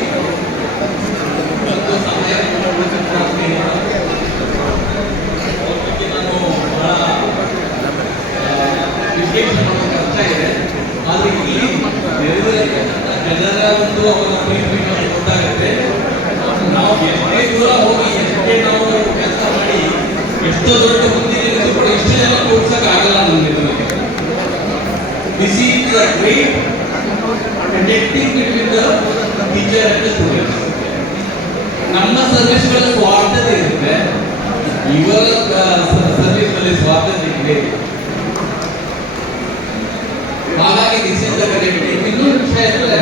ಒಂದು ಸಮಯ ನಾನು ಬಹಳ ವಿಶ್ಲೇಷಣೆ ಮಾಡ್ತಾ ಇದೆ. ಆದರೆ ಇಲ್ಲಿ ನೆರೆದಿರತಕ್ಕಂಥ ಜನರ ಒಂದು ಅವರ ಪ್ರೀತಿ ಗೊತ್ತಾಗುತ್ತೆ. ನಾವು ಎಷ್ಟೇ ದೂರ ಹೋಗಿ ಎಷ್ಟೇ ನಾವು ಕೆಲಸ ಮಾಡಿ ಎಷ್ಟೋ ದೊಡ್ಡ ಮುಂದೆ ಕೂಡ ಇಷ್ಟು ಜನ ಕೂಡ್ಸಕ್ ಆಗಲ್ಲ ನಮಗೆ. great connecting between the teacher and the students. ನಮ್ಮ ಸರ್ವಿಸ್ಗಳ ಸ್ವಾರ್ಥತೆ ಇರುತ್ತೆ, ಇವರ ಸರ್ವಿಸ್ಗಳಲ್ಲಿ ಸ್ವಾರ್ಥತೆ ಇದೆ. ಹಾಗಾಗಿ ದಿಸ್ ಇಸ್ ದ ಕನೆಕ್ಟಿಂಗ್. ಇನ್ನೊಂದು ವಿಷಯ ಅಂದ್ರೆ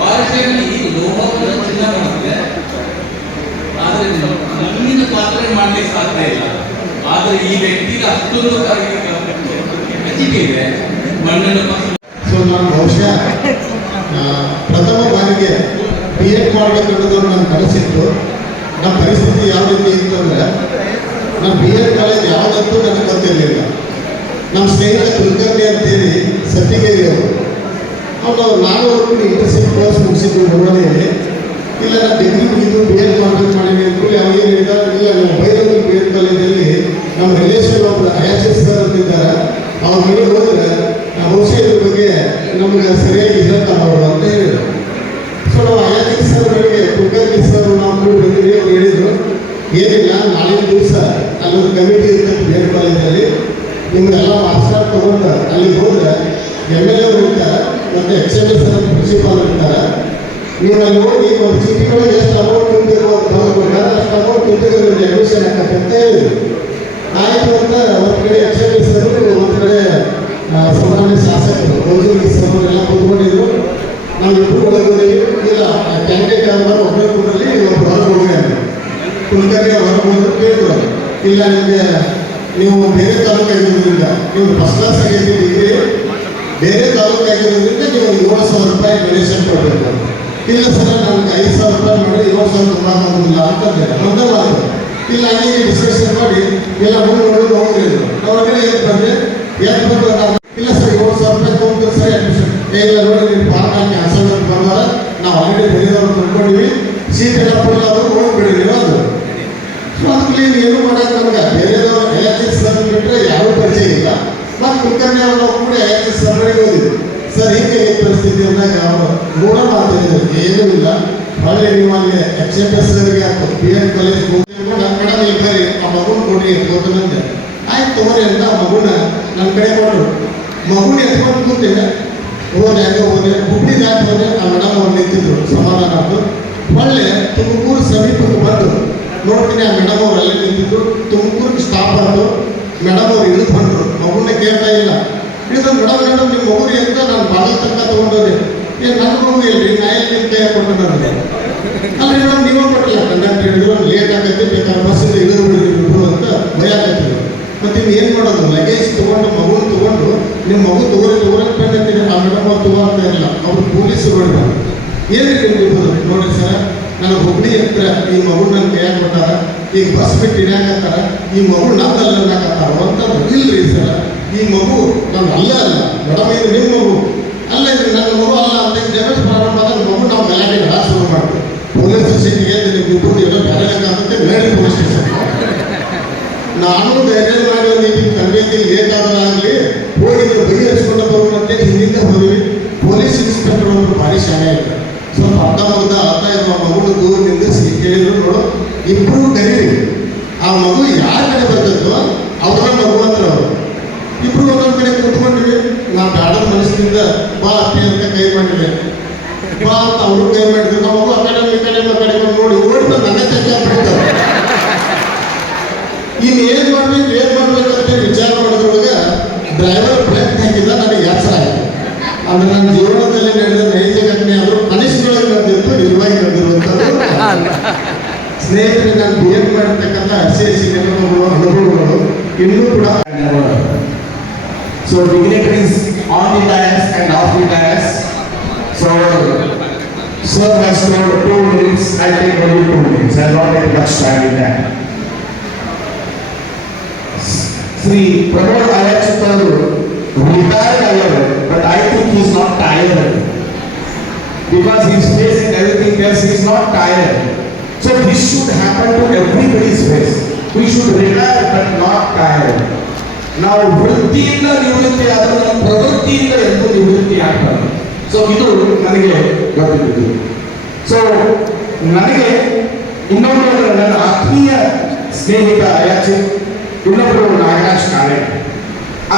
ಮಹಾರಾಷ್ಟ್ರದಲ್ಲಿ ಲೋಹವನ್ನು ಚಿನ್ನ ಮಾಡುತ್ತೆ, ಆದರೆ ಮಣ್ಣಿನ ಪಾತ್ರೆ ಮಾಡ್ಲಿಕ್ಕೆ ಸಾಧ್ಯ ಇಲ್ಲ. ಆದರೆ ಈ ವ್ಯಕ್ತಿಗೆ ಅಷ್ಟೊಂದು ಕೆಪಾಸಿಟಿ ಇದೆ ಮಣ್ಣನ್ನು ಪಾತ್ರೆ. ಸೊ ನಾನು ಬಹುಶಃ ಪ್ರಥಮ ಬಾರಿಗೆ B.Ed ಮಾಡಬೇಕನ್ನೋದು ನನ್ನ ಕನಸಿತ್ತು. ನಮ್ಮ ಪರಿಸ್ಥಿತಿ ಯಾವ ರೀತಿ ಇತ್ತು ಅಂದರೆ, ನಾನು B.Ed ಕಾಲೇಜ್ ಯಾವುದಂತೂ ನನಗೆ ಗೊತ್ತಿರಲಿಲ್ಲ. ನಮ್ಮ ಸ್ನೇಹಿತ ಕುಲಕರ್ಣಿ ಅಂತೇಳಿ ಸತ್ತಿಗೇರಿ ಅವರು ನಾನು ಅವ್ರು ಇಂಟರ್ನ್ಶಿಪ್ ಕೋರ್ಸ್ ಮುಗಿಸಿದ್ದು ಮುರುಳಿಯಲ್ಲಿ. ಇಲ್ಲ ನಾನು ಡಿಗ್ರಿ ಮುಗಿದು B.Ed ಮಾಡಬೇಕು ಮಾಡಿದ್ದೀನಿ ಅಂದ್ಕೊಳ್ಳಿ. ಅವ್ರು ಏನು ಹೇಳಿದ್ದಾರೆ, ಇಲ್ಲ ನಮ್ಮ ಬೈರೂರು B.Ed ಕಾಲೇಜಲ್ಲಿ ನಮ್ಮ ರಿಲೇಷನ್ ಒಬ್ಬರು IHS ಸರ್ ಅಂತಿದ್ದಾರೆ, ಅವ್ರ ಮನೆಗೆ ಹೋದರೆ ಬಹುಶಃ ಇದ್ರ ಬಗ್ಗೆ ನಮ್ಗೆ ಸರಿಯಾಗಿ ಹೇಳ್ತಾರೆ ಅವರು ಅಂತ ಹೇಳಿದರು. ಸೊ ನಾವು IHS ಸರ್ ಮನೆಗೆ ಕುಲಕರ್ಣಿ ಸರ್ ನಾವು ಬಂದಿದ್ದೀವಿ. ಅವ್ರು ಹೇಳಿದರು, ಏನಿಲ್ಲ ನಾಳಿನ ದಿವಸ ಅಲ್ಲೊಂದು ಕಮಿಟಿ ಇರ್ತದೆ B.Ed ಕಾಲೇಜಲ್ಲಿ, ನಿಮ್ಮೆಲ್ಲ ಮಾರ್ಕ್ಸ್ ಕಾರ್ಡ್ ತೊಗೊಂಡು ಅಲ್ಲಿಗೆ ಹೋದ್ರೆ MLA ಅವರು ಇರ್ತಾರೆ ಮತ್ತು XMS ಸರ್ ಪ್ರಿನ್ಸಿಪಾಲ್ ಇರ್ತಾರೆ. ನೀವು ಅಲ್ಲಿ ಹೋಗಿ ಒಂದು ಚೀಟಿಗಳಿಗೆ ಎಷ್ಟು ಅಮೌಂಟ್ ತುಂಬಿರೋ ಬರೋದು ಅಷ್ಟು ಅಮೌಂಟ್ ತುಂಬಿದ್ರೆ ನಿಮಗೆ ಅಡ್ಮಿಷನ್ ಆಗತ್ತೆ ಅಂತ ಹೇಳಿದ್ರು. ಆಯಿತು ಅಂತ ಒಂದು ಕಡೆ XMS ಸರ್, ಒಂದು ಕಡೆ ಸಾಮಾನ್ಯ ಶಾಸಕರು ಗೌಜಿ ಸರ್ ಎಲ್ಲ ಕೂತ್ಕೊಂಡಿದ್ರು. ನಾವು ಇಬ್ಬರು ಒಳಗೋದಿಲ್ಲ, ಇಲ್ಲ ಕ್ಯಾಂಡಿಡೇಟ್ ಯಾರು ಒಬ್ಬರೇ ಕೂಡಲಿ ಒಬ್ಬರು ಹೊರಗೆ ಹೋಗಿ ಅಂತ ಕುಲಕರ್ಣಿ ಹೊರಗೆ ಹೋದ್ರು. ಕೇಳಿದ್ರು, ಇಲ್ಲ ನಿಮಗೆ ನೀವು ಬೇರೆ ತಾಲೂಕು ಆಗಿರೋದ್ರಿಂದ ನೀವು ಫಸ್ಟ್ ಕ್ಲಾಸ್ ಆಗೈತಿ ಡಿಗ್ರಿ, ಬೇರೆ ತಾಲೂಕು ಆಗಿರೋದ್ರಿಂದ ನೀವು 7,000 ರೂಪಾಯಿ ಡೊನೇಷನ್ ಕೊಡಬೇಕು. ಇಲ್ಲ ಸರ್ ನನಗೆ 5,000 ರೂಪಾಯಿ ಮಾಡಿ 7,000 ತೊಗೊಳಕ್ಕಾಗೋದಿಲ್ಲ ಅಂತಂದೆ. ಒಂದೇ ಮಾತು ಇಲ್ಲ, ಹೀಗೆ ಡಿಸ್ಕಷನ್ ಮಾಡಿ ಎಲ್ಲ ಮುಂದೆ ನೋಡೋದು ಹೋಗಿದ್ರು. ಅವ್ರಿಗೆ ಏನು ಬಂದರೆ ಏನು ಬಂದು ಇಲ್ಲ ಸರ್ 7,000 ರೂಪಾಯಿ ತೊಗೊಂಡು ಸರಿ ಅಡ್ಮಿಷನ್ ಇಲ್ಲ ನೋಡಿ ನೀವು ಪಾರ್ಕ್ ಕ್ಯಾನ್ಸಲ್ ಅಂತ ಬಂದಾಗ ನಾವು ಆಲ್ರೆಡಿ ಬೆಳೆದವ್ರು ತಂದ್ಕೊಂಡಿವಿ, ಸೀಟ್ ಎಲ್ಲ ಫುಲ್ ಆದರೂ ಹೋಗ್ಬಿಡಿ ನೀವು ಅದು. ಸೊ ಅದಕ್ಕೆ ಏನು ಮಾಡೋದು ನಮ್ಗೆ ಬೇರೆದವ್ರು IHS ಸರ್ ಬಿಟ್ಟರೆ ಯಾರೂ ಪರಿಚಯ ಇಲ್ಲ. ಮತ್ತು ಕುಲಕರ್ಣಿ ಅವರು ಕೂಡ IHS ಸರ್ಗಳಿಗೆ ಹೋದಿದ್ರು. ಸರ್ ಹೀಗೆ ಈ ಪರಿಸ್ಥಿತಿ ಅಂದಾಗ ಅವರು ನೋಡ ಮಾತಾಡಿದ್ರು, ಏನೂ ಇಲ್ಲ ಒಳ್ಳೆ ನೀವು ಅಲ್ಲಿ XMS ಸರ್ಗೆ ಹಾಕೋ B.Ed ಕಾಲೇಜ್ ಮೇಡಮ್ ಇಲ್ಲಿ ಬರ್ರಿ ಆ ಮಗುನ ಕೊಡಿ ಎತ್ಕೋತಂದೆ. ಆಯ್ತು ತಗೋರಿ ಅಂತ ಆ ಮಗುನ ನನ್ನ ಕಡೆ ಕೊಟ್ಟರು. ಮಗುನ ಎತ್ಕೊಂಡು ಕೂತೇನೆ, ಹೋದೆ ಹಂಗೆ ಹೋದೆ, ಹುಬ್ಳಿ ದಾಟಿ ಹೋದೆ. ಆ ಮೇಡಮ್ ಅವ್ರು ನಿಂತಿದ್ರು, ಸಮಾಧಾನ ಆಯ್ತು. ಒಳ್ಳೆ ತುಮಕೂರು ಸಮೀಪಕ್ಕೆ ಬಂದು ನೋಡ್ತೀನಿ, ಆ ಮೇಡಮ್ ಅವ್ರು ಅಲ್ಲೇ ನಿಂತಿದ್ರು. ತುಮಕೂರಿಗೆ ಸ್ಟಾಪ್ ಆಯಿತು, ಮೇಡಮ್ ಅವ್ರು ಇಳಿದು ಬಂದರು. ಮಗುನ ಕೇಳ್ತಾ ಇಲ್ಲ, ಇಳಿದು ಮೇಡಮ್ ನಿಮ್ಮ ಮಗುರಿ ಅಂತ ನಾನು ಭಾಳ ತನಕ ತೊಗೊಂಡೋದೆ. ಏನು ನನ್ನ ಮಗು ಇಲ್ರಿ, ನಾ ಎಲ್ಲಿ ನಿಮ್ಮ ಕೈ ಕೊಟ್ಟು ನನಗೆ ಅಲ್ಲಿ ಮೇಡಮ್ ನೀವೇ ಕೊಟ್ಟಿಲ್ಲ. ಕಂಡಕ್ಟರ್ ಹೇಳಿದ್ರು ಲೇಟ್ ಆಗತ್ತೆ, ಬೇಕಾದ್ರೆ ಬಸ್ಸಿಂದ ಇಳಿದು ಬಿಡಿದ್ರು ಅಂತ ಭಯ ಆಗತ್ತಿದ್ರು. ಮತ್ತು ಇನ್ನು ಏನು ಮಾಡೋದು, ಲಗೇಜ್ ತೊಗೊಂಡು ಮಗುನ ತೊಗೊಂಡು ನಿಮ್ಮ ಮಗು ತೊಗೊಳಕ್ಕೆ ಬಂದಿರ್ತೀನಿ. ಆ ಮೇಡಮ್ ಅವ್ರು ತೊಗೊಳ್ತಾ ಇರಲಿಲ್ಲ, ಅವರು ಪೊಲೀಸರು ಹೊಡಿದ್ರು. ಏನಕ್ಕೆ ನಿಮ್ಗೆ ನೋಡ್ರಿ ಸರ್, ನನಗೆ ಹುಬ್ಳಿ ಹತ್ರ ಈ ಮಗು ನನ್ನ ಕೈಯಾಗ ಕೊಟ್ಟಾರ, ಈಗ ಬಸ್ ಬಿಟ್ಟು ಇಡ್ಯಾಕತ್ತಾರ, ಈ ಮಗು ನನ್ನಲ್ಲ ಅನ್ನಕತ್ತಾರ ಅಂತಂದ್ರೆ ಇಲ್ರಿ ಸರ್, ಈ ಮಗು ನನ್ನ ಅಲ್ಲ ಮೇಡಮ್, ಇದು ನಿಮ್ಮ ಮಗು ಅಲ್ಲ, ಇದು ನನ್ನ ಮಗು ಅಲ್ಲ ಅಂತ ಜಗತ್ ಪ್ರಾರಂಭ ಆದಾಗ ಮಗು ನಾವು ಗಲಾಟೆ ಶುರು ಮಾಡ್ತೀವಿ. ಪೊಲೀಸ್ ಸ್ಟೇಷನ್ಗೆ ನಿಮಗೆ ಇಬ್ಬರು ಏನೋ ಬೇರೆ ಮೇಡಿ ಪೊಲೀಸ್ ಸ್ಟೇಷನ್. ನಾನು ಧೈರ್ಯ ಮಾಡಿ ಒಂದು ತರಬೇತಿ ಲೇಟ್ ಆಗೋದಾಗಲಿ ಹೋಗಿದ್ರು ಬಗೆಹರಿಸ್ಕೊಂಡು ಬರೋದಂತೆ ಹಿಂದಿಂದ ಹೋದ್ವಿ. ಪೊಲೀಸ್ ಇನ್ಸ್ಪೆಕ್ಟರ್ ಅವರು ಭಾರಿ ಶಾಣೆ ಇದ್ದಾರೆ. ಸ್ವಲ್ಪ ಅರ್ಧ ಮುಗ್ದ ಅರ್ಥ ಇರುವ ಮಗುನ ದೂರ ನಿಂದಿಸಿ ಕೇಳಿದ್ರು, ನೋಡು ಇಬ್ಬರು ಕರೀರಿ, ಆ ಮಗು ಯಾರ ಕಡೆ ಬರ್ತದೋ ಅವರ ಮಗು ಅಂತ ಅವರು ಇಬ್ಬರು ಒಂದೊಂದು ಕಡೆ ಕೂತ್ಕೊಂಡಿವಿ. ನಾ ಬ್ಯಾಡದ ಮನಸ್ಸಿನಿಂದ ಬಾ ಅಪ್ಪಿ ಅಂತ ಕೈ ಮಾಡಿದೆ, ಬಾ ಅಂತ ಅವರು ಕೈ ಮಾಡಿದ್ರು. ನಾವು ಮಗು ಆ ಕಡೆ ನೋಡಿ ಓಡಿ ಬಂದು ನನ್ನ ತೆಗೆದುಬಿಡ್ತಾರೆ. ಇನ್ನು ಏನು ಮಾಡ್ಬೇಕಂತ ವಿಚಾರ ಮಾಡೋದ್ರೊಳಗೆ ಡ್ರೈವರ್ ಬ್ರೇಕ್ ಹಾಕಿದ ನನಗೆ ಯಾತ್ರೆ ಆಯಿತು. ಅಂದ್ರೆ ನನ್ನ ಜೀವನದಲ್ಲಿ ನಡೆದ ನೈಜ ಘಟನೆ ಆದರೂ ಕನಿಷ್ಠವಾಗಿ ನಡೆದಿತ್ತು, ನಿಜವಾಗಿ ನಡೆದಿರುವಂಥದ್ದು. ಸ್ನೇಹಿತರೆ, ನಾನು B.Ed ಮಾಡಿರ್ತಕ್ಕಂಥ RCSC ಅನುಭವಗಳು ಇನ್ನೂ ಕೂಡ. So dignitaries on the dais and off the dais. So sir has told 2 minutes, I take only 2 minutes. I don't take much time in that. Sri Pramod Ayachutar retired however, but I think he is not tired because he is facing everything else. He is not tired. So this should happen to everybody's face. We should retire but not tired. ನಾವು ವೃತ್ತಿಯಿಂದ ನಿವೃತ್ತಿ ಆದರೂ ನಮ್ಮ ಪ್ರವೃತ್ತಿಯಿಂದ ಎಂದು ನಿವೃತ್ತಿ ಆಗ್ತಾರೆ. ಸೊ ಇದು ನನಗೆ ಗೊತ್ತಿದ್ದು. ಸೊ ನನಗೆ ಇನ್ನೊಂದು ನನ್ನ ಆತ್ಮೀಯ ಸ್ನೇಹಿತ ಅಯಾಚಿತ್, ಇನ್ನೊಬ್ಬರು ನಾಗರಾಜ್ ಕಾಳೆ.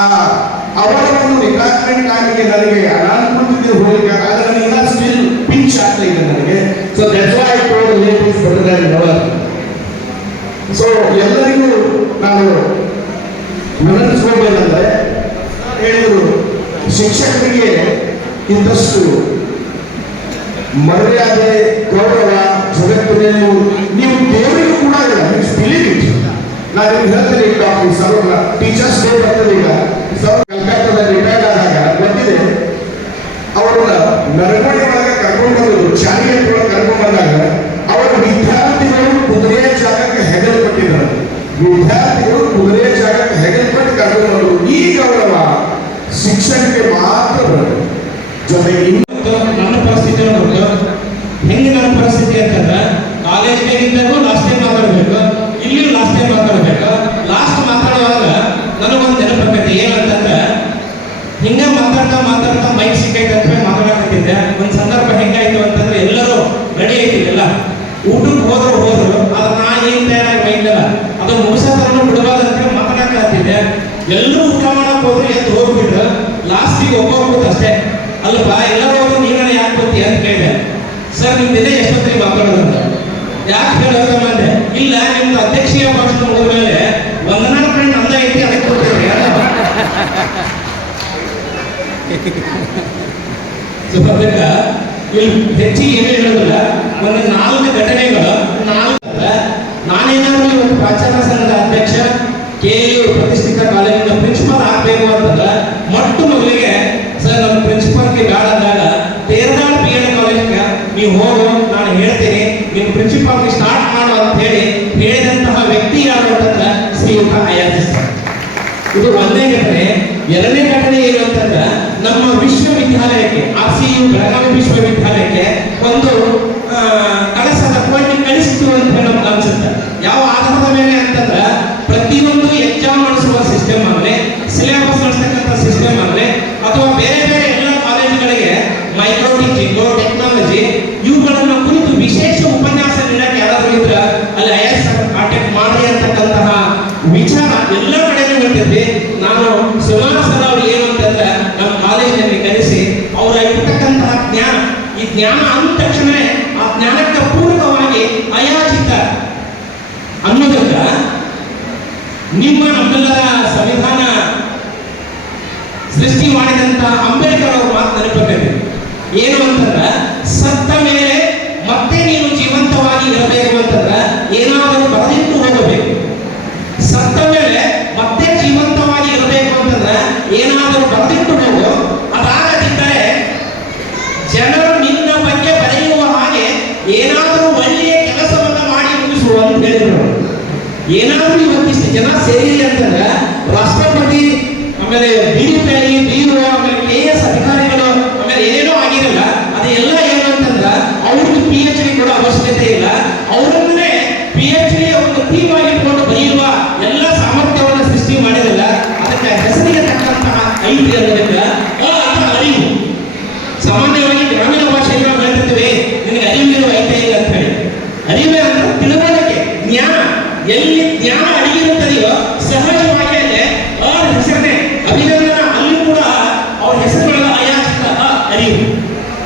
ಆ ಅವರ ಒಂದು ರಿಟೈರ್ಮೆಂಟ್ ಆಗಲಿಕ್ಕೆ ನನಗೆ ಅನಾನುಕೂಲತೆ ಹೋಗಲಿಕ್ಕೆ ಆದರೆ ನನಗೆ ಸ್ಟಿಲ್ ಪಿಂಚ್ ಆಗ್ತಾ ಇದೆ ನನಗೆ. So that's why I told relatives better than never. So ಎಲ್ಲರಿಗೂ ನಾನು ವಿನಂತಿಸ್ಕೋಬೇಕಂದ್ರೆ ಹೇಳಿದರು, ಶಿಕ್ಷಕರಿಗೆ ಇದ್ದಷ್ಟು ಮರ್ಯಾದೆ ಗೌರವ ಜಗತ್ತಿನಲ್ಲಿ ನೀವು ದೇವರಿಗೂ ಕೂಡ ಇಲ್ಲ. Believe it. ನಾನು ನಿಮ್ಗೆ ಹೇಳ್ತೀನಿ, ಡಾಕ್ಟರ್ ಸರ್ವ ಟೀಚರ್ಸ್ ಡೇ ಬರ್ತದೆ ಈಗ. ಸರ್ ಕಲ್ಕತ್ತಾದಲ್ಲಿ ರಿಟೈರ್ಡ್ ಆದಾಗ ಗೊತ್ತಿದೆ, ಅವರನ್ನ ಮೆರವಣಿಗೆ ಒಳಗೆ ಕರ್ಕೊಂಡು ಬಂದರು, ಶಾಲೆಗೆ ಕರ್ಕೊಂಡು ಬಂದಾಗ ಅವರ ವಿದ್ಯಾರ್ಥಿಗಳು ಕುದುರೆಯ ಜಾಗಕ್ಕೆ ಹೆಗಲು ಕೊಟ್ಟಿದ್ದಾರೆ. ವಿದ್ಯಾರ್ಥಿಗಳು ಕುದುರೆಯ ಜಾಗಕ್ಕೆ ಹೆಗಲು ಕೊಟ್ಟು ಕರ್ಕೊಂಡು ಬಂದರು. ಈ ಗೌರವ ಶಿಕ್ಷಣಕ್ಕೆ ಮಾತ್ರ ಬರುತ್ತೆ. ಜೊತೆಗೆ ನನ್ನ ಪರಿಸ್ಥಿತಿ ಹೆಂಗೆ ನನ್ನ ಪರಿಸ್ಥಿತಿ ಅಂತಂದ್ರೆ ಕಾಲೇಜ್ಗೆ ಇದ್ದಾಗ ಲಾಸ್ಟ್ ಟೈಮ್ ಮಾತಾಡ್ಬೇಕು, ಇಲ್ಲಿ ಲಾಸ್ಟ್ ಟೈಮ್ ಮಾತಾಡ್ಬೇಕು. ಲಾಸ್ಟ್ ಮಾತಾಡುವಾಗ ನನಗೊಂದು ನೆನಪಾಗತ್ತೆ. ಏನಂತಂದ್ರೆ ಹಿಂಗೆ ಮಾತಾಡ್ತಾ ಮೈಕ್ ಸಿಕ್ಕೈತೆ ಅಂತ ಮಾತಾಡಕತ್ತಿದ್ದೆ. ಒಂದು ಸಂದರ್ಭ ಹೆಂಗಾಯ್ತು ಅಂತಂದ್ರೆ ಎಲ್ಲರೂ ರೆಡಿ ಆಯ್ತಿಲ್ಲ, ಊಟಕ್ಕೆ ಹೋದ್ರು ಆದ್ರೆ ನಾ ಏನ್ ತಯಾರಾಗಿ ಮೈಂಡಲ್ಲ ಅದು ಮುಗಿಸೋದನ್ನು ಬಿಡಬಾರ್ದಂತ ಮಾತಾಡಕತ್ತಿದ್ದೆ. ಎಲ್ಲರೂ ಊಟ ಮಾಡಕ್ ಹೋದ್ರು ಎದ್ದು ಹೋಗ್ಬಿಟ್ರು. ಲಾಸ್ಟಿಗೆ ಒಬ್ಬ ಅಷ್ಟೇ, ಅಲ್ಲಪ್ಪ ಎಲ್ಲರೂ ಹೋದ್ರು ನೀವೇ ಯಾಕೆ ಬರ್ತೀಯ ಅಂತ ಕೇಳಿದೆ. ಸರ್ ನಿಮ್ ದಿನ ಎಷ್ಟೊತ್ತಿಗೆ ಮಾತಾಡೋದಂತ. ಯಾಕೆ ಹೇಳೋದ ಮಂದೆ, ಇಲ್ಲ ನಿಮ್ದು ಅಧ್ಯಕ್ಷೀಯ ಭಾಷಣ ಮುಗಿದ ಮೇಲೆ ವಂದನಾ ಫ್ರೆಂಡ್ ನಮ್ದ ಐತಿ ಅದಕ್ಕೆ ಕೊಡ್ತೀರಿ. ಇಲ್ಲಿ ಹೆಚ್ಚಿಗೆ ಏನು ಹೇಳೋದಿಲ್ಲ. ಒಂದು 4 ಘಟನೆಗಳು ನಾನೇನಾದ್ರೂ ಇವತ್ತು ಪ್ರಾಚಾರ್ಯ ಸಂಘದ ಅಧ್ಯಕ್ಷ KU ಪ್ರತಿಷ್ಠಿತ ಕಾಲೇಜಿನ ಪ್ರಿನ್ಸಿಪಾಲ್ ಆಗ್ಬೇಕು ಅಂತಂದ್ರೆ ಮೊಟ್ಟ ಮೊದಲಿಗೆ ಸರ್ ನಮ್ಮ ಪ್ರಿನ್ಸಿಪಾಲ್ಗೆ ಬೇಡ ಅಂದಾಗ ತೇರದಾಳ್ PN ಕಾಲೇಜ್ಗೆ ನೀವು ಹೋಗು, ನಾನು ಹೇಳ್ತೀನಿ ನಿಮ್ಮ ಪ್ರಿನ್ಸಿಪಾಲ್ಗೆ ಸ್ಟಾರ್ಟ್ ಮಾಡು ಅಂತ ಹೇಳಿದಂತಹ ವ್ಯಕ್ತಿ ಯಾರು ಅಂತಂದ್ರೆ ಶ್ರೀಯುತ IRS. ಇದು ಒಂದೇ ಘಟನೆ. ಎರಡನೇ ಘಟನೆ ಏನು ಅಂತಂದ್ರೆ ನಮ್ಮ ವಿಶ್ವವಿದ್ಯಾಲಯಕ್ಕೆ RCU ಬೆಳಗಾವಿ ವಿಶ್ವವಿದ್ಯಾಲಯಕ್ಕೆ ಒಂದು ಕಳಸದ ಪಾಯಿಂಟ್ ಕಳಿಸ್ತು ಅಂತ ನಮ್ಗೆ ಅನ್ಸುತ್ತೆ. ಯಾವ ಆಧಾರದ ಮೇಲೆ ಅಂತಂದ್ರೆ ಪ್ರತಿಯೊಂದು ಎಕ್ಸಾಮ್ ನಡೆಸುವ ಸಿಸ್ಟಮ್ ಆಗಲಿ, ಸಿಲೆಬಸ್ ನಡೆಸ್ತಕ್ಕಂಥ ಸಿಸ್ಟಮ್ ಆಗಲಿ, ಅಥವಾ ಬೇರೆ ಬೇರೆ ಎಲ್ಲ ಕಾಲೇಜುಗಳಿಗೆ ಮೈಕ್ರೋ ಟೀಚಿಂಗ್, ಟೆಕ್ನಾಲಜಿ ಇವುಗಳನ್ನು ಕುರಿತು ವಿಶೇಷ ಉಪನ್ಯಾಸ ನೀಡಕ್ಕೆ ಯಾರಾದ್ರೂ ಇದ್ರೆ ಅಲ್ಲಿ IRS ಕಾಂಟ್ಯಾಕ್ಟ್ ಮಾಡಿ ಅಂತಕ್ಕಂತಹ ವಿಚಾರ ಎಲ್ಲ ಕಡೆಗೂ ಹೇಳ್ತಿದ್ವಿ. ನಾನು ಸುಮಾರು ಸಲ ಅವ್ರು ಏನು ಅಂತಂದ್ರೆ ನಮ್ಮ ಕಾಲೇಜಿನಲ್ಲಿ ಕರೆಸಿ ಅವರ ಇರ್ತಕ್ಕಂತಹ ಜ್ಞಾನ, ಈ ಜ್ಞಾನ ಅಂದ ತಕ್ಷಣ ಆ ಜ್ಞಾನಕ್ಕೆ ಪೂರಕವಾಗಿ ಅಯಾಚಿತ ಅನ್ನೋದಕ್ಕ ನಮ್ಮೆಲ್ಲರ ಸಂವಿಧಾನ ಸೃಷ್ಟಿ ಮಾಡಿದಂತ ಅಂಬೇಡ್ಕರ್ ಅವ್ರ ಮಾತು ನೆನಪಬೇಕು. ಏನು ಅಂತಂದ್ರೆ ಸತ್ತ ಮೇಲೆ ಮತ್ತೆ ನೀನು ಜೀವಂತವಾಗಿ ಇರಬೇಕು ಅಂತಂದ್ರೆ ಏನಾದರೂ ಬರೆದಿಟ್ಟು ಹೋಗಬೇಕು. ಸತ್ತ ಮೇಲೆ ಮತ್ತೆ ಜೀವಂತವಾಗಿ ಇರಬೇಕು ಅಂತಂದ್ರೆ ಏನಾದರೂ ಬರೆದಿಟ್ಟು ಹೋಗು. ಅದಾಗದಿದ್ದರೆ ಜನರು ನಿನ್ನ ಬಗ್ಗೆ ಬರೆಯುವ ಹಾಗೆ ಏನಾದರೂ ಒಳ್ಳೆಯ ಕೆಲಸವನ್ನ ಮಾಡಿ ಮುಗಿಸುವ ಅಂತ ಹೇಳಿದ್ರು. ಏನಾದರೂ ಇವತ್ತಿಷ್ಟು ಜನ ಸೇರಿರಿ ಅಂತಂದ್ರೆ ರಾಷ್ಟ್ರಪತಿ, ಆಮೇಲೆ BDPI, BO, ಆಮೇಲೆ KS ಅಧಿಕಾರಿಗಳು, ಆಮೇಲೆ ಏನೇನೋ ಆಗಿರಲ್ಲ. ಅದೆಲ್ಲ ಏನು ಅಂತಂದ್ರೆ ಅವ್ರಿಗೆ PhD ಕೂಡ ಅವಶ್ಯಕತೆ ಇಲ್ಲ. ಅವರನ್ನೇ PhD ಒಂದು ಥೀಮ್ ಆಗಿ ಇಟ್ಕೊಂಡು ಬರೆಯುವ ಎಲ್ಲ ಸಾಮರ್ಥ್ಯವನ್ನು ಸೃಷ್ಟಿ ಮಾಡಿರಲ್ಲ. ಅದಕ್ಕೆ ಹೆಸರಿಗೆ ತಕ್ಕಂತಹ ಐತಿ ಅನ್ನೋದಕ್ಕೆ ಅರಿವು. ಸಾಮಾನ್ಯವಾಗಿ ಗ್ರಾಮೀಣ ಭಾಷೆಗೆ ನಾವು ಹೇಳ್ತಿರ್ತೀವಿ ನಿನಗೆ ಅರಿವಿರುವ ಐತೆ ಇಲ್ಲ ಅಂತ ಹೇಳಿ. ಅರಿವೇ ಅಂದ್ರೆ ತಿಳುವಳಿಕೆ, ಜ್ಞಾನ. ಎಲ್ಲಿ ಜ್ಞಾನ ಅಡಗಿರುತ್ತದೆಯೋ ಸಹಜವಾಗಿ ಅವ್ರ ಹೆಸರನ್ನೇ ಅಭಿನಂದನ. ಅಲ್ಲಿ ಕೂಡ ಅವ್ರ ಹೆಸರುಗಳ ಅಯಾಚಿತ ಅರಿವು.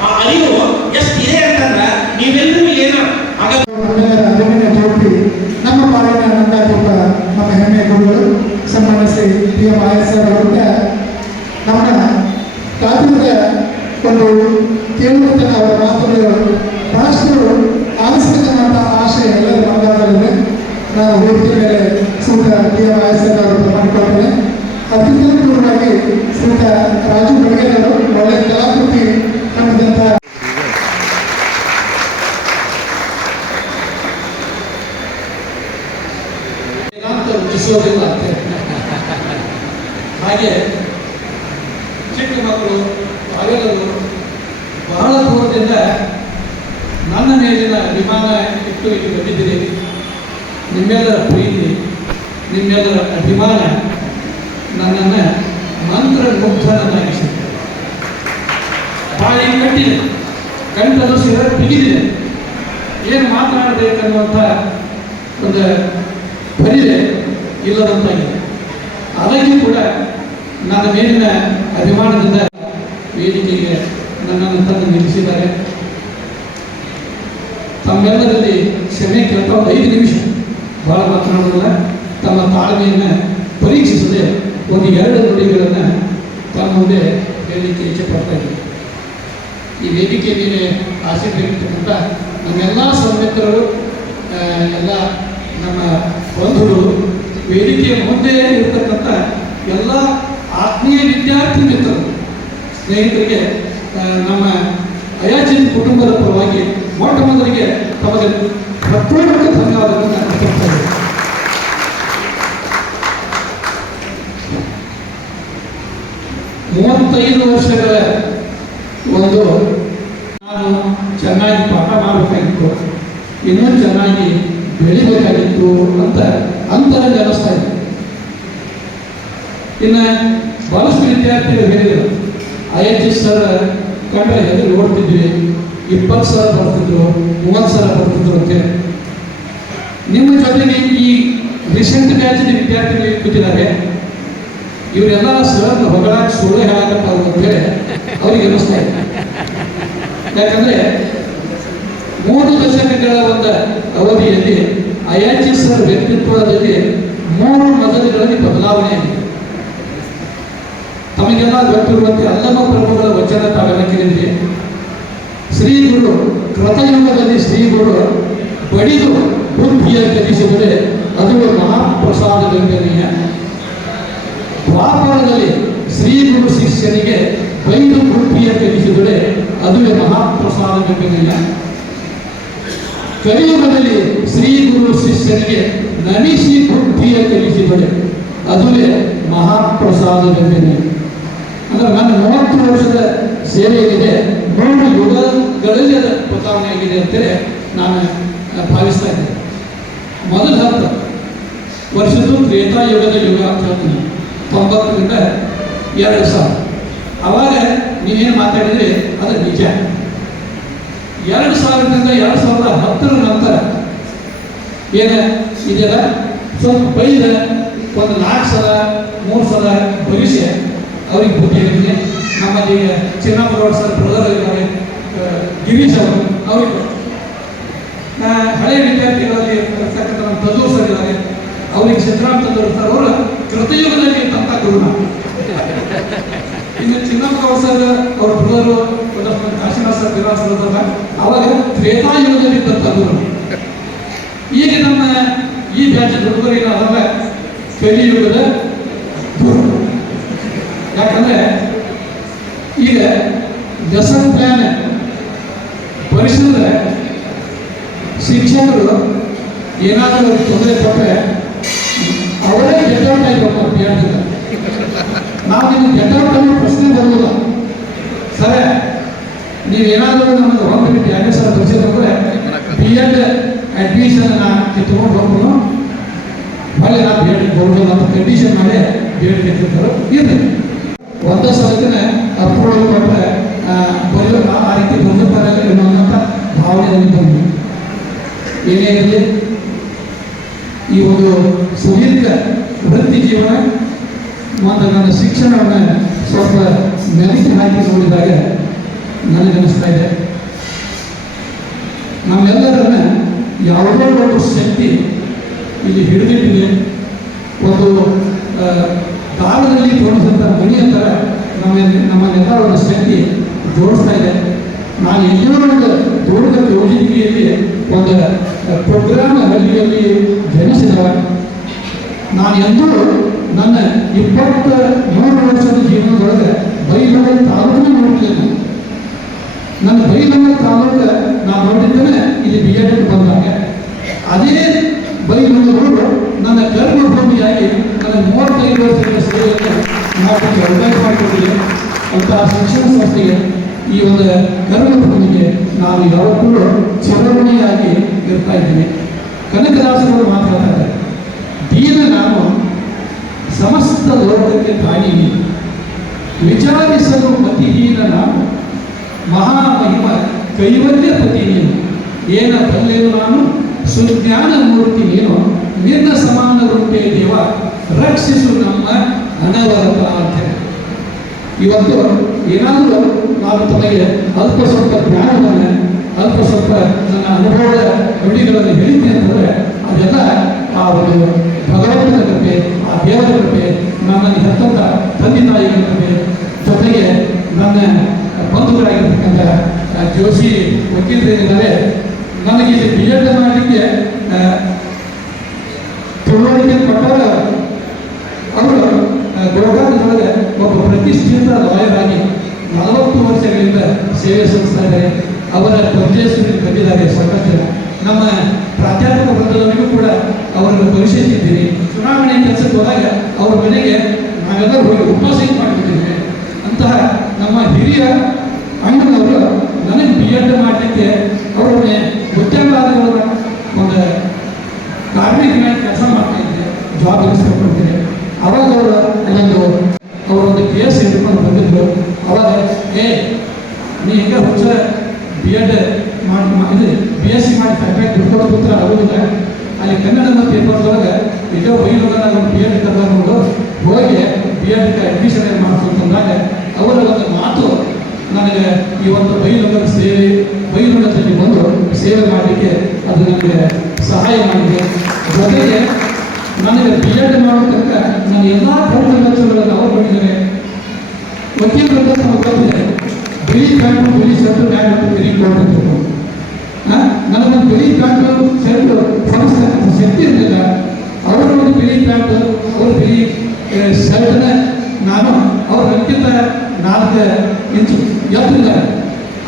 ಆ ಅರಿವು ಎಷ್ಟಿದೆ ಅಂತಂದ್ರೆ ನೀವೆಲ್ಲರೂ ಏನು ಅರಿವಿನ ಜ್ಯೋತಿ ನಮ್ಮ ಪಾಲಿನ ನಂದಾದೀಪ, ನಮ್ಮ ಹೆಮ್ಮೆಯ ಗುರುಗಳು ಸನ್ಮಾನ್ಯ ಶ್ರೀ IRS ಅವರಿಂದ ನಮ್ಮ ರಾಜ್ಯದ ಒಂದು ಕೇಳುವಂತಹ ಅವರ ಮಾತುಗಳು ಬಹಳಷ್ಟು ಆಲಿಸತಕ್ಕಂಥ ಆಶಯ ಎಲ್ಲರ ಮನದಾರಲ್ಲಿದೆ. ನಾವು ವೇದಿಕೆ ಮೇಲೆ ಶ್ರೀಯುತ IRS ಅವರು ಮಾಡಿಕೊಳ್ತೇನೆ. ಅತ್ಯಂತ ಪೂರ್ವವಾಗಿ ಶ್ರೀಯುತ ರಾಜು ಬೆಳಗೆರೆ ಅವರು ಒಳ್ಳೆಯ ಕಲಾಕೃತಿ ನಮ್ಮದಂತಹ ರುಚಿಸೋದಿಲ್ಲ ಅಂತ ಹಾಗೆ ಚಿಕ್ಕ ಮಕ್ಕಳು ಅವೆಲ್ಲರೂ ಬಹಳ ದೂರದಿಂದ ನನ್ನ ಮೇಲಿನ ವಿಮಾನ ಇಟ್ಟು ಇಲ್ಲಿ ಬಂದಿದ್ದೀರಿ. ನಿಮ್ಮೆಲ್ಲರ ಪ್ರೀತಿ, ನಿಮ್ಮೆಲ್ಲರ ಅಭಿಮಾನ ನನ್ನನ್ನು ಮಂತ್ರಮುಗ್ಧನನ್ನಾಗಿಸಿದೆ. ಬಾಯಿ ಕಟ್ಟಿದೆ, ಕಂಠದ ಸಿರ ಬಿಗಿದಿದೆ. ಏನು ಮಾತನಾಡಬೇಕನ್ನುವಂಥ ಒಂದು ಬರಿದೆ ಇಲ್ಲದಂತಾಗಿದೆ. ಅದಕ್ಕೆ ಕೂಡ ನನ್ನ ಮೇಲಿನ ಅಭಿಮಾನದಿಂದ ವೇದಿಕೆಗೆ ನನ್ನನ್ನು ತಂದು ನಿಲ್ಲಿಸಿದ್ದಾರೆ. ತಮ್ಮೆಲ್ಲರಲ್ಲಿ ಕ್ಷಮೆ ಕೇಳ್ತಾ ಒಂದು 5 ನಿಮಿಷ, ಭಾಳ ಮಾತನಾಡೋದಿಲ್ಲ, ತಮ್ಮ ತಾಳ್ಮೆಯನ್ನು ಪರೀಕ್ಷಿಸದೆ ಒಂದು 2 ನುಡಿಗಳನ್ನು ತಮ್ಮ ಮುಂದೆ ಹೇಳಲಿಕ್ಕೆ ಇಚ್ಛೆ ಪಡ್ತಾ ಇದ್ದೀನಿ. ಈ ವೇದಿಕೆ ಮೇಲೆ ಆಸಕ್ತರಿರ್ತಕ್ಕಂಥ ನಮ್ಮೆಲ್ಲ ಸನ್ಮಿತ್ರರು, ಎಲ್ಲ ನಮ್ಮ ಬಂಧುಗಳು, ವೇದಿಕೆಯ ಮುಂದೆ ಇರತಕ್ಕಂಥ ಎಲ್ಲ ಆತ್ಮೀಯ ವಿದ್ಯಾರ್ಥಿ ಮಿತ್ರರು, ಸ್ನೇಹಿತರಿಗೆ ನಮ್ಮ ಅಯಾಚಿತ್ ಕುಟುಂಬದ ಪರವಾಗಿ ಮೊಟ್ಟ ಮೊದಲಿಗೆ ತಮಗೆ ಪ್ರತ್ಯೇಕ ಧನ್ಯವಾದಗಳನ್ನು ಅರ್ಪಿಸ್ತಾ ಇದ್ದೇನೆ. ಮೂವತ್ತೈದು ವರ್ಷಗಳ ಒಂದು ನಾನು ಚೆನ್ನಾಗಿ ಪಾಠ ಮಾಡಬೇಕಾಗಿತ್ತು, ಇನ್ನೂ ಚೆನ್ನಾಗಿ ಬೆಳಿಬೇಕಾಗಿತ್ತು ಅಂತ ಅಂತರ ಅನಿಸ್ತಾ ಇದೆ. ಇನ್ನು ಬಹಳಷ್ಟು ವಿದ್ಯಾರ್ಥಿಗಳು ಹೇಳಿದರು, IHS ಸರ್ ಕಂಡ್ರೆ ಎದುರು ನೋಡ್ತಿದ್ವಿ, 20 ಸಾವಿರ ಬರ್ತಿದ್ರು, 30 ಸಾವಿರ ಬರ್ತಿದ್ರು ಅಂತೇಳಿ. ನಿಮ್ಮ ಜೊತೆಗೆ ಈ ರೀಸೆಂಟ್ ಬ್ಯಾಚಿನ ವಿದ್ಯಾರ್ಥಿಗಳು ಕೂತಿದ್ದಾರೆ, ಇವರೆಲ್ಲ ಸರ್ ಹೊಗಳಾಗಿ ಸುಳ್ಳು ಹೇಳಕತ್ತಾರು ಅಂತೇಳಿ ಅವ್ರಿಗೆ ಅನಿಸ್ತಾ ಇದೆ. ಯಾಕಂದ್ರೆ 3 ದಶಕಗಳ ಒಂದು ಅವಧಿಯಲ್ಲಿ IHS ಸರ್ ವ್ಯಕ್ತಿತ್ವದಲ್ಲಿ 3 ಮಜಲುಗಳಲ್ಲಿ ಬದಲಾವಣೆ ಆಗಿದೆ. ತಮಗೆಲ್ಲ ಗೊತ್ತಿರುವಂತೆ ಅಲ್ಲಮ ಪ್ರಭುಗಳ ವಚನ ತಾವೆಲ್ಲ ಕೇಳಿದ್ರಿ. ಶ್ರೀ ಗುರು ಕೃತಯುಗದಲ್ಲಿ ಶ್ರೀ ಗುರು ಬಡಿದು ಬುದ್ಧಿಯ ಕಲಿಸಿದರೆ ಅದು ಮಹಾಪ್ರಸಾದವೆಂಬನೆಯ. ದ್ವಾಪರದಲ್ಲಿ ಶ್ರೀ ಗುರು ಶಿಷ್ಯನಿಗೆ ಬೈದು ಬುದ್ಧಿಯ ಕಲಿಸಿದರೆ ಅದುವೇ ಮಹಾಪ್ರಸಾದವೆಂಬನೆಯ. ಕಲಿಯುಗದಲ್ಲಿ ಶ್ರೀ ಗುರು ಶಿಷ್ಯನಿಗೆ ನಮಿಸಿ ಬುದ್ಧಿಯ ಕಲಿಸಿದರೆ ಅದುವೇ ಮಹಾಪ್ರಸಾದವೆಂಬನೆಯ. ಅಂದ್ರೆ ನನ್ನ 30 ವರ್ಷದ ಸೇವೆಯಿದೆ, 3 ಯುಗಗಳಲ್ಲಿ ಅದು ಬದಲಾವಣೆ ಆಗಿದೆ ಅಂತೇಳಿ ನಾನು ಭಾವಿಸ್ತಾ ಇದ್ದೇನೆ. ಮೊದಲ 10 ವರ್ಷದ್ದು ತ್ರೇತಾಯುಗದ ಯುಗ ಅಂತ ಹೇಳ್ತೀನಿ, 90ರಿಂದ 2000. ಅವಾಗ ನೀವೇನು ಮಾತಾಡಿದ್ರಿ ಅದು ನಿಜ. 2000ರಿಂದ 2010 ನಂತರ ಏನು ಇದೆಯಲ್ಲ, ಸ್ವಲ್ಪ ಬೈದ ಒಂದು 4 ಸಲ 3 ಸಲ ಬರಿಸಿ ಅವ್ರಿಗೆ ಬುದ್ಧಿ ಹೇಳಿದ್ದೀನಿ. ನಮ್ಮಲ್ಲಿ ಚಿನ್ನಪ್ಪಗೌಡ ಸರ್ ಬ್ರದರ್ ಇದ್ದಾರೆ, ಗಿರೀಶ್ ಅವರು, ಅವ್ರಿಗೆ ಹಳೆ ವಿದ್ಯಾರ್ಥಿಗಳಲ್ಲಿ ಇರ್ತಕ್ಕಂಥ ನಮ್ಮ ತದ್ದೂರ್ ಸರ್ ಇದ್ದಾರೆ, ಅವ್ರಿಗೆ ಸಿದ್ದರಾಮ್ ತದ್ದೂರ್ ಸರ್ ಅವರು ಕೃತಯುಗದಲ್ಲಿ ಇದ್ದಂಥ ಗುರುನ. ಇನ್ನು ಚಿನ್ನಪ್ಪಗೌಡ ಸರ್ ಅವ್ರ brother Kashinath sir Viraj sir ಅವಾಗ ತ್ರೇತಾಯುಗದಲ್ಲಿ ಇದ್ದಂಥ ಗುರು. ಈಗ ನಮ್ಮ ಈ ಬ್ಯಾಚ್ ಹುಡುಗರು ಏನಾದಲ್ಲ ಕಲಿಯುಗದ ಗುರು. ಯಾಕಂದ್ರೆ ಈಗ ಲೆಸನ್ ಪ್ಲಾನ್ ಪರಿಶೀಲಿಸಿದ್ರೆ ಶಿಕ್ಷಕರು ಏನಾದರೂ ತೊಂದರೆ ಕೊಟ್ಟರೆ ಅವರೇ ಗೆಟೌಟ್ ಆಗಿರ್ಬೇಕು ವಿದ್ಯಾರ್ಥಿಗಳು. ನಾವು ನಿಮ್ಗೆ ಗೆಟೌಟ್ ಅನ್ನೋ ಪ್ರಶ್ನೆ ಬರುವುದಿಲ್ಲ. ಸರಿ, ನೀವೇನಾದರೂ ನಮಗೆ ಹೋಗ್ಬಿಟ್ಟು 2 ಸಲ ಪರಿಚಯ BEd ಅಡ್ಮಿಷನ್ ಕಿತ್ಕೊಂಡು ಹೋಗ್ಬೋದು, ಹೊಳೆ ನಾವು BEd ಕೊಡ್ಬೋದು ಅಂತ ಕಂಡೀಷನ್ ಮಾಡಿ BEd ಕಿತ್ತಿರ್ತಾರೆ. ಇರಲಿ, 1 ಸಲಕ್ಕೆ ಅಪ್ರೂವಲ್ ಕೊಟ್ಟರೆ ಬರೆಯೋಕೆ ಆ ರೀತಿ ಬಂದಿರ್ತಾರೆ ಅನ್ನೋಂಥ ಭಾವನೆಯಲ್ಲಿ ಬಂದ್ವಿ. ಏನೇ ಇರಲಿ, ಈ ಒಂದು ಸುದೀರ್ಘ ವೃತ್ತಿ ಜೀವನ ಮತ್ತು ನನ್ನ ಶಿಕ್ಷಣವನ್ನು ಸ್ವಲ್ಪ ಮೆಲುಕು ಹಾಕಿ ನೋಡಿದಾಗ ನನಗನ್ನಿಸ್ತಾ ಇದೆ, ನಮ್ಮೆಲ್ಲರನ್ನ ಯಾವುದೋ ಒಂದು ಶಕ್ತಿ ಇಲ್ಲಿ ಹಿಡಿದಿಟ್ಟಿದೆ. ಒಂದು ದಾರದಲ್ಲಿ ತೋರಿಸಿದಂಥ ಮಣಿಯ ಥರ ನಮ್ಮನ್ನೆಲ್ಲ ಒಂದು ಶಕ್ತಿ ಜೋಡಿಸ್ತಾ ಇದೆ. ನಾನು ಎಲ್ಲೋ ಒಂದು ದೊಡ್ಡ ಯೋಜನೆಯಲ್ಲಿ ಒಂದು ಪ್ರೋಗ್ರಾಮ್ ಹಳ್ಳಿಯಲ್ಲಿ ಜನಿಸಿದವ. ನಾನು ಎಂದೂ ನನ್ನ 23 ವರ್ಷದ ಜೀವನದೊಳಗೆ ಬೈಲಹೊಳೆ ತಾಲೂಕನ್ನು ನೋಡಲಿಲ್ಲ. ನನ್ನ ಬೈಲಹೊಳೆ ತಾಲೂಕು ನಾನು ನೋಡಿದ್ದೇನೆ ಇಲ್ಲಿ BEd ಬಂದಾಗ. ಅದೇ ಬೈಲಹೊಳೆ ರೋಡ್ ನನ್ನ ಕರ್ಮಭೂಮಿಯಾಗಿ ನನ್ನ 35 ವರ್ಷಗಳ ಸೇವೆಯನ್ನು ಮಾಡಲಿಕ್ಕೆ ಅವಕಾಶ ಮಾಡಿಕೊಟ್ಟಿದೆ. ಅಂತಹ ಶಿಕ್ಷಣ ಸಂಸ್ಥೆಗೆ, ಈ ಒಂದು ಕರ್ಮಭೂಮಿಗೆ ನಾನು ಯಾವತ್ತೂ ಚಿರಋಣಿಯಾಗಿ ಇರ್ತಾ ಇದ್ದೀನಿ. ಕನಕದಾಸರು ಮಾತನಾಡ್ತಾರೆ, ದೀನ ನಾನು ಸಮಸ್ತ ಲೋಕಕ್ಕೆ ಕಾಣಿ, ವಿಚಾರಿಸಲು ಮತಿಹೀನ ನಾನು, ಮಹಾಮಹಿಮ ಕೈವಲ್ಯ ಪತಿ ನೀನು, ಏನ ಬಲ್ಲೆನು ನಾನು ಸುಜ್ಞಾನ ಮೂರ್ತಿ ನೀನು, ನಿನ್ನ ಸಮಾನ ರೂಪೇ ದೇವ ರಕ್ಷಿಸು ನಮ್ಮ ಅನವರತ ಅಂತ. ಇವತ್ತು ಏನಾದರೂ ನಾನು ತಮಗೆ ಅಲ್ಪ ಸ್ವಲ್ಪ ಜ್ಞಾನವನ್ನು ಅಲ್ಪ ಸ್ವಲ್ಪ ನನ್ನ ಅನುಭವದ ನುಡಿಗಳನ್ನು ಹೇಳಿದ್ದೆ ಅಂತಂದರೆ ಅದೆಲ್ಲ ಆ ಒಂದು ಭಗವಂತನ ಕೃಪೆ, ಆ ದೇವರ ಕೃಪೆ, ನನ್ನನ್ನು ಹೆತ್ತಂತ ತಂದೆ ತಾಯಿಗಳ ಕೃಪೆ, ಜೊತೆಗೆ ನನ್ನ ಬಂಧುಗಳಾಗಿರ್ತಕ್ಕಂಥ ಜೋಶಿ ವಕೀಲರೇನಿದ್ದಾರೆ, ನನಗೆ ಇಲ್ಲಿ ಬಿ ಎಡ್ ಮಾಡಲಿಕ್ಕೆ ತಿಳುವಳಿಕೆ ಕೊಟ್ಟವರು ಅವರು ಗೋಕಾಕದೊಳಗೆ ಒಬ್ಬ ಪ್ರತಿಷ್ಠಿತ ಲಾಯರ್ ಆಗಿ 40 ವರ್ಷಗಳಿಂದ ಸೇವೆ ಸಲ್ಲಿಸ್ತಾ ಇದ್ದಾರೆ. ಅವರ ಪರಿಚಯದಲ್ಲಿ ಬಂದಿದ್ದಾರೆ ಸಾಕಷ್ಟು ಜನ. ನಮ್ಮ ಪ್ರಾಧ್ಯಾಪಕ ವೃಂದದವರಿಗೂ ಕೂಡ ಅವರನ್ನು ಪರಿಚಯಿಸಿದ್ದೀವಿ. ಚುನಾವಣೆ ಕೆಲಸಕ್ಕೆ ಹೋದಾಗ ಅವ್ರ ಮನೆಗೆ ನಾವೆಲ್ಲರೂ ಹೋಗಿ ಉಪವಾಸ ಮಾಡಿಬಿಟ್ಟಿದ್ದೀವಿ. ಅಂತಹ ನಮ್ಮ ಹಿರಿಯ ಅಣ್ಣನವರು ನನಗೆ ಬಿ ಎಡ್ ಮಾಡಲಿಕ್ಕೆ ಅವರೊಮ್ಮೆ ಉದ್ಯಮವಾದಗಳ ಒಂದು ಕಾರ್ಮಿಕ ಕೆಲಸ ಮಾಡ್ತಾ ಇದ್ದೆ, ಜಾಬ್ ಇರಿಸ್ಕೊಳ್ತಿದ್ದೆ. ಅವಾಗ ಅವರು ಅವರೊಂದು ಕೇಸ್ ಹಿಡ್ಕೊಂಡು ಬಂದಿದ್ರು. ಅವಾಗ ನೀ ಈಗ ಹುಚ್ಚ ಬಿ ಎಡ್ ಮಾಡಿ BSc ಮಾಡಿ ಫ್ಯಾಕ್ಟ್ರಿ ದುಡ್ಡು ಪುತ್ರ ಆಗೋದಿಲ್ಲ, ಅಲ್ಲಿ ಕನ್ನಡ ಮತ್ತು ಪೇಪರ್ದೊಳಗೆ ಈಗ ಬೈಲೊಳಗೆ ನಾನು ಬಿ ಎಡ್ ಕರ್ಕೊಂಡು ಹೋಗಿ ಬಿ ಎಡ್ ಅಡ್ಮಿಷನ್ ಮಾಡ್ಕೊಂತಂದಾಗ ಅವರ ಒಂದು ಮಾತು ನನಗೆ ಈ ಒಂದು ಬೈಲೊಳದಲ್ಲಿ ಬಂದು ಸೇವೆ ಮಾಡಲಿಕ್ಕೆ ಅದು ನನಗೆ ಸಹಾಯ ಮಾಡಿದೆ. ಜೊತೆಗೆ ನನಗೆ ಬಿ ಎಡ್ ಮಾಡೋದಕ್ಕೆ ನಾನು ಎಲ್ಲ ಪ್ರಮುಖ ಲಕ್ಷಣಗಳನ್ನು ಅವರು ಮಾಡಿದ್ದಾರೆ. ವಕೀಲರಿಂದ ನಾವು ಕಲಿತಿದೆ, ಬಿಳಿ ಪ್ಯಾಂಟು ಬಿಳಿ ಶರ್ಟು ಮ್ಯಾಗ್ ಮತ್ತು ಬಿಳಿ ಕೋಟ್ ಅಂತ ನನಗೊಂದು ಬಿಳಿ ಪ್ಯಾಂಟು ಶರ್ಟು ಹೊಲಿಸ್ತಕ್ಕಂಥ ಶಕ್ತಿ ಇರಲಿಲ್ಲ. ಅವರು ಒಂದು ಬಿಳಿ ಪ್ಯಾಂಟು, ಅವರು ಬಿಳಿ ಶರ್ಟನ್ನ ನಾನು ಅವ್ರ ಅದಕ್ಕಿಂತ 4 ಇಂಚು ಎತ್ತಿದ್ದಾರೆ.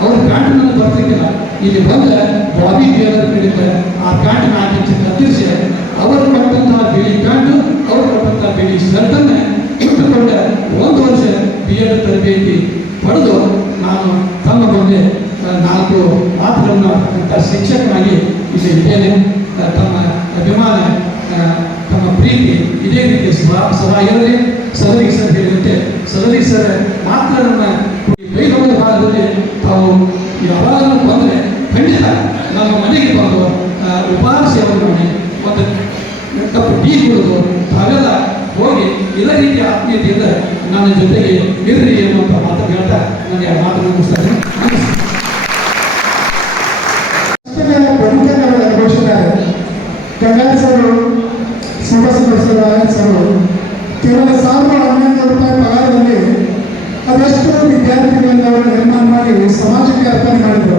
ಅವ್ರ ಪ್ಯಾಂಟ್ ನನಗೆ ಬರ್ತಿಕ್ಕಿಲ್ಲ. ಇಲ್ಲಿ ಬಂದ ಬಾಬಿ ಟೇಲರ್ ಕಡೆಯಿಂದ ಆ ಪ್ಯಾಂಟ್ 4 ಇಂಚು ಕತ್ತರಿಸಿ ಅವರು ಕೊಟ್ಟಂತಹ ಬಿಳಿ ಪ್ಯಾಂಟು, ಅವರು ಕೊಟ್ಟಂತಹ ಬಿಳಿ ಶರ್ಟನ್ನು ಇಟ್ಟುಕೊಂಡ 1 ವರ್ಷ ಬಿ ಎಡ್ ತರಬೇತಿ ಪಡೆದು ನಾನು ತಮ್ಮ ಮುಂದೆ 4 ಮಾತುಗಳನ್ನು ಆಡ್ತಕ್ಕಂಥ ಶಿಕ್ಷಕನಾಗಿ ಇಲ್ಲಿ ಇದ್ದೇನೆ. ತಮ್ಮ ಅಭಿಮಾನ, ತಮ್ಮ ಪ್ರೀತಿ ಇದೇ ರೀತಿ ಸದಾ ಇರಲಿ. ಸದರಿ ಸರ್ ಹೇಳಿದಂತೆ ಸದರಿ ಸರ್ ಮಾತ್ರ ನಮ್ಮ ಬೈಲೊಂದ ಭಾಗದಲ್ಲಿ ತಾವು ಯಾವಾಗ ಬಂದರೆ ಖಂಡಿತ ನಮ್ಮ ಮನೆಗೆ ಬಂದು ಉಪಹಾರ ಸೇವೆ ಮಾಡಿ ಒಂದು ಕಪ್ಪು ಟೀ ಕುಡಿದು ತಾವೆಲ್ಲ ಹೋಗಿ ಇದೇ ರೀತಿ ಆತ್ಮೀಯತೆಯಿಂದ ನನ್ನ ಜೊತೆಗೆ ಇರ್ರಿ ಎನ್ನುವಂಥ ಮಾತು ಹೇಳ್ತಾ ನನಗೆ ಆ ಮಾತನ್ನು ಮುಗಿಸ್ತಾರೆ. ಬದುಕನ್ನು ಅನುಭವಿಸಿದ್ದಾರೆ. ಗಂಗಾಧರ್ ಸರ್ ಕೇವಲ 1,900 ರೂಪಾಯಿ ಪಗಾರದಲ್ಲಿ ಅದೆಷ್ಟು ವಿದ್ಯಾರ್ಥಿಗಳಿಂದ ಅವರು ನಿರ್ಮಾಣ ಮಾಡಿ ಸಮಾಜಕ್ಕೆ ಅರ್ಪಣೆ ಮಾಡಿದರು.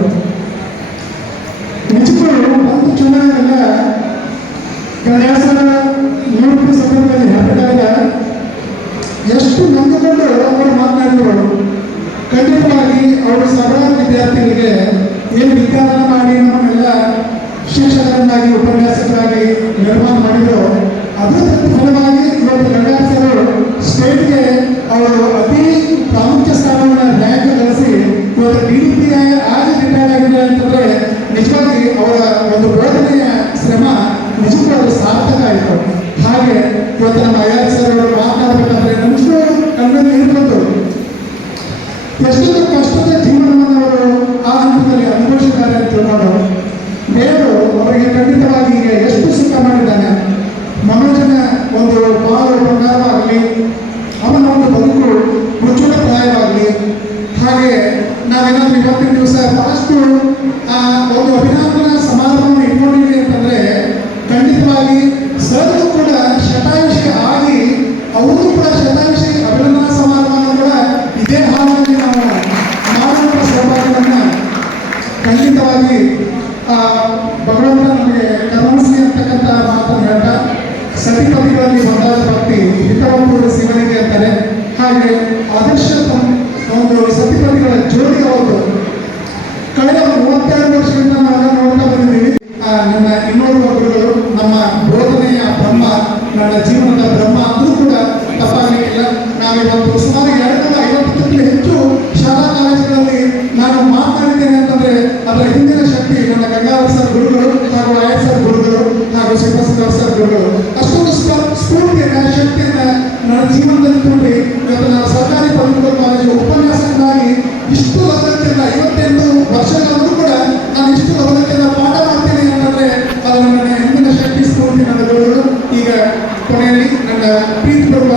ನಿಜಕ್ಕೂ ಒಂದು ಚುನಾವಣೆಲ್ಲ ಗಣೇಶನ ನಿವೃತ್ತಿ ಸಂದರ್ಭದಲ್ಲಿ ಹಾಕಿದಾಗ ಎಷ್ಟು ನೊಂದುಕೊಂಡು ಅವರು ಮಾತನಾಡಿದರು. ಖಂಡಿತವಾಗಿ ಅವರು ಸಾವಿರಾರು ವಿದ್ಯಾರ್ಥಿಗಳಿಗೆ ಏನು ವಿದ್ಯಾದಾನ ಮಾಡಿ ನಮ್ಮನ್ನೆಲ್ಲ ಶಿಕ್ಷಕರನ್ನಾಗಿ ಉಪನ್ಯಾಸಕರಾಗಿ ನಿರ್ಮಾಣ ಮಾಡಿದ್ರು. ಅದರ ಫಲವಾಗಿ ಇವತ್ತು ಗಂಗಾಧರ್ ಸ್ಟೇಟ್ಗೆ ಅವರು ಅತಿ ಪ್ರಾಮುಖ್ಯ ಸ್ಥಾನವನ್ನು ರ್ಯಾಂಕ್ ಗಳಿಸಿ ಇವತ್ತು DDP ಆಗಿ ರಿಟೈರ್ ಆಗಿದೆ ಅಂತಂದರೆ ನಿಜವಾಗಿ ಅವರ ಒಂದು ಬೋಧನೆಯ ಶ್ರಮ ನಿಜಕ್ಕೂ ಅದು ಸಾರ್ಥಕ ಆಯಿತು. ಹಾಗೆ ಇವತ್ತು ನಮ್ಮ IR ಸರ್ ಅವರು ಮಾತನಾಡಬೇಕಾದ್ರೆ ನಮಗೂ ಕಣ್ಣಲ್ಲಿ ಇರ್ಬೋದು. ಎಷ್ಟೊಂದು ಕಷ್ಟದ ಜೀವನವನ್ನು ಅವರು ಆ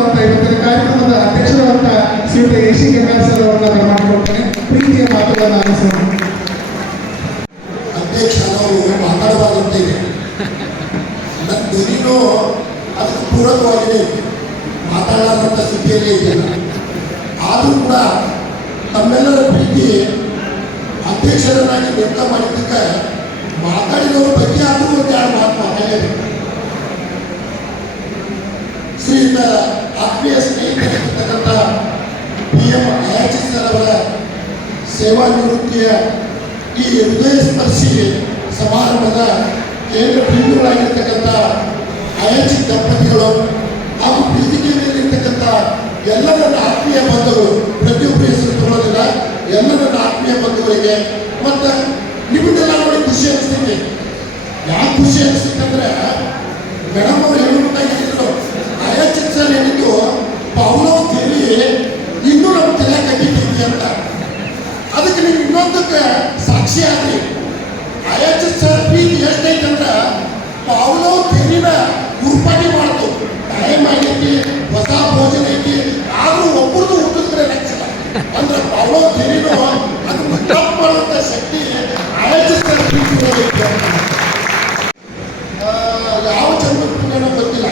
ಅಂತ ಇವತ್ತಿನ ಕಾರ್ಯಕ್ರಮದ ಅಧ್ಯಕ್ಷರಾದಂಥ ಶ್ರೀಯುತ ಎ.ಸಿ. ಕೆಂಗಾರ್ ಸರ್ ಅವರನ್ನ ಬರಮಾಡಿಕೊಳ್ತೇನೆ. ಪ್ರೀತಿಯ ಮಾತುಗಳನ್ನು ಆಲಿಸೋಣ. ಅಧ್ಯಕ್ಷರವರು ಮಾತಾಡಬಾರ್ದಂತೇವೆ. ನನ್ನ ಧ್ವನಿನೂ ಅದಕ್ಕೆ ಪೂರಕವಾಗಿದೆ, ಮಾತಾಡಲಾರಂಥ ಸ್ಥಿತಿಯಲ್ಲಿ ಇದೆಯಲ್ಲ. ಆದರೂ ಕೂಡ ತಮ್ಮೆಲ್ಲರ ಪ್ರೀತಿ ಅಧ್ಯಕ್ಷರನ್ನಾಗಿ ನೇಮಕ ಮಾಡಿದ್ದಕ್ಕೆ ಮಾತಾಡಿದವ್ರ ಬಗ್ಗೆ ಆದರೂ ಒಂದು ಎರಡು ಮಾತು ಮಾತಾಡಲೇಬೇಕು. ಶ್ರೀಯುತ ಆತ್ಮೀಯ ಸ್ನೇಹಿತರಾಗಿರ್ತಕ್ಕಂಥ PM ಅಯಾಚಿತ್ ಸರ್ ಅವರ ಸೇವಾ ನಿವೃತ್ತಿಯ ಈ ಹೃದಯ ಸ್ಪರ್ಶಿ ಸಮಾರಂಭದ ಕೇಂದ್ರ ಬಿಂದುಗಳಾಗಿರ್ತಕ್ಕಂಥ ಅಯಾಚಿತ್ ದಂಪತಿಗಳು ಹಾಗೂ ಪ್ರೀತಿಗೆ ಮೇಲಿರ್ತಕ್ಕಂಥ ಎಲ್ಲ ನನ್ನ ಆತ್ಮೀಯ ಬಂಧುಗಳು, ಪ್ರತಿಯೊಬ್ಬರು ಹೆಸರು ತಗೊಳ್ಳೋದಿಲ್ಲ, ಎಲ್ಲ ನನ್ನ ಆತ್ಮೀಯ ಬಂಧುಗಳಿಗೆ ಮತ್ತು ನಿಮ್ಮನ್ನೆಲ್ಲ ನೋಡಿ ಖುಷಿ ಅನಿಸ್ತೈತಿ. ಯಾಕೆ ಖುಷಿ ಅನಿಸ್ತೈತಂದ್ರೆ ಮೇಡಮ್ ಅವ್ರು ಹೇಳ್ಬೇಕಾಗಿದ್ರು, ಅಯಾಚಿತ್ ಸರ್ ಹೇಳಿದ್ದು ಪೌಲೋ ಕೇಳಿ ಇನ್ನೂ ನಮ್ಮ ತಲೆ ಕಟ್ಟಿದ್ದೀವಿ ಅಂತ. ಅದಕ್ಕೆ ನೀವು ಇನ್ನೊಂದಕ್ಕೆ ಸಾಕ್ಷಿ ಆದ್ರಿ. ಅಯಾಚಿತ್ ಸರ್ ಪ್ರೀತಿ ಎಷ್ಟೈತಂದ್ರೆ ಪೌಲೋ ಕೇರಿನ ಗುರುಪಾಟಿ ಮಾಡ್ತು. ಟೈಮ್ ಆಗೈತಿ, ಹೊಸ ಭೋಜನ ಐತಿ, ಆದರೂ ಒಬ್ಬರದು ಊಟದ ಲಕ್ಷಣ ಅಂದ್ರೆ ಪೌಲೋ ಕೇರಿನೂ ಅದನ್ನು ತಪ್ಪು ಮಾಡುವಂಥ ಶಕ್ತಿ ಅಯಾಚಿತ್ ಸರ್ ಪ್ರೀತಿ ಯಾವ ಜನ್ಮದ ಪುಣ್ಯನೋ ಗೊತ್ತಿಲ್ಲ.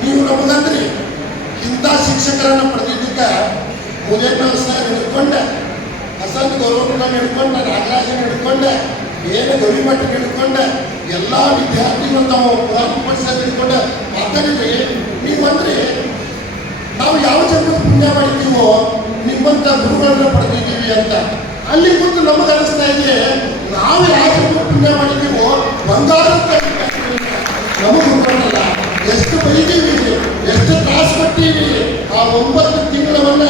ನೀವು ನಮಗಂದ್ರಿ ಇಂಥ ಶಿಕ್ಷಕರನ್ನು ಪಡೆದಿದ್ದಕ್ಕೆ ಮುದೇನ ಸರ್ ಹಿಡ್ಕೊಂಡೆ, ಹಸನ್ ಗೌರವಗಳನ್ನು ಹಿಡ್ಕೊಂಡೆ, ನಾಗರಾಜನ ಹಿಡ್ಕೊಂಡೆ, ಏನು ಗವಿಮಠನ ಹಿಡ್ಕೊಂಡೆ, ಎಲ್ಲ ವಿದ್ಯಾರ್ಥಿಗಳು ನಾವು ಪುರಾಣ ಹಿಡ್ಕೊಂಡೆ ಮಾತಾಡಿದ್ರಿ. ನೀವು ಅಂದ್ರಿ ನಾವು ಯಾವ ಜನ್ಮದ ಪುಣ್ಯ ಮಾಡಿದ್ದೀವೋ ನಿಮ್ಮಂಥ ಗುರುಗಳನ್ನ ಪಡೆದಿದ್ದೀವಿ ಅಂತ. ಅಲ್ಲಿ ಕೂತು ನಮಗೆ ಅನಿಸ್ತಾ ಇದೆ ನಾವು ಯಾವ ಜನ್ಮದ ಪುಣ್ಯ ಮಾಡಿದ್ದೀವೋ ಬಂಗಾರದ ನಮಗೆ ಗುರುಗಳಲ್ಲ. ಎಷ್ಟು ಬೈದೀವಿ, ಎಷ್ಟು ತ್ರಾಸ ಕೊಟ್ಟಿವಿ. ಆ 9 ತಿಂಗಳವನ್ನ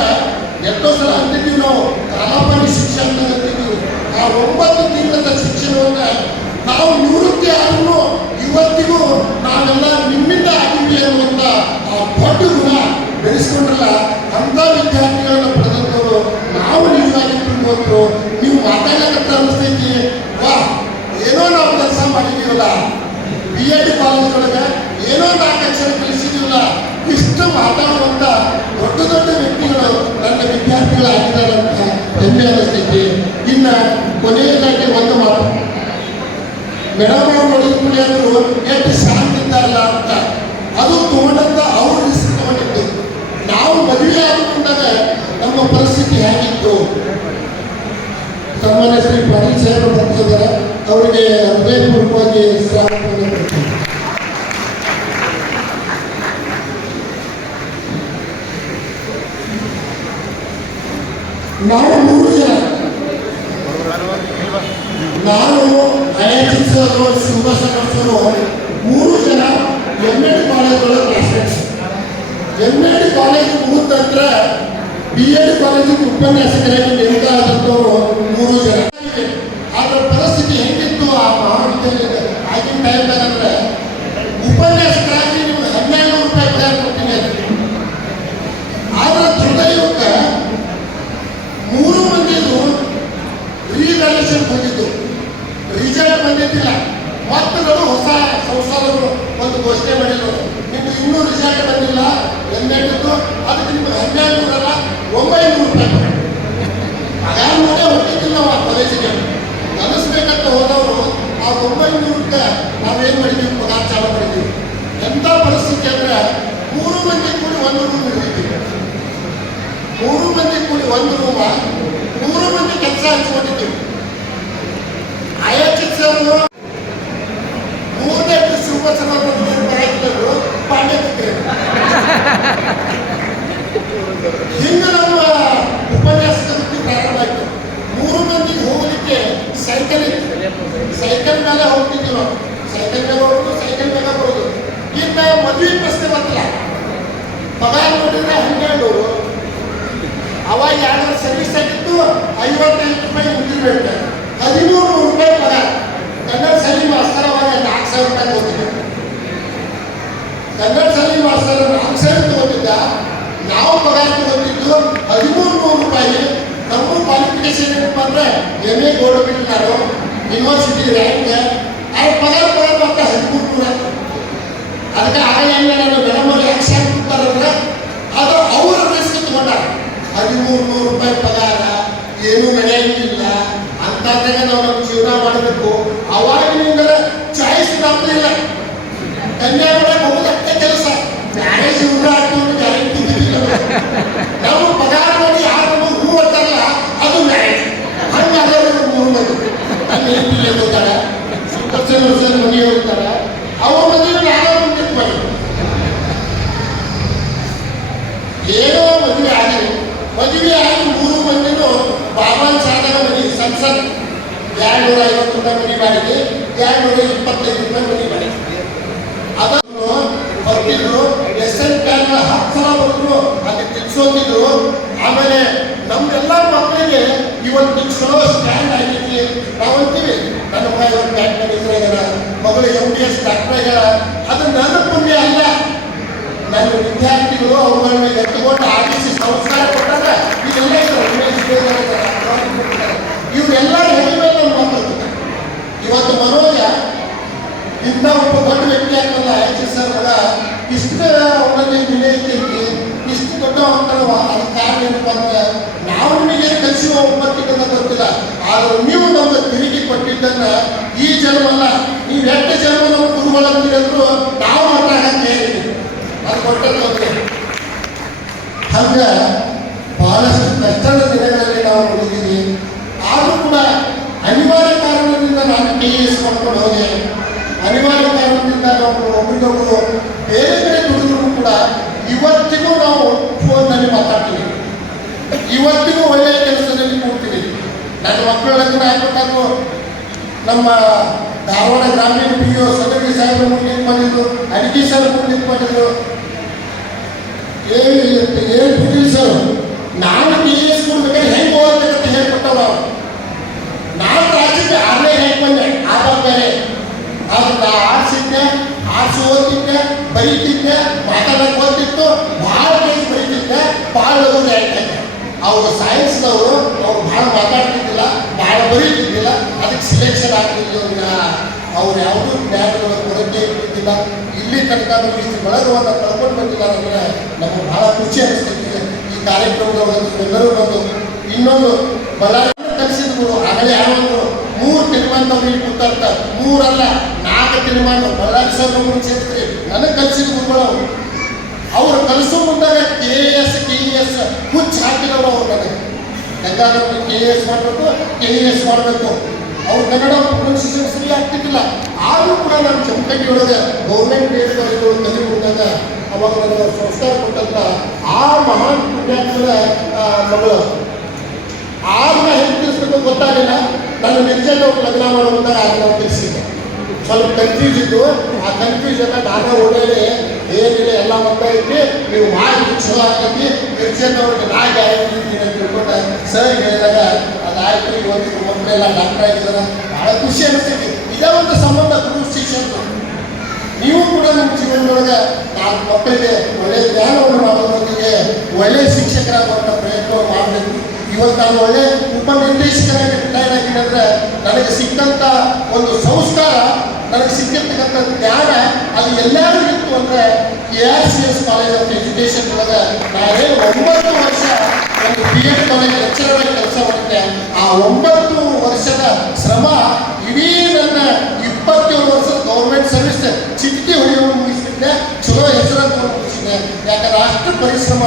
ಎಷ್ಟೋ ಸಲ ಅಂತಿದ್ದೀವಿ ನಾವು ಕಾಲಾಪಾನಿ ಶಿಕ್ಷೆ ಅಂತ ಅಂತಿದ್ದೀವಿ. ಆ 9 ತಿಂಗಳ ಶಿಕ್ಷಣವನ್ನ ನಾವು ನಿವೃತ್ತಿ ಆದ್ರೂ ಇವತ್ತಿಗೂ ನಾವೆಲ್ಲ ನಿಮ್ಮಿಂದ ಆಗಿವಿ ಅನ್ನುವಂಥ ಆ ದೊಡ್ಡ ಗುಣ ಬೆಳೆಸ್ಕೊಂಡ್ರಲ್ಲ, ಅಂಥ ವಿದ್ಯಾರ್ಥಿಗಳನ್ನ ಪಡೆದಂಥವ್ರು ನಾವು ನಿಜವಾಗಿ ತಿಳ್ಕೊಂಡ್ರು. ನೀವು ಮಾತಾಡಕತ್ತ ಅನಿಸ್ತೈತಿ, ವಾ ಏನೋ ನಾವು ಕೆಲಸ ಮಾಡಿದ್ದೀವಲ್ಲ, B.Ed ಕಾಲೇಜ್ಗಳೊಳಗೆ ಏನೋ 4 ಅಕ್ಷರ ಕಲಿಸಿದ್ದೀವಲ್ಲ, ಇಷ್ಟು ಮಾತಾಡುವಂಥ ದೊಡ್ಡ ದೊಡ್ಡ ವ್ಯಕ್ತಿಗಳು ನನ್ನ ವಿದ್ಯಾರ್ಥಿಗಳಾಗಿದ್ದಾರೆ ಅಂತ ಹೆಮ್ಮೆ ಅನ್ನಿಸ್ತೈತಿ. ಇನ್ನು ಕೊನೆಯದಾಗಿ ಒಂದು ಮಾತು, ಮೇಡಮ್ ಅವ್ರು ನೋಡಿದ ಕುಡಿಯೋರು ಎಷ್ಟು ಶಾಂತಿ ಇದ್ದಾರಲ್ಲ ಅಂತ. ಅದು ತಗೊಂಡಂತ ಅವ್ರು ರಿಸ್ಕ್ ತಗೊಂಡಿದ್ದು. ನಾವು ಮದುವೆ ಆಗುವಾಗ ನಮ್ಮ ಪರಿಸ್ಥಿತಿ ಹೇಗಿತ್ತು. ಸನ್ಮಾನ್ಯ ಶ್ರೀ ಪಾಟೀಲ್ ಸಾಹೇಬರು ಬರ್ತಿದ್ದಾರೆ, ಅವರಿಗೆ ಹೃದಯಪೂರ್ವಕವಾಗಿ ಸ್ವಾಗತವನ್ನು ಕೊಡ್ತೀನಿ. ನಾವು 3 ಜನ, ನಾನು ಅಯಾಚಿತ್ ಸರ್, ಸುಭಾಷ್ ಸರ್ 3 ಜನ M.Ed ಕಾಲೇಜ್ಗಳ ಕ್ಲಾಸ್ಮೇಟ್ಸ್. M.Ed ಕಾಲೇಜ್ ಮುಗಿದ ನಂತರ B.Ed ಕಾಲೇಜಿಗೆ ಉಪನ್ಯಾಸಕರಾಗಿ ನೇಮಕ ಆದಂಥವರು 3 ಜನ. ಅದರ ಪರಿಸ್ಥಿತಿ ಹೆಂಗಿತ್ತು ಆ ಮಹಾವಿದ್ಯಾಲಯದ ಆಗಿನ ಟೈಮ್ದಾಗ ಅಂದ್ರೆ ಉಪನ್ಯಾಸಕರಾಗಿ ನಿಮ್ಗೆ 1200 ರೂಪಾಯಿ ಪಗಾರ ಕೊಡ್ತೀನಿ ಅಂತ. ಆದ್ರೆ ದುರ್ದೈವಕ್ಕೆ 3 ಮಂದಿದು ರಿವ್ಯಾಲ್ಯೂಷನ್ ಬಂದಿದ್ದು, ರಿಸಲ್ಟ್ ಬಂದಿದ್ದಿಲ್ಲ. ಮತ್ತು ಹೊಸ ಸಂಸ್ಥಾನಗಳು ಒಂದು ಘೋಷಣೆ ಮಾಡಿದ್ರು, ನಿಮ್ಗೆ ಇನ್ನೂ ರಿಸಲ್ಟ್ ಬಂದಿಲ್ಲ M.Edದ್ದು, ಅದಕ್ಕೆ ನಿಮ್ಗೆ 1200 ಅಲ್ಲ 900 ರೂಪಾಯಿ ಪಗಾರ ಮಾಡೇ ಹೊಟ್ಟಿದ್ದಿಲ್ಲ ನಾವು ಆ ಕಾಲೇಜಿಗೆ. ಕಲಿಸ್ಬೇಕಂತ ಹೋದವರು ಆ 900ಕ್ಕೆ ನಾವೇನು ಮಾಡಿದ್ದೀವಿ, ಪಗಾರ ಚಾಲು ಮಾಡಿದ್ದೀವಿ. ಎಂಥ ಪರಿಸ್ಥಿತಿ ಅಂದರೆ 3 ಮಂದಿ ಕೂಡಿ 1 ರೂಮ್ ಹಿಡಿದಿದ್ದೀವಿ. 3 ಮಂದಿ ಕೂಡಿ 1 ರೂಮ, 3 ಮಂದಿ ಕೆಲಸ ಹಂಚ್ಕೊಂಡಿದ್ದೀವಿ. ಅಯಾಚಿತ್ ಸರ್ 3ನೇ ಶಿವಪ್ರಸನ್ನ ಬರಾಕಿದ್ರು ಪಾಂಡ್ಯಕ್ಕೆ. ಹಿಂಗೆ ನಮ್ಮ ಉಪನ್ಯಾಸಕ ವೃತ್ತಿ ಪ್ರಾರಂಭ ಆಯಿತು. 3 ಮಂದಿಗೆ ಹೋಗಲಿಕ್ಕೆ ಸೈಕಲ್ ಇತ್ತು, ಸೈಕಲ್ ಮೇಲೆ ಹೋಗ್ತಿದ್ವಿ ನಾವು. ಸೈಕಲ್ ಮೇಲೆ ಹೋಗೋದು, ಸೈಕಲ್ ಮೇಲೆ ಬರೋದು. ಇನ್ನು ಮದುವೆ ಪ್ರಶ್ನೆ ಬರ್ತಲ್ಲ, ಪಗಾರ ನೋಡಿದ್ರೆ 1200. ಅವಾಗ 2 ವರ್ಷ ಸರ್ವಿಸ್ ಆಗಿತ್ತು, 55 ರೂಪಾಯಿ ಮುಗಿಬೇಕು, 1300 ರೂಪಾಯಿ ಪಗಾರ. ಕನ್ನಡ ಶಾಲೆ ಮಾಸ್ತರ್ ಅವಾಗ 4000 ರೂಪಾಯಿ ತಗೋತಿದ್ದೆ. ಕನ್ನಡ ಶಾಲೆ ಮಾಸ್ತರ್ 4000 ತಗೋತಿದ್ದ, ನಾವು ಪಗಾರ ತಗೋತಿದ್ದು 1300 ರೂಪಾಯಿ. ನಮ್ಮ ಕ್ವಾಲಿಫಿಕೇಶನ್ ಏನಪ್ಪ ಅಂದರೆ MA ಗೋಲ್ಡ್ ಮೆಡಲ್, ನಾನು ಯೂನಿವರ್ಸಿಟಿ ರ್ಯಾಂಕ್. ಅವ್ರ ಪಗಾರ ಮಾತ್ರ 1300. ಅದಕ್ಕೆ ಆಗ ನಾನು ಮೇಡಮ್ ಅವ್ರು ಯಾಕೆ ಶಾಕ್ ಕೊಡ್ತಾರೆ ಅಂದ್ರೆ ಅದು ಅವರ ರಿಸ್ಕ್ ತಗೊಂಡಾರ. 1300 ರೂಪಾಯಿ ಪಗಾರ, ಏನೂ ನಡೆಯಂಗಿಲ್ಲ ಅಂತಾದಾಗ ನಾವು ನಮ್ಮ ಜೀವನ ಮಾಡಬೇಕು. ಅವಾಗಿನಿಂದ ಚಾಯ್ಸ್ ನಮ್ದಿಲ್ಲ. ಕನ್ಯಾ ಮಾಡಕ್ಕೆ ಹೋಗೋದಕ್ಕೆ ಕೆಲಸ, ಮ್ಯಾರೇಜ್ ಇವ್ರ ಆಗ್ತದೆ ಗ್ಯಾರಂಟಿ ಇದ್ದಿಲ್ಲ. ನಾವು ಪಗಾರ ಮಾಡಿ ಯಾರು ನಮಗೆ ಹೂ ಅಂತಾರಲ್ಲ ಅದು ಮ್ಯಾರೇಜ್. ಹಂಗಾದ್ರೆ ಮೂರು ಮಂದಿ ನನ್ನ ಹೆಂಡತಿ ಹೋಗ್ತಾರ, ವರ್ಷ ಮನೆ ಹೋಗ್ತಾರ, ಅವ್ರ ಮದುವೆ ನಾನೇ ಮುಂದಿಟ್ಟು ಮಾಡಿ ಏನೋ ಮದುವೆ ಆಗಿದೆ. ಮದುವೆ ಆಗಿ 3 ಮಂದಿನೂ ಬಾಬಾನ್ ಸಾಧನ ಮನೆ ಸಣ್ಣ ಸಣ್ಣ 250 ರೂಪಾಯಿ ಮನೆ ಮಾಡಿದೆ, 225 ರೂಪಾಯಿ ಮನೆ ಮಾಡಿದೆ. ಅದನ್ನು ಬರ್ತಿದ್ರು, ಎಸ್ಎನ್ ಪ್ಯಾನ್ 10 ಸಲ ಬಂದ್ರು ಅಲ್ಲಿ ತಿಳ್ಸೋತಿದ್ರು. ಆಮೇಲೆ ನಮ್ಗೆಲ್ಲ ಮಕ್ಕಳಿಗೆ ಇವತ್ತು ಚಲೋ ಸ್ಟ್ಯಾಂಡ್ ಆಗೈತಿ. ನಾವಂತೀವಿ ನನ್ನ ಮಗ ಇವತ್ತು ಬ್ಯಾಂಕ್ ಮ್ಯಾನೇಜರ್ ಆಗ್ಯಾರ, ಮಗಳು MDS ಡಾಕ್ಟರ್ ಆಗ್ಯಾರ. ಅದು ನನ್ನ ಪುಣ್ಯ ಅಲ್ಲ, ನನ್ನ ವಿದ್ಯಾರ್ಥಿಗಳು ಅವುಗಳನ್ನ ಎತ್ತುಕೊಂಡು ಆಡಿಸಿ ಸಂಸ್ಕಾರ ಕೊಟ್ಟಾಗ ಇದೆಲ್ಲ ಇವರೆಲ್ಲ ಹೆಮ್ಮೆ ನಮ್ಮ ಮಕ್ಕಳು. ಇವತ್ತು ಮನೋಜ ಇಂಥ ಒಬ್ಬ ದೊಡ್ಡ ವ್ಯಕ್ತಿ ಆಗ್ತಲ್ಲ, ಸರ್ ಮಗ ಇಷ್ಟು ಅವನಲ್ಲಿ ವಿನಯತೆ, ಇಷ್ಟು ದೊಡ್ಡ ಅದು ಕಾರಣ ಏನಪ್ಪ ಅಂದ್ರೆ ನಾವು ನಿಮಗೆ ಕಲಿಸುವ ಒಬ್ಬತ್ತಿಗೆಲ್ಲ ಗೊತ್ತಿಲ್ಲ, ಆದ್ರೆ ನೀವು ನಮ್ಗೆ ತಿರುಗಿ ಕೊಟ್ಟಿದ್ದನ್ನ ಈ ಜನ್ಮ ಅಲ್ಲ, ನೀವು ಎಷ್ಟು ಜನ್ಮ ನಮ್ಮ ಗುರುಗಳಂತೀರಿ ಅಂದ್ರು ನಾವು ಮಾತ್ರ ಹಾಕಿ ಅದು ಕೊಟ್ಟದ್ದು. ಹಂಗ ಬಹಳಷ್ಟು ಕಷ್ಟದ ದಿನಗಳಲ್ಲಿ ನಾವು ನೋಡಿದ್ದೀವಿ. ಆದರೂ ಕೂಡ ಅನಿವಾರ್ಯ ಕಾರಣದಿಂದ ನಾನು KS ಮಾಡ್ಕೊಂಡು ಹೋದೆ. ಅನಿವಾರ್ಯ ಕಾರಣದಿಂದ ನಾವು ಒಬ್ಬರಿಗೊಬ್ಬರು ಬೇರೆ ಬೇರೆ ದುಡಿದ್ರು ಕೂಡ ಇವತ್ತಿಗೂ ನಾವು ಫೋನ್ನಲ್ಲಿ ಮಾತಾಡ್ತೀವಿ, ಇವತ್ತಿಗೂ ಒಳ್ಳೆಯ ಕೆಲಸದಲ್ಲಿ ಕೂಡ್ತೀವಿ. ನನ್ನ ಮಕ್ಕಳ ಲಗ್ನ ಆಗ್ಬೇಕಾದ್ರು ನಮ್ಮ ಧಾರವಾಡ ಗ್ರಾಮೀಣ PO ಸದರಿ ಸಾಹೇಬರು ಮುಂದಿಟ್ಟು ಮಾಡಿದ್ರು, ಅಡಿಕೆ ಸರ್ ಮುಂದಿಟ್ಟು ಮಾಡಿದ್ರು. ಏನು ಬಿಟ್ಟಿಲ್ಲ ಸರ್, ನಾನು KS ಕೊಡ್ಬೇಕಾದ್ರೆ ಹೆಂಗೆ ಹೋಗ್ಬೇಕಂತ ಹೇಳ್ಕೊಟ್ಟವ. ನಾನು ರಾಜ್ಯಕ್ಕೆ 6ನೇ ರ್ಯಾಂಕ್ ಬಂದೆ, ಆವಾಗ ಬೇರೆ. ಆದ್ರೆ ನಾ ಆರ್ಟ್ಸ್ ಓದ್ತಿದ್ದೆ, ಬರೀತಿದ್ದೆ, ಮಾತಾಡಕ್ಕೆ ಓದ್ತಿತ್ತು, ಭಾಳ ಬೇಸ್ ಬರೀತಿದ್ದೆ, ಭಾಳ ರ್ಯಾಂಕ್ ಆಯ್ತು. ಅವರು ಸೈನ್ಸ್ದವರು ಅವ್ರು ಭಾಳ ಮಾತಾಡ್ತಿದ್ದಿಲ್ಲ, ಭಾಳ ಬರೀತಿದ್ದಿಲ್ಲ, ಅದಕ್ಕೆ ಸಿಲೆಕ್ಷನ್ ಆಗ್ತಿದ್ದಿಲ್ಲ. ಅವ್ರು ಯಾವುದೂ ಜ್ಞಾನಗಳ ಕೊರತೆ ಇರ್ತಿದ್ದಿಲ್ಲ. ಇಲ್ಲಿ ತನಕ ನಮಗೆ ಇಷ್ಟು ಬೆಳಗುವನ್ನು ಕಳ್ಕೊಂಡು ಬಂದಿಲ್ಲ ಅಂದರೆ ನಮಗೆ ಭಾಳ ಖುಷಿ ಅನಿಸ್ತೈತಿ. ಈ ಕಾರ್ಯಕ್ರಮದೊಳಗೆ ಎಲ್ಲರೂ ಬಂದು ಇನ್ನೊಂದು ಬಳ್ಳಾರಿ ಕಲಿಸಿದ್ರು. ಆಗಲೇ ಯಾರು 3 ತೀರ್ಮಾನದವ್ರು ಇಲ್ಲಿ ಕೂತಾರ್ತ, 3 ಅಲ್ಲ 4 ತೀರ್ಮಾನ ಬಳ್ಳಾರಿ ಸರ್ ನಮ್ಮನ್ನು ಸೇರಿಸ್ರಿ. ನನಗೆ ಕಲಿಸಿದ ಗುರುಗಳು ಅವರು ಕಲಿಸೋ ಮುಂದಾಗ KS ಹುಚ್ಚು ಹಾಕಿದವರು ಅವ್ರು. ನನಗೆ ಗಂಗಾಧರ KS ಮಾಡಬೇಕು, KS ಮಾಡಬೇಕು. ಅವ್ರು ಕನ್ನಡ ಪ್ರೊನೌನ್ಸಿಯೇಷನ್ ಸರಿ ಆಗ್ತಿದ್ದಿಲ್ಲ. ಆದರೂ ಕೂಡ ನಾನು ಚಮಕಗಿ ಒಳಗೆ ಗೌರ್ಮೆಂಟ್ ರೇಟ್ಗಳು ಕಲಿ ಮುಂದಾಗ ಅವಾಗ ನನಗೆ ಸಂಸ್ಕಾರ ಕೊಟ್ಟಂತ ಆ ಮಹಾನ್ ಪುಣ್ಯಾತ್ಮರ ಮಗಳು. ಆಗ ಹೆಂಗೆ ತಿಳಿಸ್ಬೇಕು ಗೊತ್ತಾಗಲಿಲ್ಲ. ನಾನು ನಿರ್ಜನ ಲಗ್ನ ಮಾಡುವಂದಾಗ ಆಗ ನಾವು ತಿಳಿಸಿದ್ದೆ. ಸ್ವಲ್ಪ ಕನ್ಫ್ಯೂಸ್ ಇದ್ದು, ಆ ಕನ್ಫ್ಯೂಷನ್ನ ನಾನೇ ಒಳ್ಳೆಯದೇ ಏನಿಲ್ಲ ಎಲ್ಲ ಒಂದಾಗಿ ನೀವು ಮಾಡಿ ಚಲೋ ಆಗ್ತೈತಿ, ನಿರ್ಜನ ಅವ್ರಿಗೆ ನಾ ಗ್ಯಾರಂಟಿ ಇದ್ದೀನಿ ಅಂತ ತಿಳ್ಕೊಂಡೆ. ಸರ್ ಹೇಳಿದಾಗ ಅದಾಯ್ತು. ಇವತ್ತು ಮಕ್ಕಳೆಲ್ಲ ಡಾಕ್ಟರ್ ಆಗಿದ್ದಾರೆ, ಭಾಳ ಖುಷಿ ಅನಿಸ್ತೈತಿ. ಇದೇ ಒಂದು ಸಂಬಂಧ ಗುರು ಶಿಷ್ಯರು. ನೀವು ಕೂಡ ನಿಮ್ಮ ಜೀವನದೊಳಗೆ 4 ಮಕ್ಕಳಿಗೆ ಒಳ್ಳೆಯ ಜ್ಞಾನವನ್ನು ಮಾಡೋದೊಂದಿಗೆ ಒಳ್ಳೆಯ ಶಿಕ್ಷಕರಾಗುವಂಥ ಪ್ರಯತ್ನ ಮಾಡಬೇಕು. ಇವತ್ತು ನಾನು ಒಳ್ಳೆ ಉಪನಿರ್ದೇಶಕರಾಗಿ ರಿಟೈರ್ ಆಗಿದ್ದೀನಿ ಅಂದರೆ ನನಗೆ ಸಿಕ್ಕಂಥ ಒಂದು ಸಂಸ್ಕಾರ, ನನಗೆ ಸಿಕ್ಕಿರ್ತಕ್ಕಂಥ ಜ್ಞಾನ ಅದು ಎಲ್ಲರೂ ಇತ್ತು ಅಂದರೆ KRCS ಕಾಲೇಜ್ ಆಫ್ ಎಜುಕೇಷನ್ ಒಳಗೆ ನಾನೇನು 9 ವರ್ಷ ಒಂದು BEd ಕಾಲೇಜ್ ಲೆಕ್ಚರರ್ ಆಗಿ ಕೆಲಸ ಮಾಡಿದ್ದೆ. ಆ 9 ವರ್ಷದ ಶ್ರಮ ಇಡೀ ನನ್ನ 27 ವರ್ಷದ ಗೌರ್ಮೆಂಟ್ ಸರ್ವಿಸ್ ಚಿಟ್ಟಿ ಹೊಡೆಯೋದು ಮುಗಿಸಿದ್ದೆ, ಚಲೋ ಹೆಸರನ್ನು ಮುಗಿಸಿದ್ದೆ. ಯಾಕಂದ್ರೆ ಅಷ್ಟು ಪರಿಶ್ರಮ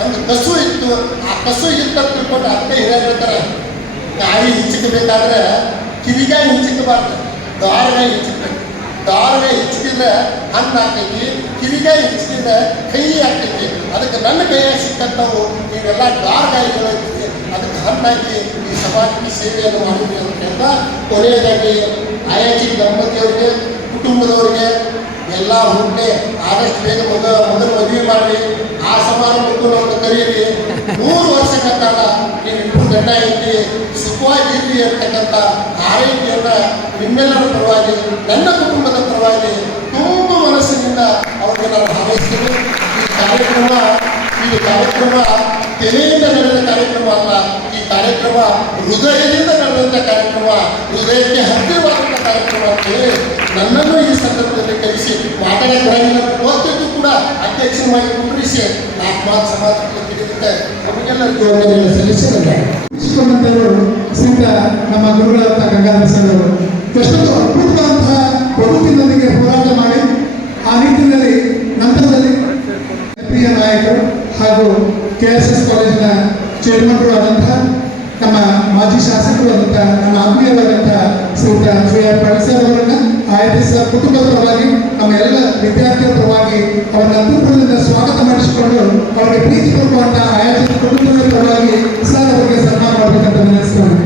ಹಂಗೆ ಕಸು ಇತ್ತು. ಆ ಕಸು ಇತ್ತು ಅಂತ ತಿಳ್ಕೊಂಡು ಅತ್ತೆ ಹಿರಿಯರು ಹೇಳ್ತಾರೆ, ಗಾಳಿ ಹಿಚ್ಚಕಬೇಕಾದ್ರೆ ಕಿವಿಗಾಯಿ ಹಿಚ್ಚಕಬಾರ್ದು, ದಾರಗಾಯಿ ಹಿಚ್ಚಬೇಕು. ದಾರಗಾಯಿ ಹಿಚ್ಕಿದ್ರೆ ಹಣ್ಣು ಆಗ್ತೈತಿ, ಕಿವಿಗಾಯಿ ಹಿಚ್ಕಿದ್ರೆ ಕೈ ಆಗ್ತೈತಿ. ಅದಕ್ಕೆ ನನ್ನ ಕೈಯಾಗಿ ಸಿಕ್ಕಂಥವು ನೀವೆಲ್ಲ ದಾರಗಾಯಿಗಳು ಅದಕ್ಕೆ ಹಣ್ಣಾಗಿ ಈ ಸಮಾಜಕ್ಕೆ ಸೇವೆಯನ್ನು ಮಾಡಿದ್ವಿ ಅಂತ ಹೇಳ್ತಾ ಕೊನೆಯದಾಗಿ ಆಯಾಚಿ ದಂಪತಿಯವರಿಗೆ, ಕುಟುಂಬದವರಿಗೆ ಎಲ್ಲ ಹುಟ್ಟೆ ಆದಷ್ಟು ಬೇಗ ಮಗನ ಮದುವೆ ಮಾಡಿ ಆ ಸಮಾರಂಭಕ್ಕೂ ನಮ್ಮನ್ನು ಕರೀರಿ. 3 ವರ್ಷಕ್ಕಂತಾಗ ನೀವಿಬ್ಬರು ಗಂಡ ಹೆಂಡತಿ ಸುಖವಾಗಿರ್ಲಿ ಅಂತಕ್ಕಂಥ ಆರೈಕೆಯನ್ನು ನಿಮ್ಮೆಲ್ಲರ ಪರವಾಗಿ, ನನ್ನ ಕುಟುಂಬದ ಪರವಾಗಿ ತುಂಬ ಮನಸ್ಸಿನಿಂದ ಅವ್ರಿಗೆ ನಾನು ಹಾರೈಸ್ತೀನಿ. ಈ ಕಾರ್ಯಕ್ರಮ ತೆರೆಯಿಂದ ನಡೆದ ಕಾರ್ಯಕ್ರಮ ಅಲ್ಲ. ಈ ಕಾರ್ಯಕ್ರಮ ಹೃದಯದಿಂದ ನಡೆದಂಥ ಕಾರ್ಯಕ್ರಮ, ಹೃದಯಕ್ಕೆ ಹತ್ತಿರವಾದಂಥ ಕಾರ್ಯಕ್ರಮ ಅಂತೇಳಿ ನನ್ನನ್ನು ಈ ಸಂದರ್ಭದಲ್ಲಿ ಕರೆಸಿ ಮಾತಾಡಕ್ಕೆ ಬರಂಗಿಲ್ಲ ಗೊತ್ತಿದ್ದು ಕೂಡ ಅಧ್ಯಕ್ಷರು ಮಾಡಿ ಕುಂಡ್ರಿಸಿ ಆತ್ಮಾತ್ ಸಮಾಜಕ್ಕೆ ತಿಳಿದಿದ್ದೆ ನಮಗೆಲ್ಲರಿಗೂ ವಂದನೆಯನ್ನು ಸಲ್ಲಿಸಿದ್ದಾರೆ. ಶಿಕ್ಷಕರು ಶ್ರೀತ ನಮ್ಮ ಗುರುಗಳಾದ ಗಂಗಾಧರ ಸರ್ ಅವರು ಎಷ್ಟೊಂದು ಅದ್ಭುತವಾದಂತಹ ಪ್ರವೃತ್ತಿನೊಂದಿಗೆ ಹೋರಾಟ ಮಾಡಿ ಆ ನಿಟ್ಟಿನಲ್ಲಿ ನಂತರದಲ್ಲಿ ಪ್ರಿಯ ನಾಯಕರು ಹಾಗೂ KSS ಕಾಲೇಜಿನ ಚೇರ್ಮನ್ರು ಆದಂತಹ ನಮ್ಮ ಮಾಜಿ ಶಾಸಕರು ಆದಂತಹ ನಮ್ಮ ಆತ್ಮೀಯರಾದಂತಹ ಶ್ರೀಯುತ ಶ್ರೀ ಪಳಸರ್ ಅವರನ್ನ ISS ಕುಟುಂಬದ ಪರವಾಗಿ ನಮ್ಮ ಎಲ್ಲ ವಿದ್ಯಾರ್ಥಿಗಳ ಪರವಾಗಿ ಅವರನ್ನ ಅತ್ಯುತ್ತಮದಿಂದ ಸ್ವಾಗತ ಮಾಡಿಸಿಕೊಂಡು ಅವರಿಗೆ ಪ್ರೀತಿ ಕೊಡುವಂತಹ ಆಯೋಜಿತ ಕುಟುಂಬದ ಪರವಾಗಿ ಸರ್ ಅವರಿಗೆ ಸನ್ಮಾನ ಮಾಡಬೇಕಂತ ವಿನಂತಿಸ್ತೇನೆ.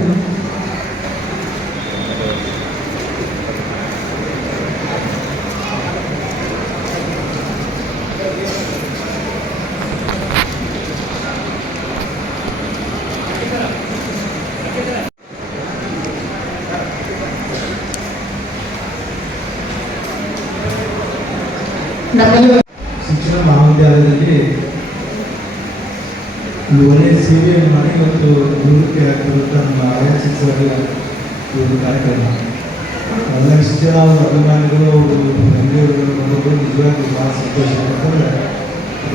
ಶಿಕ್ಷಣ ಮಹಾವಿದ್ಯಾಲಯದಲ್ಲಿ ಒಳ್ಳೆಯ ಸೇವೆಯನ್ನು ಮಾಡಿ ಇವತ್ತು ನಿವೃತ್ತಿ ಆಗ್ತಿರುವಂಥ ನಮ್ಮ ಶಿಕ್ಷಕರ ಒಂದು ಕಾರ್ಯಕ್ರಮ ಎಲ್ಲ ಶಿಕ್ಷಣ ಅಭಿಮಾನಿಗಳು ಬೆಂಗಳೂರು ನೋಡೋದು ನಿಜವಾಗಿ ಭಾಳ ಸಂತೋಷ. ಯಾಕಂದರೆ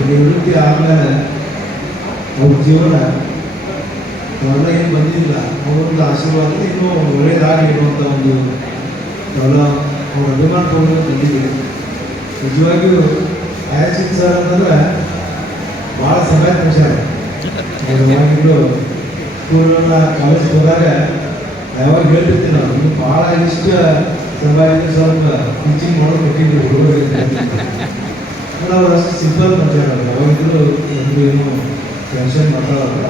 ನಿವೃತ್ತಿ ಆದಮೇಲೆ ಅವ್ರ ಜೀವನ ಅವರೆಲ್ಲ ಏನು ಬಂದಿಲ್ಲ, ಅವರೊಂದು ಆಶೀರ್ವಾದ ಇನ್ನೂ ಒಳ್ಳೆಯದಾಗಿ ಇರುವಂಥ ಒಂದು ಎಲ್ಲ ಅವ್ರ ಅಭಿಮಾನ ತಗೊಂಡು ಬಂದಿದ್ದೀವಿ. ನಿಜವಾಗಿಯೂ ISS ಸರ್ ಅಂತಂದ್ರೆ ಭಾಳ ಸಮಯ ವಿಚಾರ. ಯಾವಾಗಲೂ ಸ್ಕೂಲನ್ನ ಕಾಲೇಜಿಗೆ ಹೋದಾಗ ಯಾವಾಗ ಹೇಳ್ತಿರ್ತೀವಿ ನಾವು ಇನ್ನು ಭಾಳ ಇಷ್ಟ ಸಮಯ ಸ್ವಲ್ಪ ಟೀಚಿಂಗ್ ಮಾಡೋದು ಕೊಟ್ಟಿದ್ವಿ ಹುಡುಗರಿಗೆ. ಅವ್ರು ಅಷ್ಟು ಸಿಂಪಲ್ ಮನುಷ್ಯ ಯಾವಾಗಲೂ ಒಂದು ಏನು ಟೆನ್ಷನ್ ಮಾತಾಡೋಲ್ಲ.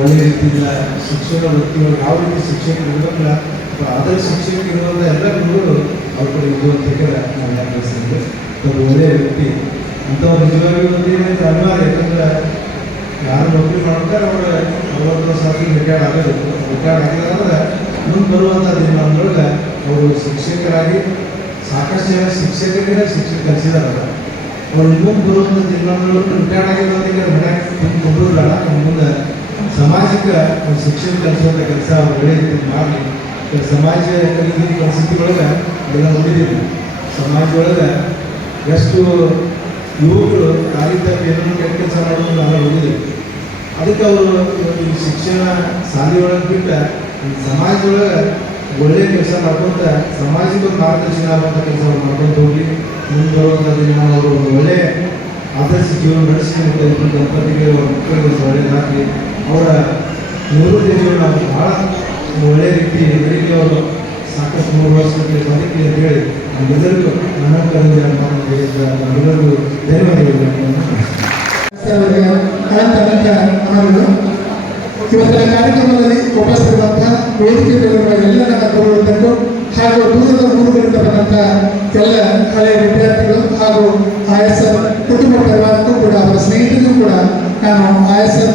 ಒಳ್ಳೆ ರೀತಿಯಿಂದ ಶಿಕ್ಷಣ ವೃತ್ತಿಗಳು ಯಾವ ರೀತಿ ಶಿಕ್ಷಕರು ಇರೋಲ್ಲ ಅದರ ಶಿಕ್ಷಕರು ಇರೋದ ಎಲ್ಲ ಗುರುಗಳು ಅವ್ರ ಕಡೆ ಇರುವಂತ ನಾವು ಯಾಕೆ ಒಬ್ಬ ಒಳ್ಳೆಯ ವ್ಯಕ್ತಿ ಅಂಥವ್ರು ನಿಜವಾಗಿ ಒಂದು ಅನಿವಾರ್ಯ. ಯಾಕಂದ್ರೆ ಯಾರು ನೌಕರಿ ಮಾಡ್ತಾರೆ ಅವರು 40 ವರ್ಷ ರಿಟೈರ್ಡ್ ಆಗೋದು. ರಿಟೈರ್ಡ್ ಆಗಿಲ್ಲ ಅಂದ್ರೆ ಮುಂದೆ ಬರುವಂಥ ದಿನದೊಳಗೆ ಅವರು ಶಿಕ್ಷಕರಾಗಿ ಸಾಕಷ್ಟು ಜನ ಶಿಕ್ಷಕರಿಗೆ ಶಿಕ್ಷಣ ಕಲಿಸಿದಾರಲ್ಲ. ಅವ್ರು ಮುಂದೆ ಬರುವಂಥ ದಿನದೊಳಗೆ ರಿಟೈರ್ಡ್ ಆಗಿಲ್ಲ ಈಗ ಮನೆಯಾಗ ಕೊಂಡ್ರಲ್ಲ ಮುಂದೆ ಸಮಾಜಕ್ಕೆ ಶಿಕ್ಷಣ ಕಲಿಸುವಂಥ ಕೆಲಸ ಅವ್ರು ಒಳ್ಳೆ ರೀತಿ ಮಾಡಲಿ. ಸಮಾಜ ಕಲಿದ ಪರಿಸ್ಥಿತಿಗಳೊಳಗೆ ಎಲ್ಲ ನೋಡಿದ್ದೀವಿ. ಸಮಾಜದೊಳಗೆ ಎಷ್ಟು ಯುವಕರು ಕಾರ್ಯದಲ್ಲಿ ಏನೋ ಕೆಟ್ಟ ಕೆಲಸ ಮಾಡೋದು ನಾವೆಲ್ಲ ನೋಡಿದ್ದೀವಿ. ಅದಕ್ಕೆ ಅವರು ಈ ಶಿಕ್ಷಣ ಶಾಲೆಯೊಳಗೆ ಬಿಟ್ಟು ಸಮಾಜದೊಳಗೆ ಒಳ್ಳೆಯ ಕೆಲಸ ಮಾಡ್ಕೊಂತ ಸಮಾಜಕ್ಕೆ ಒಂದು ಮಾರ್ಗದರ್ಶನ ಆಗುವಂಥ ಕೆಲಸ ಅವ್ರು ಮಾಡ್ಕೊಂಡು ಹೋಗಿ ಮುಂದೆ ಬರುವಂಥ ದಿನ ಅವರು ಒಂದು ಒಳ್ಳೆಯ ಆದರ್ಶ ಜೀವನ ನಡೆಸಿ ಮತ್ತು ಇಬ್ಬರು ದಂಪತಿಗೆ ಅವ್ರ ಮಕ್ಕಳಿಗೆ ಒಳ್ಳೆಯದಾಗಲಿ. ಅವರ ನಿವೃತ್ತಿ ಜೀವನ ಭಾಳ ಒಳ್ಳೆಯ ರೀತಿ ಎಲ್ಲರಿಗೆ ಅವರು ಸಾಕಷ್ಟು 3 ವರ್ಷಕ್ಕೆ ಬದುಕಲಿ ಅಂತ ಹೇಳಿ ನಮ್ಮೆಲ್ಲರಿಗೂ ನನ್ನ ಕರೆದ ನಮ್ಮೆಲ್ಲರಿಗೂ ಧನ್ಯವಾದಗಳು. ಇವತ್ತಿನ ಕಾರ್ಯಕ್ರಮದಲ್ಲಿ ಉಪಸ್ಥಿತರಾದಂತಹ ವೇದಿಕೆಯಲ್ಲಿರುವ ಎಲ್ಲ ನನ್ನ ಗುರುಗಳಿಗೂ ಹಾಗೂ ದೂರದ ಊರುಗಳಿಂದ ಬಂದಂಥ ಎಲ್ಲ ಹಳೆಯ ವಿದ್ಯಾರ್ಥಿಗಳು ಹಾಗೂ ISS ಕುಟುಂಬ ಪರಿವಾರಕ್ಕೂ ಕೂಡ ಅವರ ಸ್ನೇಹಿತರಿಗೂ ಕೂಡ ನಾನು ISS